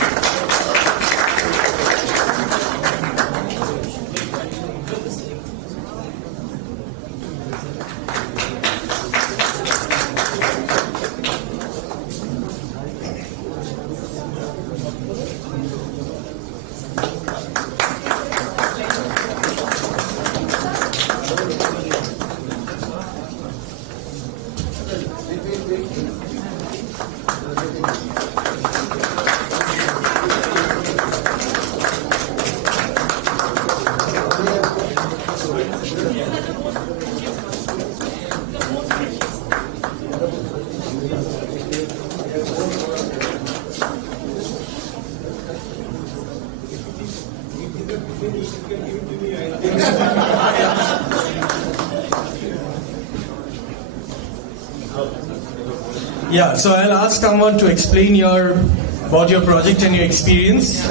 Yeah, so I'll ask someone to explain about your project and your experience.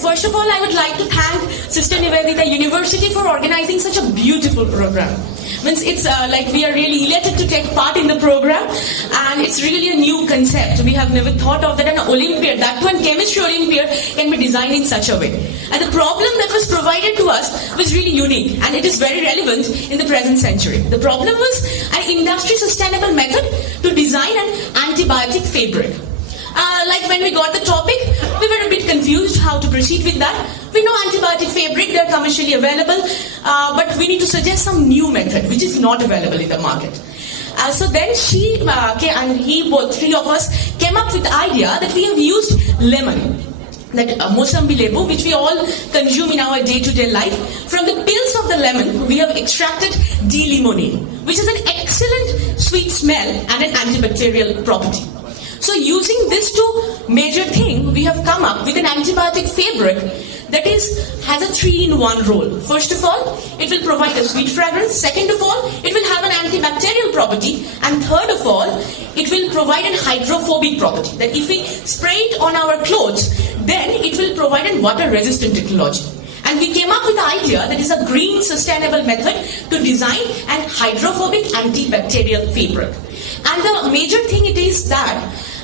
First of all, I would like to thank Sister Nivedita University for organizing such a beautiful program. It's like we are really elated to take part in the program, and it's really a new concept. We have never thought of that an Olympiad, that one chemistry Olympiad, can be designed in such a way. And the problem that was provided to us was really unique, and it is very relevant in the present century. The problem was an industry sustainable method to design an antibiotic fabric. Like when we got the topic, we were a bit confused how to proceed with that. We know antibiotic fabric, they are commercially available, but we need to suggest some new method which is not available in the market. So then she and he, both three of us, came up with the idea that we have used lemon, that Mosambi lebu, which we all consume in our day-to-day life. From the pills of the lemon, we have extracted D-limonene, which is an excellent sweet smell and an antibacterial property. So using these two major things, we have come up with an antibiotic fabric that has a 3-in-1 role. First of all, it will provide a sweet fragrance. Second of all, it will have an antibacterial property. And third of all, it will provide a hydrophobic property, that if we spray it on our clothes, then it will provide a water-resistant technology. And we came up with the idea that is a green sustainable method to design an hydrophobic antibacterial fabric. And the major thing it is that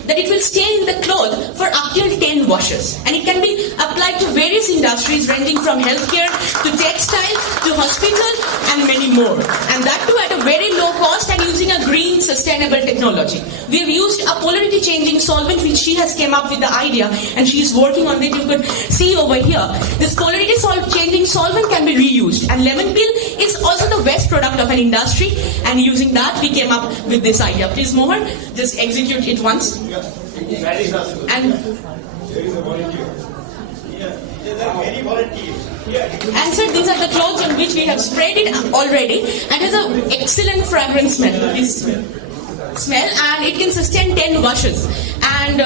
it will stay in the cloth for up till 10 washes. And it can be applied to various industries ranging from healthcare to textile to hospital and many more. And that too at a very low cost and using a green sustainable technology. We have used a polarity changing solvent which she has came up with the idea and she is working on it. You could see over here. This polarity changing solvent can be reused. And lemon peel is also the waste product of an industry. And using that we came up with this idea. Please Mohan, just execute it once. And sir, these are the clothes on which we have sprayed it already and has an excellent fragrance smell and it can sustain 10 washes and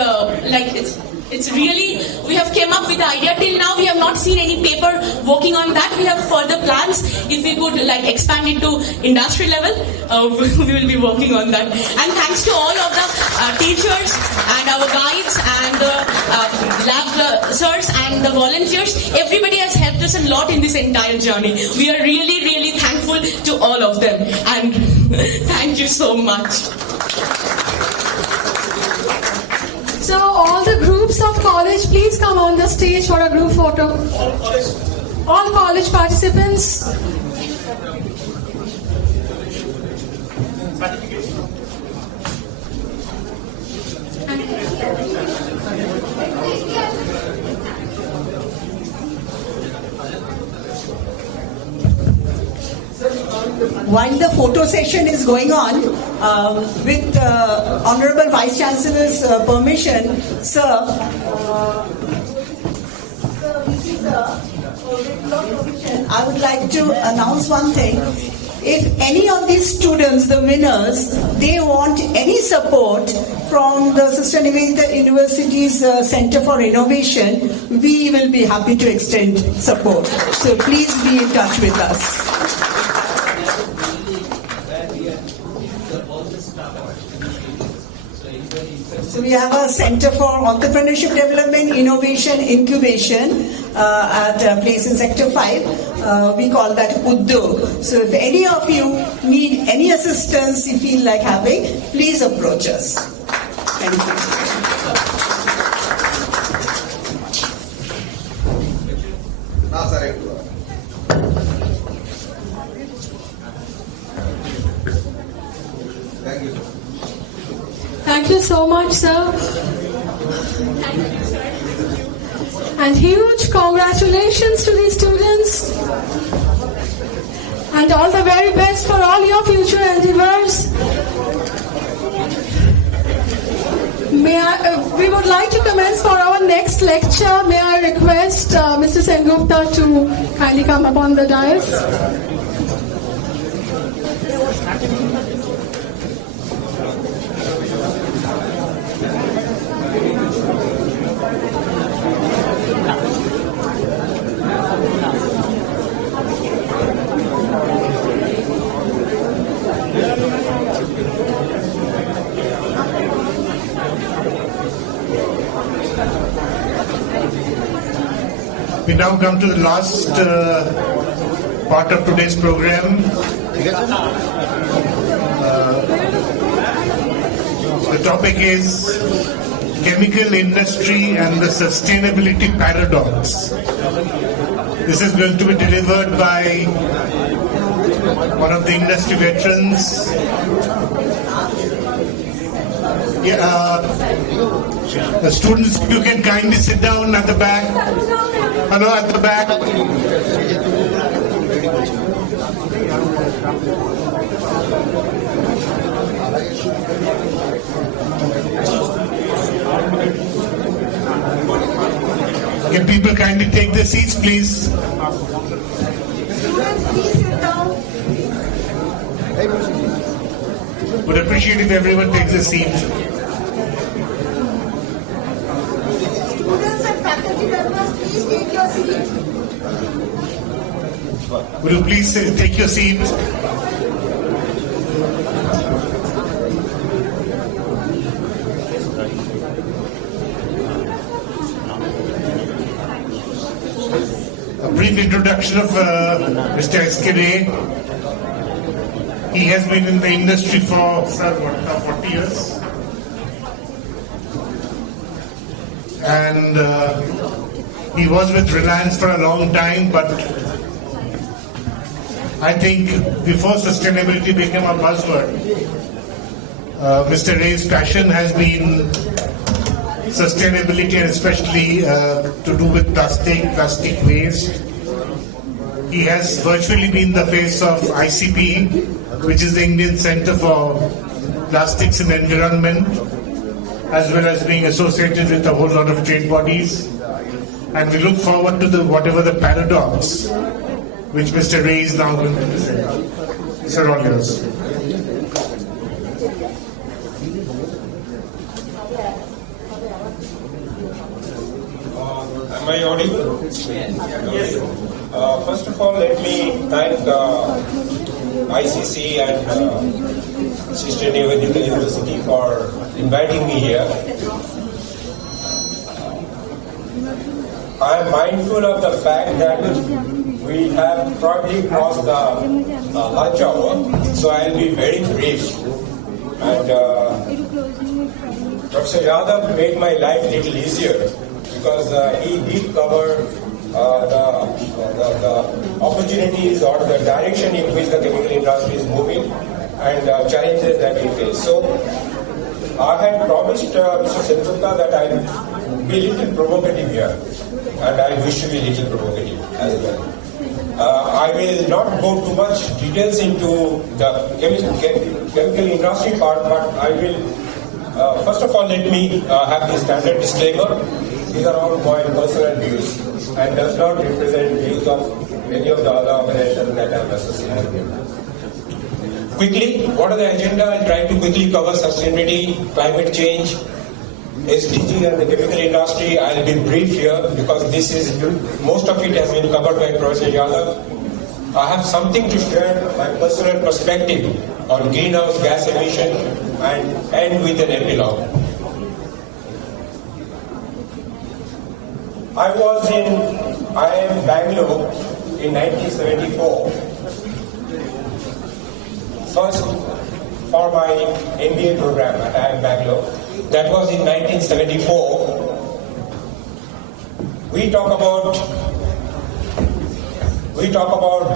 it's really, we have came up with the idea. Till now we have not seen any paper working on that. We have further plans. If we could expand it to industry level, we will be working on that. And thanks to all of the teachers and our guides and the lab sirs and the volunteers, everybody has helped us a lot in this entire journey. We are really, really thankful to all of them. And thank you so much. So all the groups of college, please come on the stage for a group photo. All college participants. While the photo session is going on, with Honorable Vice Chancellor's permission, sir, with your permission, I would like to announce one thing. If any of these students, the winners, they want any support from the Sister Nivedita University's Center for Innovation, we will be happy to extend support. So please be in touch with us. So we have a Center for Entrepreneurship Development, Innovation, Incubation at a place in Sector 5. We call that Udyog. So if any of you need any assistance you feel like having, please approach us. Thank you. Thank you so much, sir. And huge congratulations to these students. And all the very best for all your future endeavors. We would like to commence for our next lecture. May I request Mr. Sengupta to kindly come up on the dais. We now come to the last part of today's program. The topic is chemical industry and the sustainability paradox. This is going to be delivered by one of the industry veterans. The students, you can kindly sit down at the back. Hello, at the back. Can people kindly take their seats, please? Would appreciate if everyone takes a seat. Students and faculty members, please take your seat. Would you please take your seat? A brief introduction of Mr. S.K. He has been in the industry for 40 years. And he was with Reliance for a long time, but I think before sustainability became a buzzword, Mr. Ray's passion has been sustainability, and especially to do with plastic waste. He has virtually been the face of ICP, which is the Indian Center for Plastics and Environment, as well as being associated with a whole lot of trade bodies. And we look forward to whatever the paradox which Mr. Ray is now going to present. Sir, all yours. Am I audible? Yes. First of all, let me thank ICC and Sister Nivedita University for inviting me here. I am mindful of the fact that we have probably crossed the lunch hour, so I will be very brief. And Professor Yadav made my life a little easier because he did cover the opportunities or the direction in which the chemical industry is moving and challenges that we face. So I had promised Mr. Sengupta that I will be a little provocative here, and I wish to be a little provocative as well. I will not go too much details into the chemical industry part, but I will, first of all, let me have the standard disclaimer these are all my personal views and does not represent views of any of the other organizations that I'm associated with. Quickly, what are the agenda? I'll try to quickly cover sustainability, climate change, SDG and the chemical industry. I'll be brief here because most of it has been covered by Professor Yadav. I have something to share, my personal perspective on greenhouse gas emission and end with an epilogue. I was in IIM Bangalore in 1974, first for my MBA program at IIM Bangalore. That was in 1974. We talk about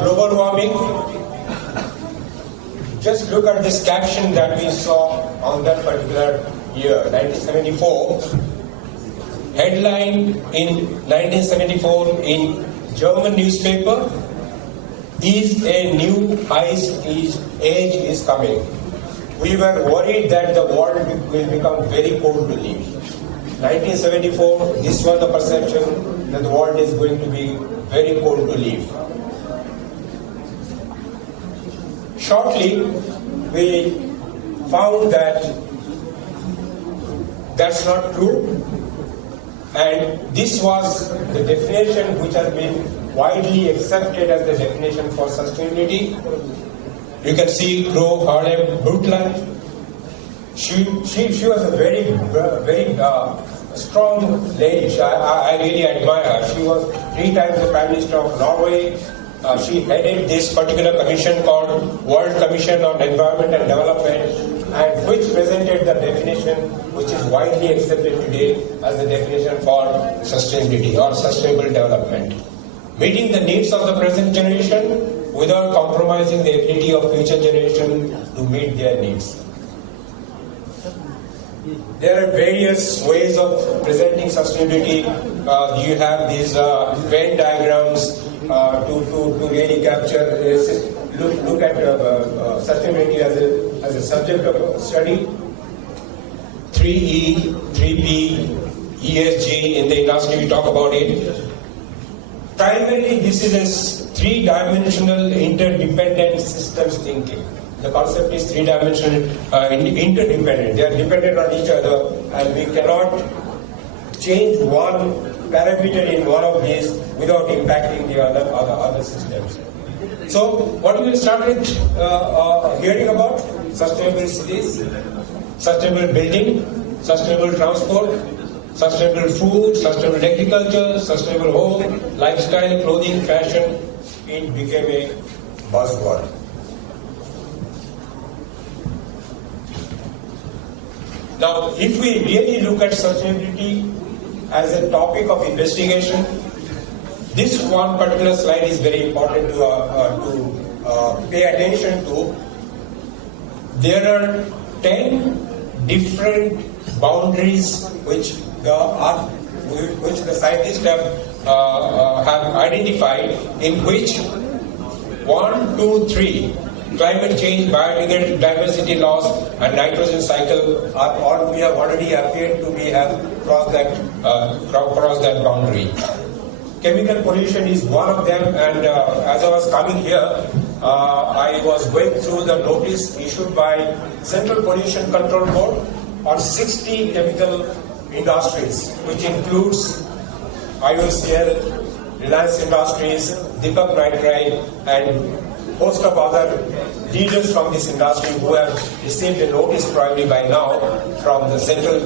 global warming. Just look at this caption that we saw on that particular year, 1974. Headline in 1974 in German newspaper, "Is a new ice age is coming." We were worried that the world will become very cold to live. 1974, this was the perception that the world is going to be very cold to live. Shortly, we found that that's not true, and this was the definition which has been widely accepted as the definition for sustainability. You can see Gro Harlem Brundtland. She was a very strong lady. I really admire her. She was 3 times the Prime Minister of Norway. She headed this particular commission called World Commission on Environment and Development, and which presented the definition which is widely accepted today as the definition for sustainability or sustainable development. Meeting the needs of the present generation without compromising the ability of future generation to meet their needs. There are various ways of presenting sustainability. You have these Venn diagrams to really capture, look at sustainability as a subject of study. 3E, 3P, ESG in the industry, we talk about it. Primarily, this is a 3-dimensional interdependent systems thinking. The concept is 3-dimensional interdependent. They are dependent on each other, and we cannot change one parameter in one of these without impacting the other systems. So, what we started hearing about? Sustainable cities, sustainable building, sustainable transport, sustainable food, sustainable agriculture, sustainable home, lifestyle, clothing, fashion. It became a buzzword. Now, if we really look at sustainability as a topic of investigation, this one particular slide is very important to pay attention to. There are 10 different boundaries which the scientists have identified, in which 1, 2, 3, climate change, biodiversity loss, and nitrogen cycle are all we have already appeared to have crossed that boundary. Chemical pollution is one of them, and as I was coming here, I was going through the notice issued by Central Pollution Control Board on 60 chemical industries, which includes IOCL, Reliance Industries, Deepak Nitrite, and host of other leaders from this industry who have received a notice probably by now from the Central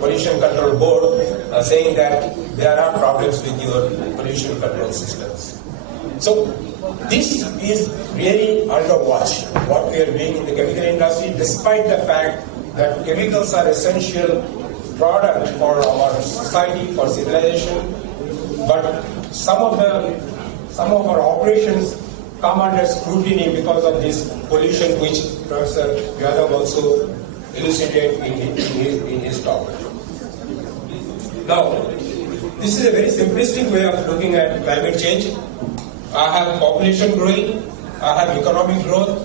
Pollution Control Board saying that there are problems with your pollution control systems. So this is really under watch, what we are doing in the chemical industry, despite the fact that chemicals are essential product for our society, for civilization, but some of our operations come under scrutiny because of this pollution, which Professor Yadav also elucidated in his talk. Now, this is a very simplistic way of looking at climate change. I have population growing, I have economic growth,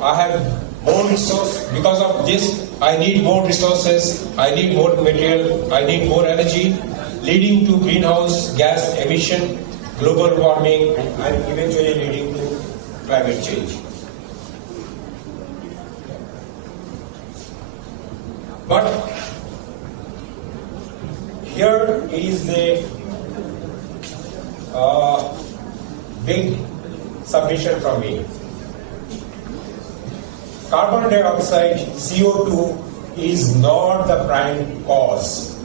I have more resource. Because of this, I need more resources, I need more material, I need more energy, leading to greenhouse gas emission, global warming, and eventually leading to climate change. But here is the big submission from me. Carbon dioxide, CO2, is not the prime cause,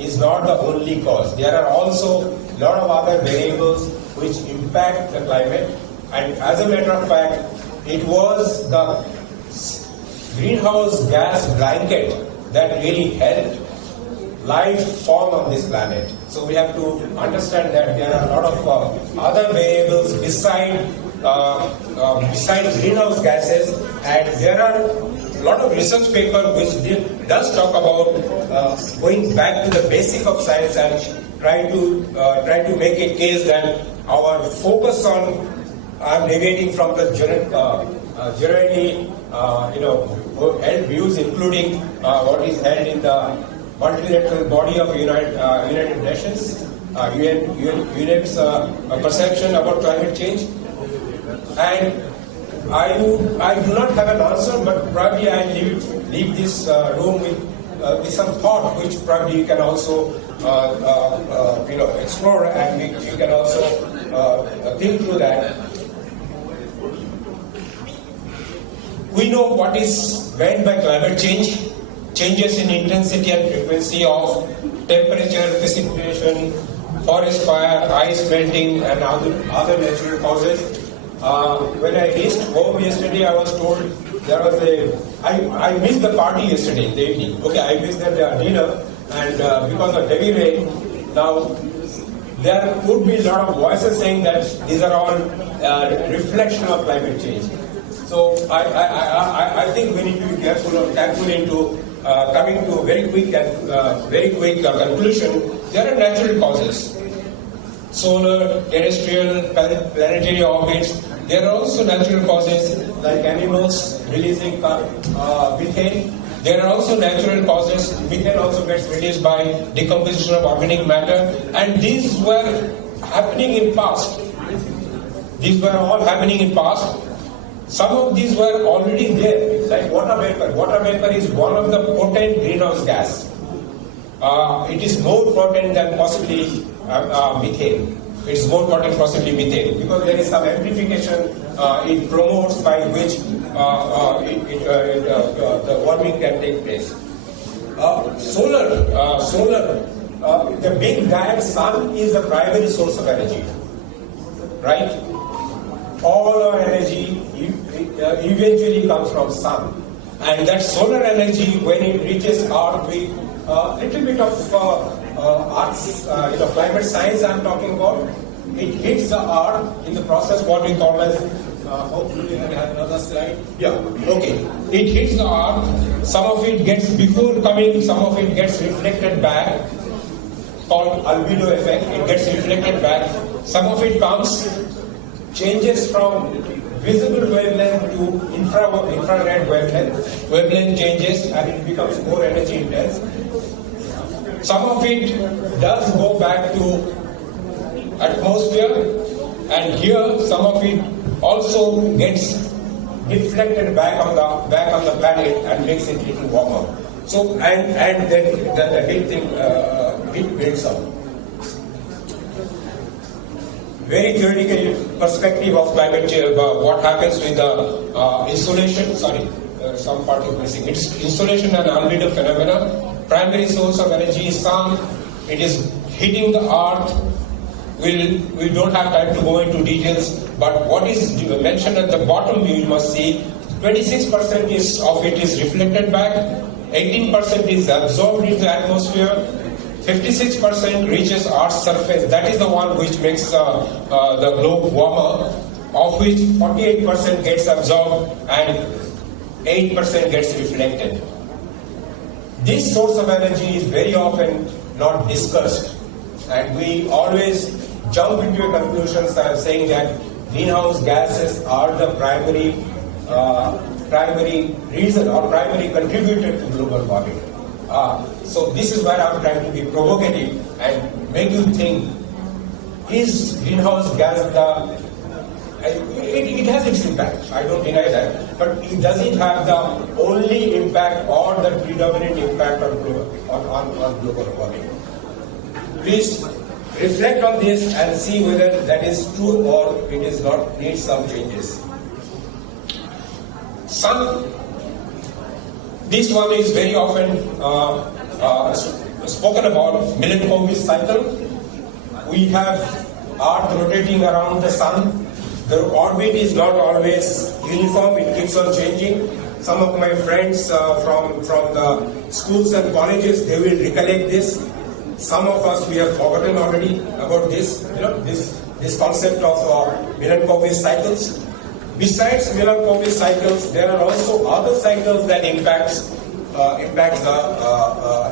is not the only cause. There are also a lot of other variables which impact the climate, and as a matter of fact, it was the greenhouse gas blanket that really helped life form on this planet. So we have to understand that there are a lot of other variables besides greenhouse gases, and there are a lot of research papers which does talk about going back to the basic of science and try to make a case that our focus on, I'm deviating from the generally held views, including what is held in the multilateral body of United Nations, UN's perception about climate change. And I do not have an answer, but probably I leave this room with some thought, which probably you can also explore, and you can also think through that. We know what is meant by climate change: changes in intensity and frequency of temperature, precipitation, forest fire, ice melting, and other natural causes. When I reached home yesterday, I was told there was I missed the party yesterday in the evening. Okay, I missed that dinner, and because of heavy rain, now there could be a lot of voices saying that these are all reflection of climate change. So I think we need to be careful into coming to a very quick conclusion. There are natural causes: solar, terrestrial, planetary orbits. There are also natural causes like animals releasing methane. There are also natural causes. Methane also gets released by decomposition of organic matter, and these were happening in past. These were all happening in past. Some of these were already there, like water vapor. Water vapor is one of the potent greenhouse gas. It is more potent than possibly methane. It's more potent possibly methane, because there is some amplification it promotes by which the warming can take place. Solar, the big giant sun is the primary source of energy, right? All our energy eventually comes from sun, and that solar energy, when it reaches Earth, with a little bit of Earth's, climate science I'm talking about, it hits the Earth in the process what we call as, hopefully I have another slide. Yeah, okay. It hits the Earth. Some of it gets before coming, some of it gets reflected back, called albedo effect. It gets reflected back. Some of it comes, changes from visible wavelength to infrared wavelength. Wavelength changes and it becomes more energy intense. Some of it does go back to atmosphere, and here some of it also gets deflected back on the planet and makes it a little warmer. So and then the heat builds up. Very theoretical perspective of climate change, what happens with the insolation, some part is missing. It's insolation and albedo phenomena. Primary source of energy is sun. It is hitting the earth. We don't have time to go into details, but what is mentioned at the bottom, you must see, 26% of it is reflected back, 18% is absorbed into the atmosphere, 56% reaches Earth's surface. That is the one which makes the globe warmer, of which 48% gets absorbed and 8% gets reflected. This source of energy is very often not discussed, and we always jump into a conclusion saying that greenhouse gases are the primary primary reason or primary contributor to global warming. So this is where I'm trying to be provocative and make you think, is greenhouse gas it has its impact, I don't deny that, but does it have the only impact or the predominant impact on global warming? Please reflect on this and see whether that is true or it is not, needs some changes. This one is very often spoken about, Milankovitch cycle. We have Earth rotating around the Sun. The orbit is not always uniform, it keeps on changing. Some of my friends from the schools and colleges, they will recollect this. Some of us, we have forgotten already about this, this concept of Milankovitch cycles. Besides Milankovitch cycles, there are also other cycles that impacts the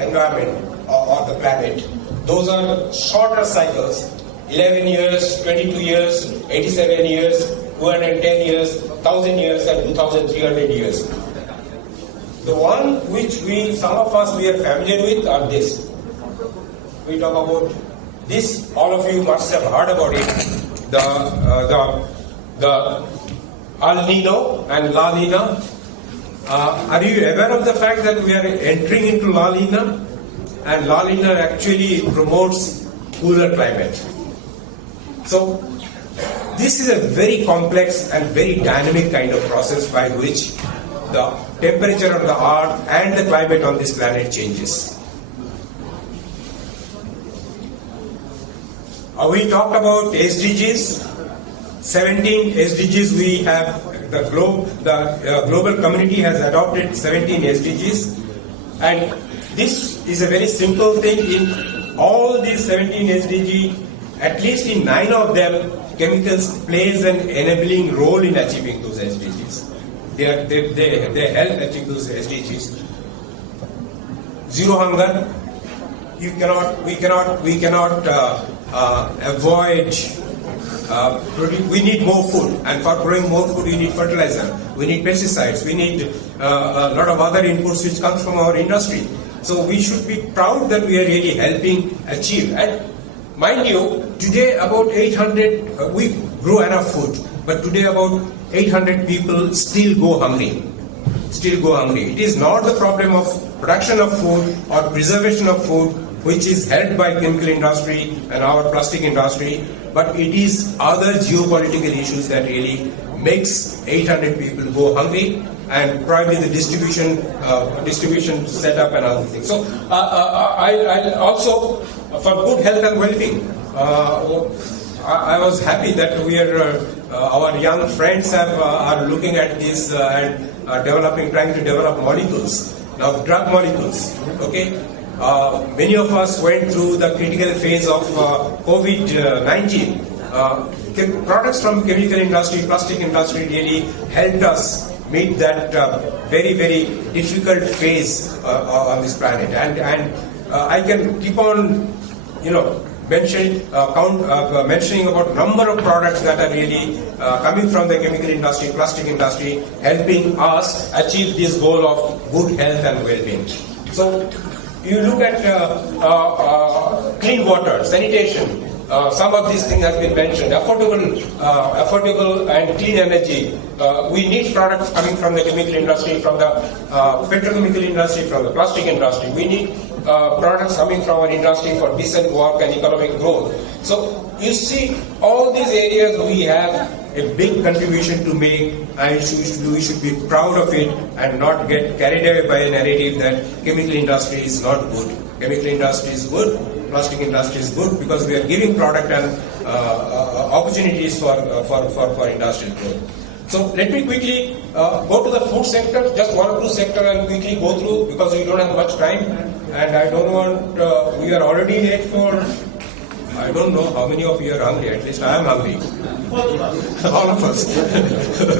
environment or the planet. Those are shorter cycles. 11 years, 22 years, 87 years, 210 years, 1000 years, and 2300 years. The one which some of us we are familiar with are this. We talk about this, all of you must have heard about it. The El Nino and La Nina. Are you aware of the fact that we are entering into La Nina? And La Nina actually promotes cooler climate. So this is a very complex and very dynamic kind of process by which the temperature of the earth and the climate on this planet changes. We talked about SDGs. 17 SDGs we have. The global community has adopted 17 SDGs, and this is a very simple thing. In all these 17 SDGs, at least in 9 of them, chemicals plays an enabling role in achieving those SDGs. They help achieve those SDGs. Zero hunger. We cannot avoid. We need more food, and for growing more food, we need fertilizer. We need pesticides. We need a lot of other inputs which come from our industry. So we should be proud that we are really helping achieve. And mind you, today about 800, we grow enough food, but today about 800 people still go hungry. It is not the problem of production of food or preservation of food, which is helped by chemical industry and our plastic industry, but it is other geopolitical issues that really makes 800 people go hungry, and probably the distribution setup and other things. So I also, for good health and well-being, I was happy that we are, our young friends are looking at this and trying to develop molecules. Now, drug molecules, okay? Many of us went through the critical phase of COVID-19. Products from chemical industry, plastic industry really helped us meet that very, very difficult phase on this planet. And I can keep on, mentioning about number of products that are really coming from the chemical industry, plastic industry, helping us achieve this goal of good health and well-being. So you look at clean water, sanitation. Some of these things have been mentioned. Affordable and clean energy. We need products coming from the chemical industry, from the petrochemical industry, from the plastic industry. We need products coming from our industry for decent work and economic growth. So you see, all these areas we have a big contribution to make, and we should be proud of it and not get carried away by a narrative that chemical industry is not good. Chemical industry is good, plastic industry is good, because we are giving product and opportunities for industrial growth. So let me quickly go to the food sector, just one or two sectors and quickly go through, because we don't have much time, and I don't want, we are already late for I don't know how many of you are hungry. At least I am hungry. All of us.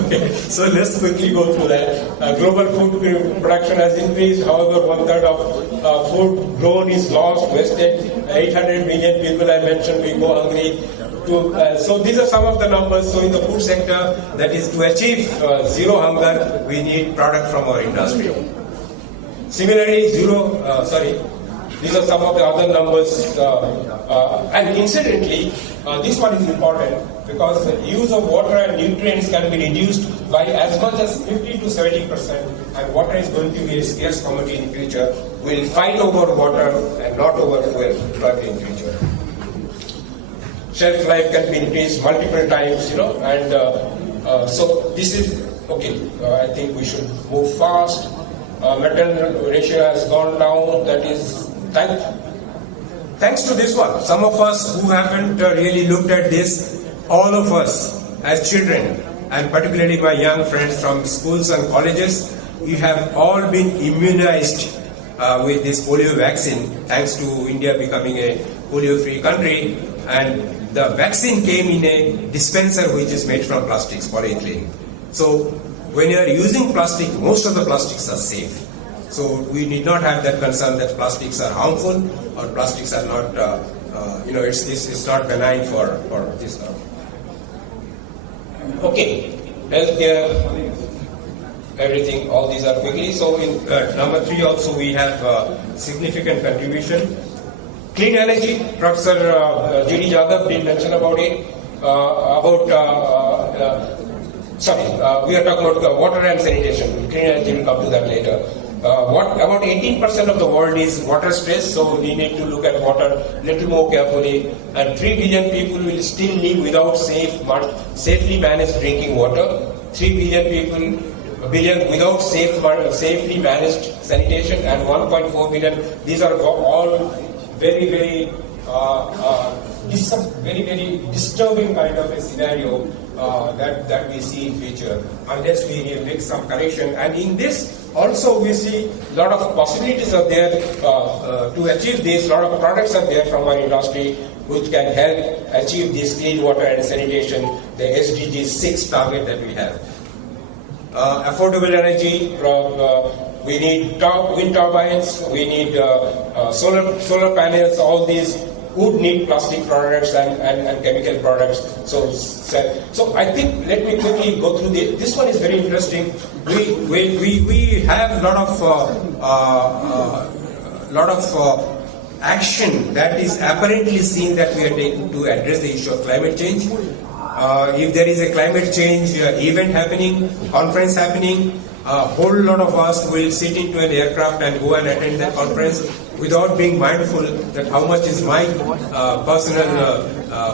Okay. So let's quickly go through that. Global food production has increased. However, 1/3 of food grown is lost, wasted. 800 million people I mentioned we go hungry. So these are some of the numbers. So in the food sector, that is to achieve zero hunger, we need product from our industry. Similarly, these are some of the other numbers. And incidentally, this one is important because the use of water and nutrients can be reduced by as much as 50 to 70%. And water is going to be a scarce commodity in future. We'll fight over water and not over fuel in future. Shelf life can be increased multiple times, and so this is okay. I think we should move fast. Metal ratio has gone down. That is thanks to this one. Some of us who haven't really looked at this, all of us as children, and particularly my young friends from schools and colleges, we have all been immunized with this polio vaccine, thanks to India becoming a polio-free country. And the vaccine came in a dispenser which is made from plastics, polyethylene. So when you are using plastic, most of the plastics are safe. So we need not have that concern that plastics are harmful or plastics are not, it's not benign for this. Okay, healthcare, everything, all these are quickly. So in number 3 also we have significant contribution. Clean energy, Professor G.D. Jadhav did mention about it. We are talking about water and sanitation. Clean energy, will come to that later. About 18% of the world is water stressed, so we need to look at water a little more carefully. And 3 billion people will still live without safely managed drinking water. 3 billion without safely managed sanitation, and 1.4 billion. These are all very, very disturbing kind of a scenario that we see in future, unless we make some correction. And in this also we see a lot of possibilities are there to achieve this. A lot of products are there from our industry which can help achieve this clean water and sanitation, the SDG 6 target that we have. Affordable energy, we need wind turbines, we need solar panels. All these would need plastic products and chemical products. So I think let me quickly go through this one is very interesting. We have lot of action that is apparently seen that we are taking to address the issue of climate change. If there is a climate change event happening, conference happening, a whole lot of us will sit into an aircraft and go and attend that conference without being mindful that how much is my personal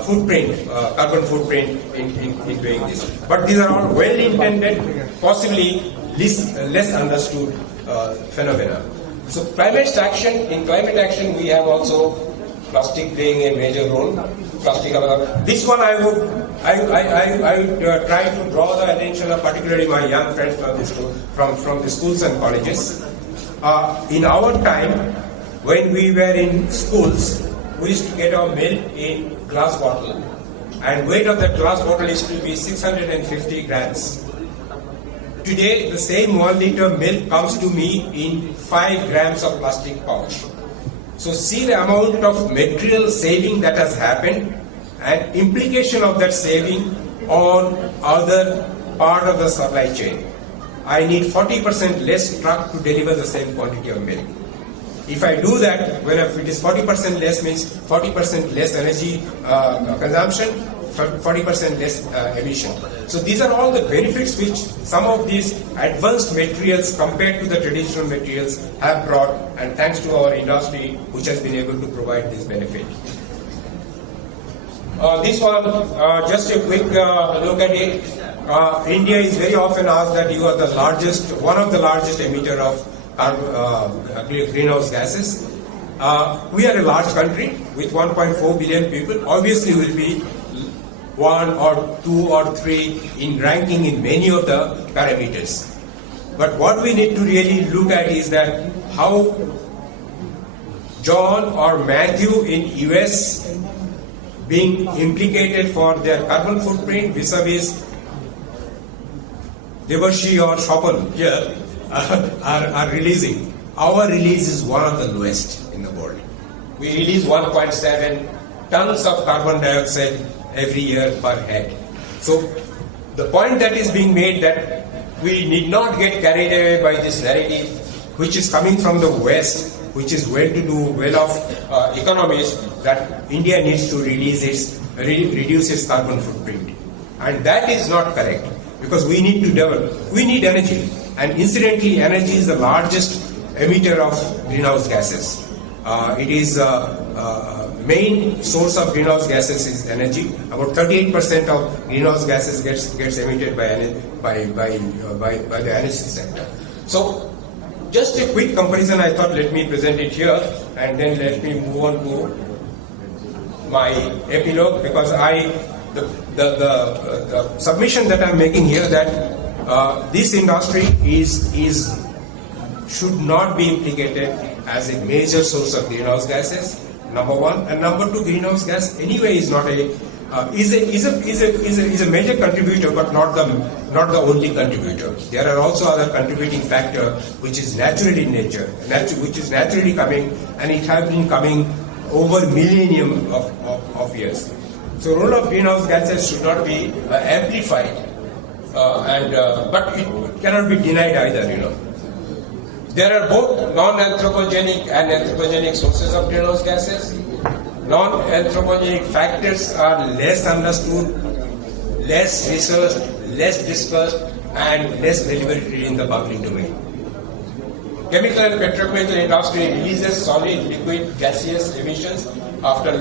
footprint, carbon footprint in doing this. But these are all well-intended, possibly less understood phenomena. So in climate action we have also plastic playing a major role. This one I would try to draw the attention of particularly my young friends from the schools and colleges. In our time, when we were in schools, we used to get our milk in glass bottle, and weight of that glass bottle used to be 650 grams. Today, the same 1 liter milk comes to me in 5 grams of plastic pouch. So see the amount of material saving that has happened and implication of that saving on other part of the supply chain. I need 40% less truck to deliver the same quantity of milk. If I do that, if it is 40% less means 40% less energy consumption, 40% less emission. So these are all the benefits which some of these advanced materials compared to the traditional materials have brought, and thanks to our industry which has been able to provide this benefit. This one, just a quick look at it. India is very often asked that you are one of the largest emitter of greenhouse gases. We are a large country with 1.4 billion people. Obviously, will be 1 or 2 or 3 in ranking in many of the parameters. But what we need to really look at is that how John or Matthew in US being implicated for their carbon footprint vis-a-vis Devarshi or Shopal here are releasing. Our release is one of the lowest in the world. We release 1.7 tons of carbon dioxide every year per head. So the point that is being made that we need not get carried away by this narrative which is coming from the West, which is well-to-do, well-off economies, that India needs to reduce its carbon footprint. And that is not correct, because we need to develop, we need energy. And incidentally, energy is the largest emitter of greenhouse gases. It is main source of greenhouse gases is energy. About 38% of greenhouse gases gets emitted by the energy sector. So, just a quick comparison. I thought let me present it here, and then let me move on to my epilogue, because the submission that I'm making here that this industry should not be implicated as a major source of greenhouse gases. Number one, and number two, greenhouse gas anyway is not is a major contributor, but not the only contributor. There are also other contributing factors which is natural in nature, which is naturally coming, and it has been coming over millennium of years. So, role of greenhouse gases should not be amplified, but it cannot be denied either. There are both non-anthropogenic and anthropogenic sources of greenhouse gases. Non-anthropogenic factors are less understood, less researched, less discussed, and less relevant in the public domain. Chemical and petrochemical industry releases solid, liquid, gaseous emissions after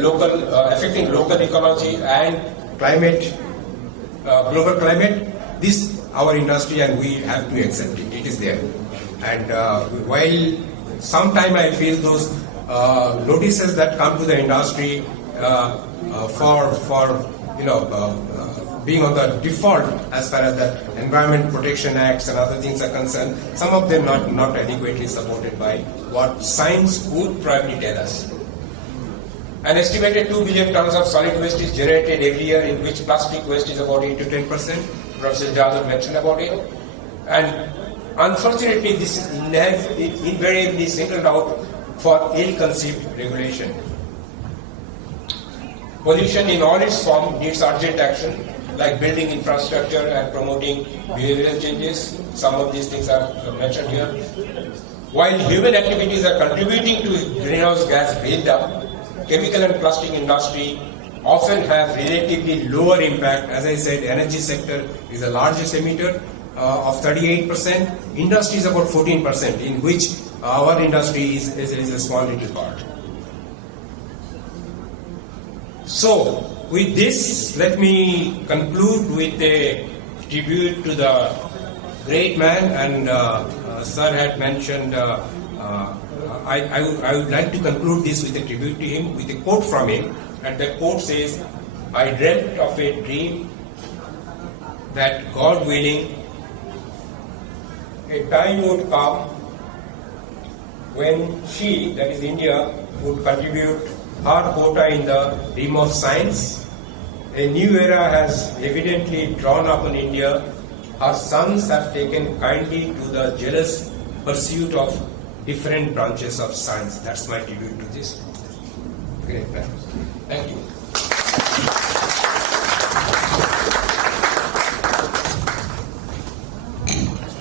affecting local ecology and climate, global climate. This our industry, and we have to accept it. It is there. And while sometime I feel those notices that come to the industry for being on the default as far as the Environment Protection Acts and other things are concerned, some of them not adequately supported by what science would probably tell us. An estimated 2 billion tons of solid waste is generated every year, in which plastic waste is about 8 to 10%. Professor Jadhav mentioned about it. And unfortunately, this is invariably singled out for ill-conceived regulation. Pollution in all its forms needs urgent action, like building infrastructure and promoting behavioral changes. Some of these things are mentioned here. While human activities are contributing to greenhouse gas build-up, chemical and plastic industry often have relatively lower impact. As I said, energy sector is the largest emitter of 38%. Industry is about 14%, in which our industry is a small little part. So, with this, let me conclude with a tribute to the great man, and Sir had mentioned, I would like to conclude this with a tribute to him, with a quote from him, and the quote says, "I dreamt of a dream that, God willing, a time would come when she, that is India, would contribute her quota in the realm of science. A new era has evidently drawn upon India. Her sons have taken kindly to the jealous pursuit of different branches of science." That's my tribute to this great man. Thank you.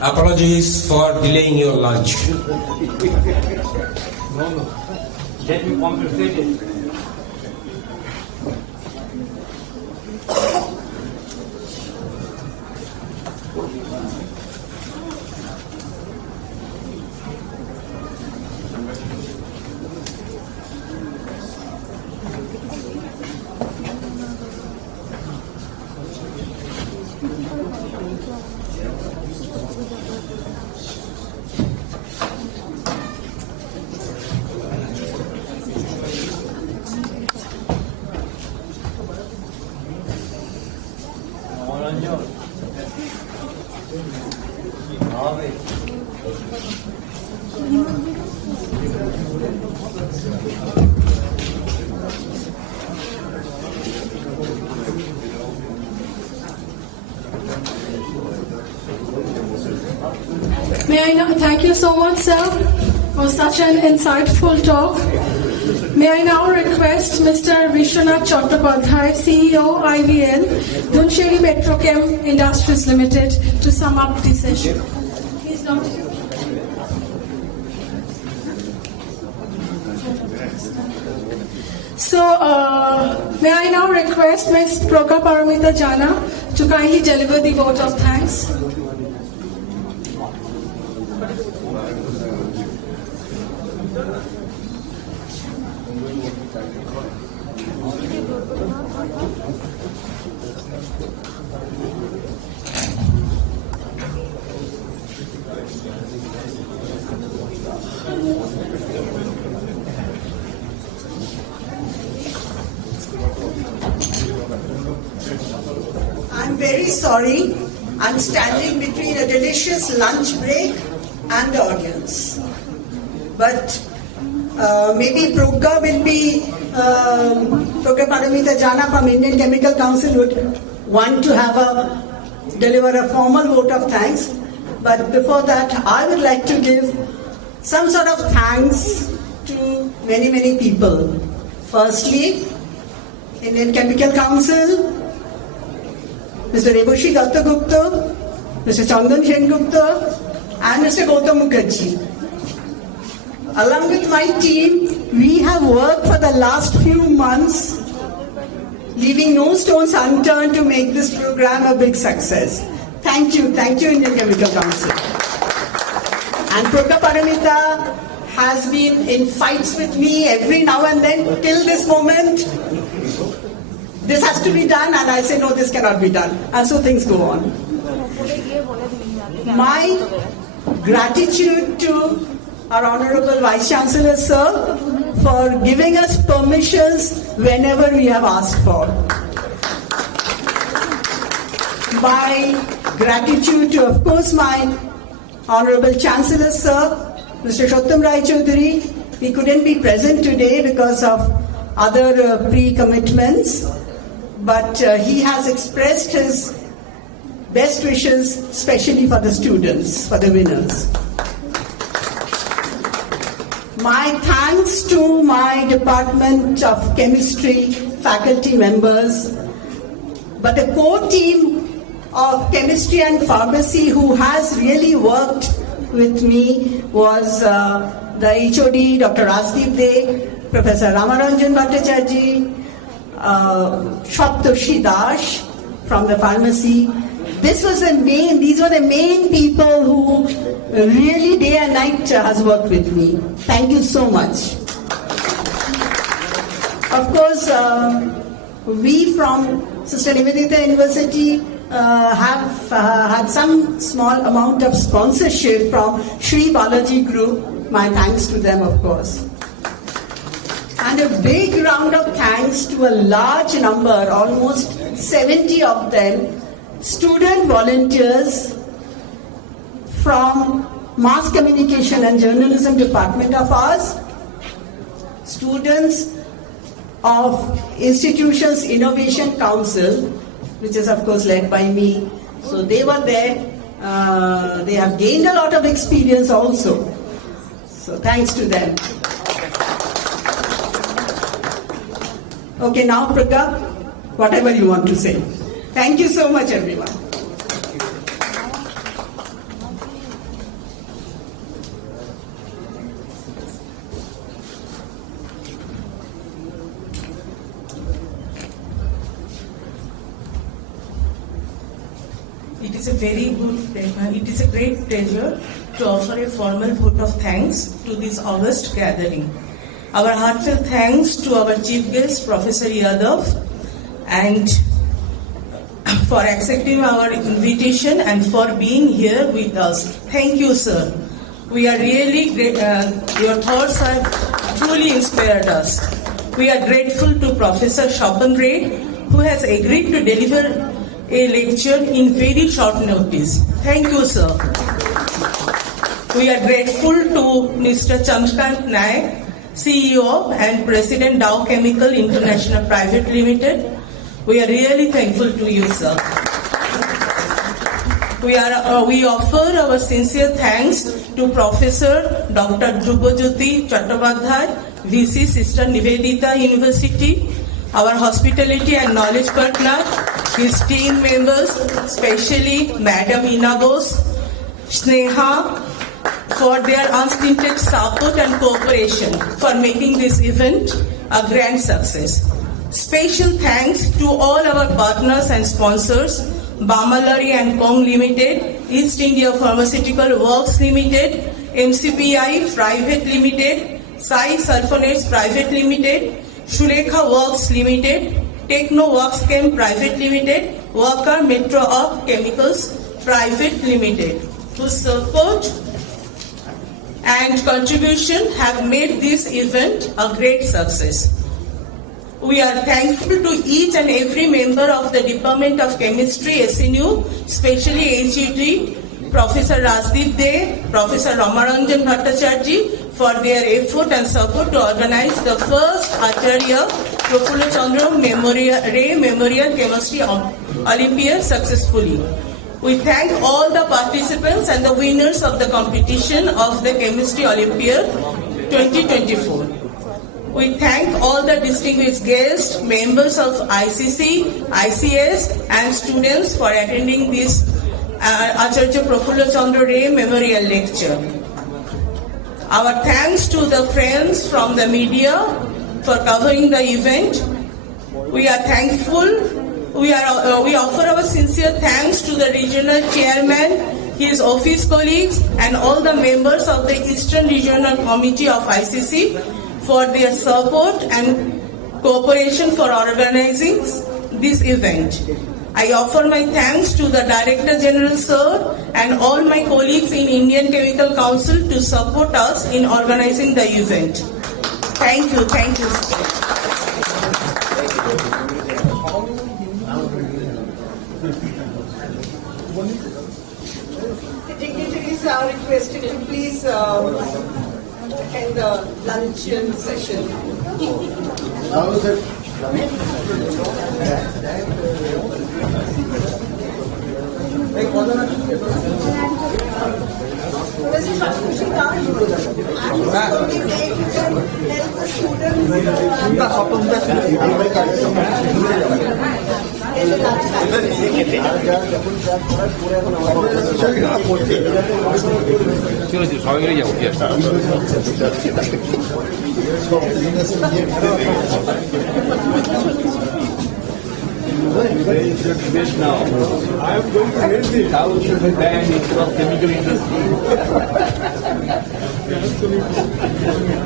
Apologies for delaying your lunch. No. Let me compensate it. Thank you so much, sir, for such an insightful talk. May I now request Mr. Vishwanath Chattopadhyay, CEO, IVL, Dhunsheri Petrochem Industries Limited, to sum up the session. He's not here. So, may I now request Ms. Progha Paramita Jana to kindly deliver the vote of thanks. I'm very sorry. I'm standing between a delicious lunch break and the audience. But maybe Progha will be, Progha Paramita Jana from Indian Chemical Council would want to deliver a formal vote of thanks. But before that, I would like to give some sort of thanks to many, many people. Firstly, Indian Chemical Council, Mr. Reboshi Dattagupta, Mr. Chandan Sengupta, and Mr. Gautam Mukherjee. Along with my team, we have worked for the last few months, leaving no stones unturned to make this program a big success. Thank you, Indian Chemical Council. And Progha Paramita has been in fights with me every now and then till this moment. This has to be done, and I say, no, this cannot be done. And so things go on. My gratitude to our Honorable Vice Chancellor, sir, for giving us permissions whenever we have asked for. My gratitude to, of course, my Honorable Chancellor, sir, Mr. Shottam Rai Chaudhary. He couldn't be present today because of other pre-commitments. But he has expressed his best wishes, especially for the students, for the winners. My thanks to my Department of Chemistry faculty members, but the core team of Chemistry and Pharmacy who has really worked with me was the HOD, Dr. Rasdeep Dey, Professor Ramaranjan Bhattacharjee, Shwaptoshi Dash from the pharmacy. These were the main people who really day and night has worked with me. Thank you so much. Of course, we from Sister Nivedita University have had some small amount of sponsorship from Sri Balaji Group. My thanks to them, of course. And a big round of thanks to a large number, almost 70 of them, student volunteers from Mass Communication and Journalism Department of ours, students of Institutions Innovation Council, which is of course led by me. So they were there. They have gained a lot of experience also. So thanks to them. Okay, now Progha, whatever you want to say. Thank you so much, everyone. It is a great pleasure to offer a formal vote of thanks to this August gathering. Our heartfelt thanks to our chief guest, Professor Yadav, and for accepting our invitation and for being here with us. Thank you, sir. We are really great. Your thoughts have truly inspired us. We are grateful to Professor Shobhan Ray, who has agreed to deliver a lecture in very short notice. Thank you, sir. We are grateful to Mr. Chandrakant Naik, CEO and President Dow Chemical International Private Limited. We are really thankful to you, sir. We offer our sincere thanks to Professor Dr. Dhrubajyoti Chattopadhyay, VC Sister Nivedita University, our hospitality and knowledge partner, his team members, especially Madam Ina Bose, Sneha, for their unstinted support and cooperation for making this event a grand success. Special thanks to all our partners and sponsors, Bamalari and Kong Limited, East India Pharmaceutical Works Limited, MCPI Private Limited, Sai Sulfonates Private Limited, Shulekha Works Limited, Techno Works Chem Private Limited, Worker Metro Up Chemicals Private Limited, whose support and contribution have made this event a great success. We are thankful to each and every member of the Department of Chemistry, SNU, especially HED, Professor Rajdeep De, Professor Ramaranjan Bhattacharjee, for their effort and support to organize the first Acharya Prafulla Chandra Ray Memorial Chemistry Olympiad successfully. We thank all the participants and the winners of the competition of the Chemistry Olympiad 2024. We thank all the distinguished guests, members of ICC, ICS, and students for attending this Acharya Prafulla Chandra Ray Memorial Lecture. Our thanks to the friends from the media for covering the event. We are thankful. We offer our sincere thanks to the regional chairman, his office colleagues, and all the members of the Eastern Regional Committee of ICC for their support and cooperation for organizing this event. I offer my thanks to the Director General Sir and all my colleagues in Indian Chemical Council to support us in organizing the event. Thank you. Thank you. The dignitaries are requested to please attend the luncheon session. Now, I am going to raise it. How should we ban instead of chemical industry?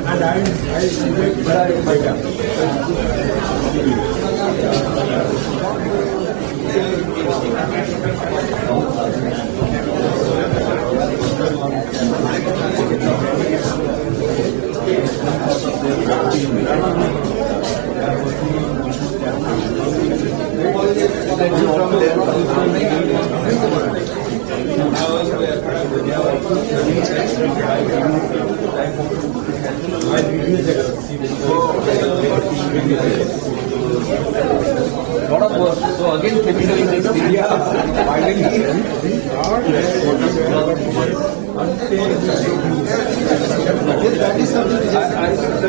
And I fight lot of work. So again, chemical industry. That is something I should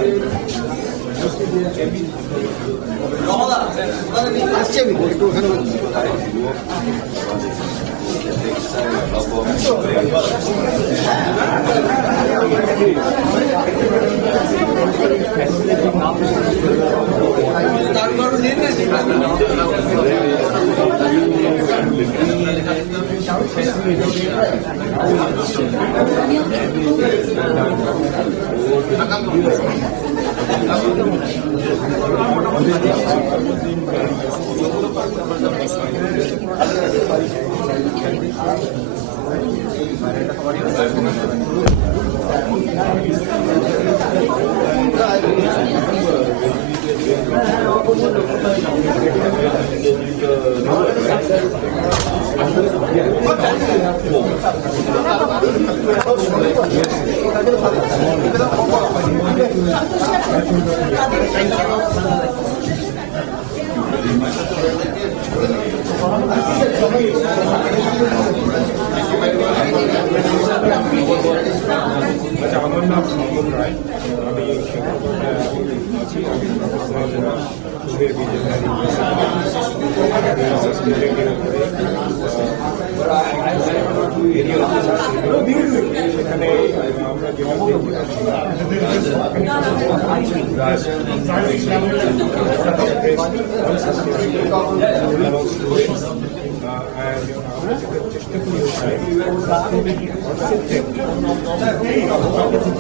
and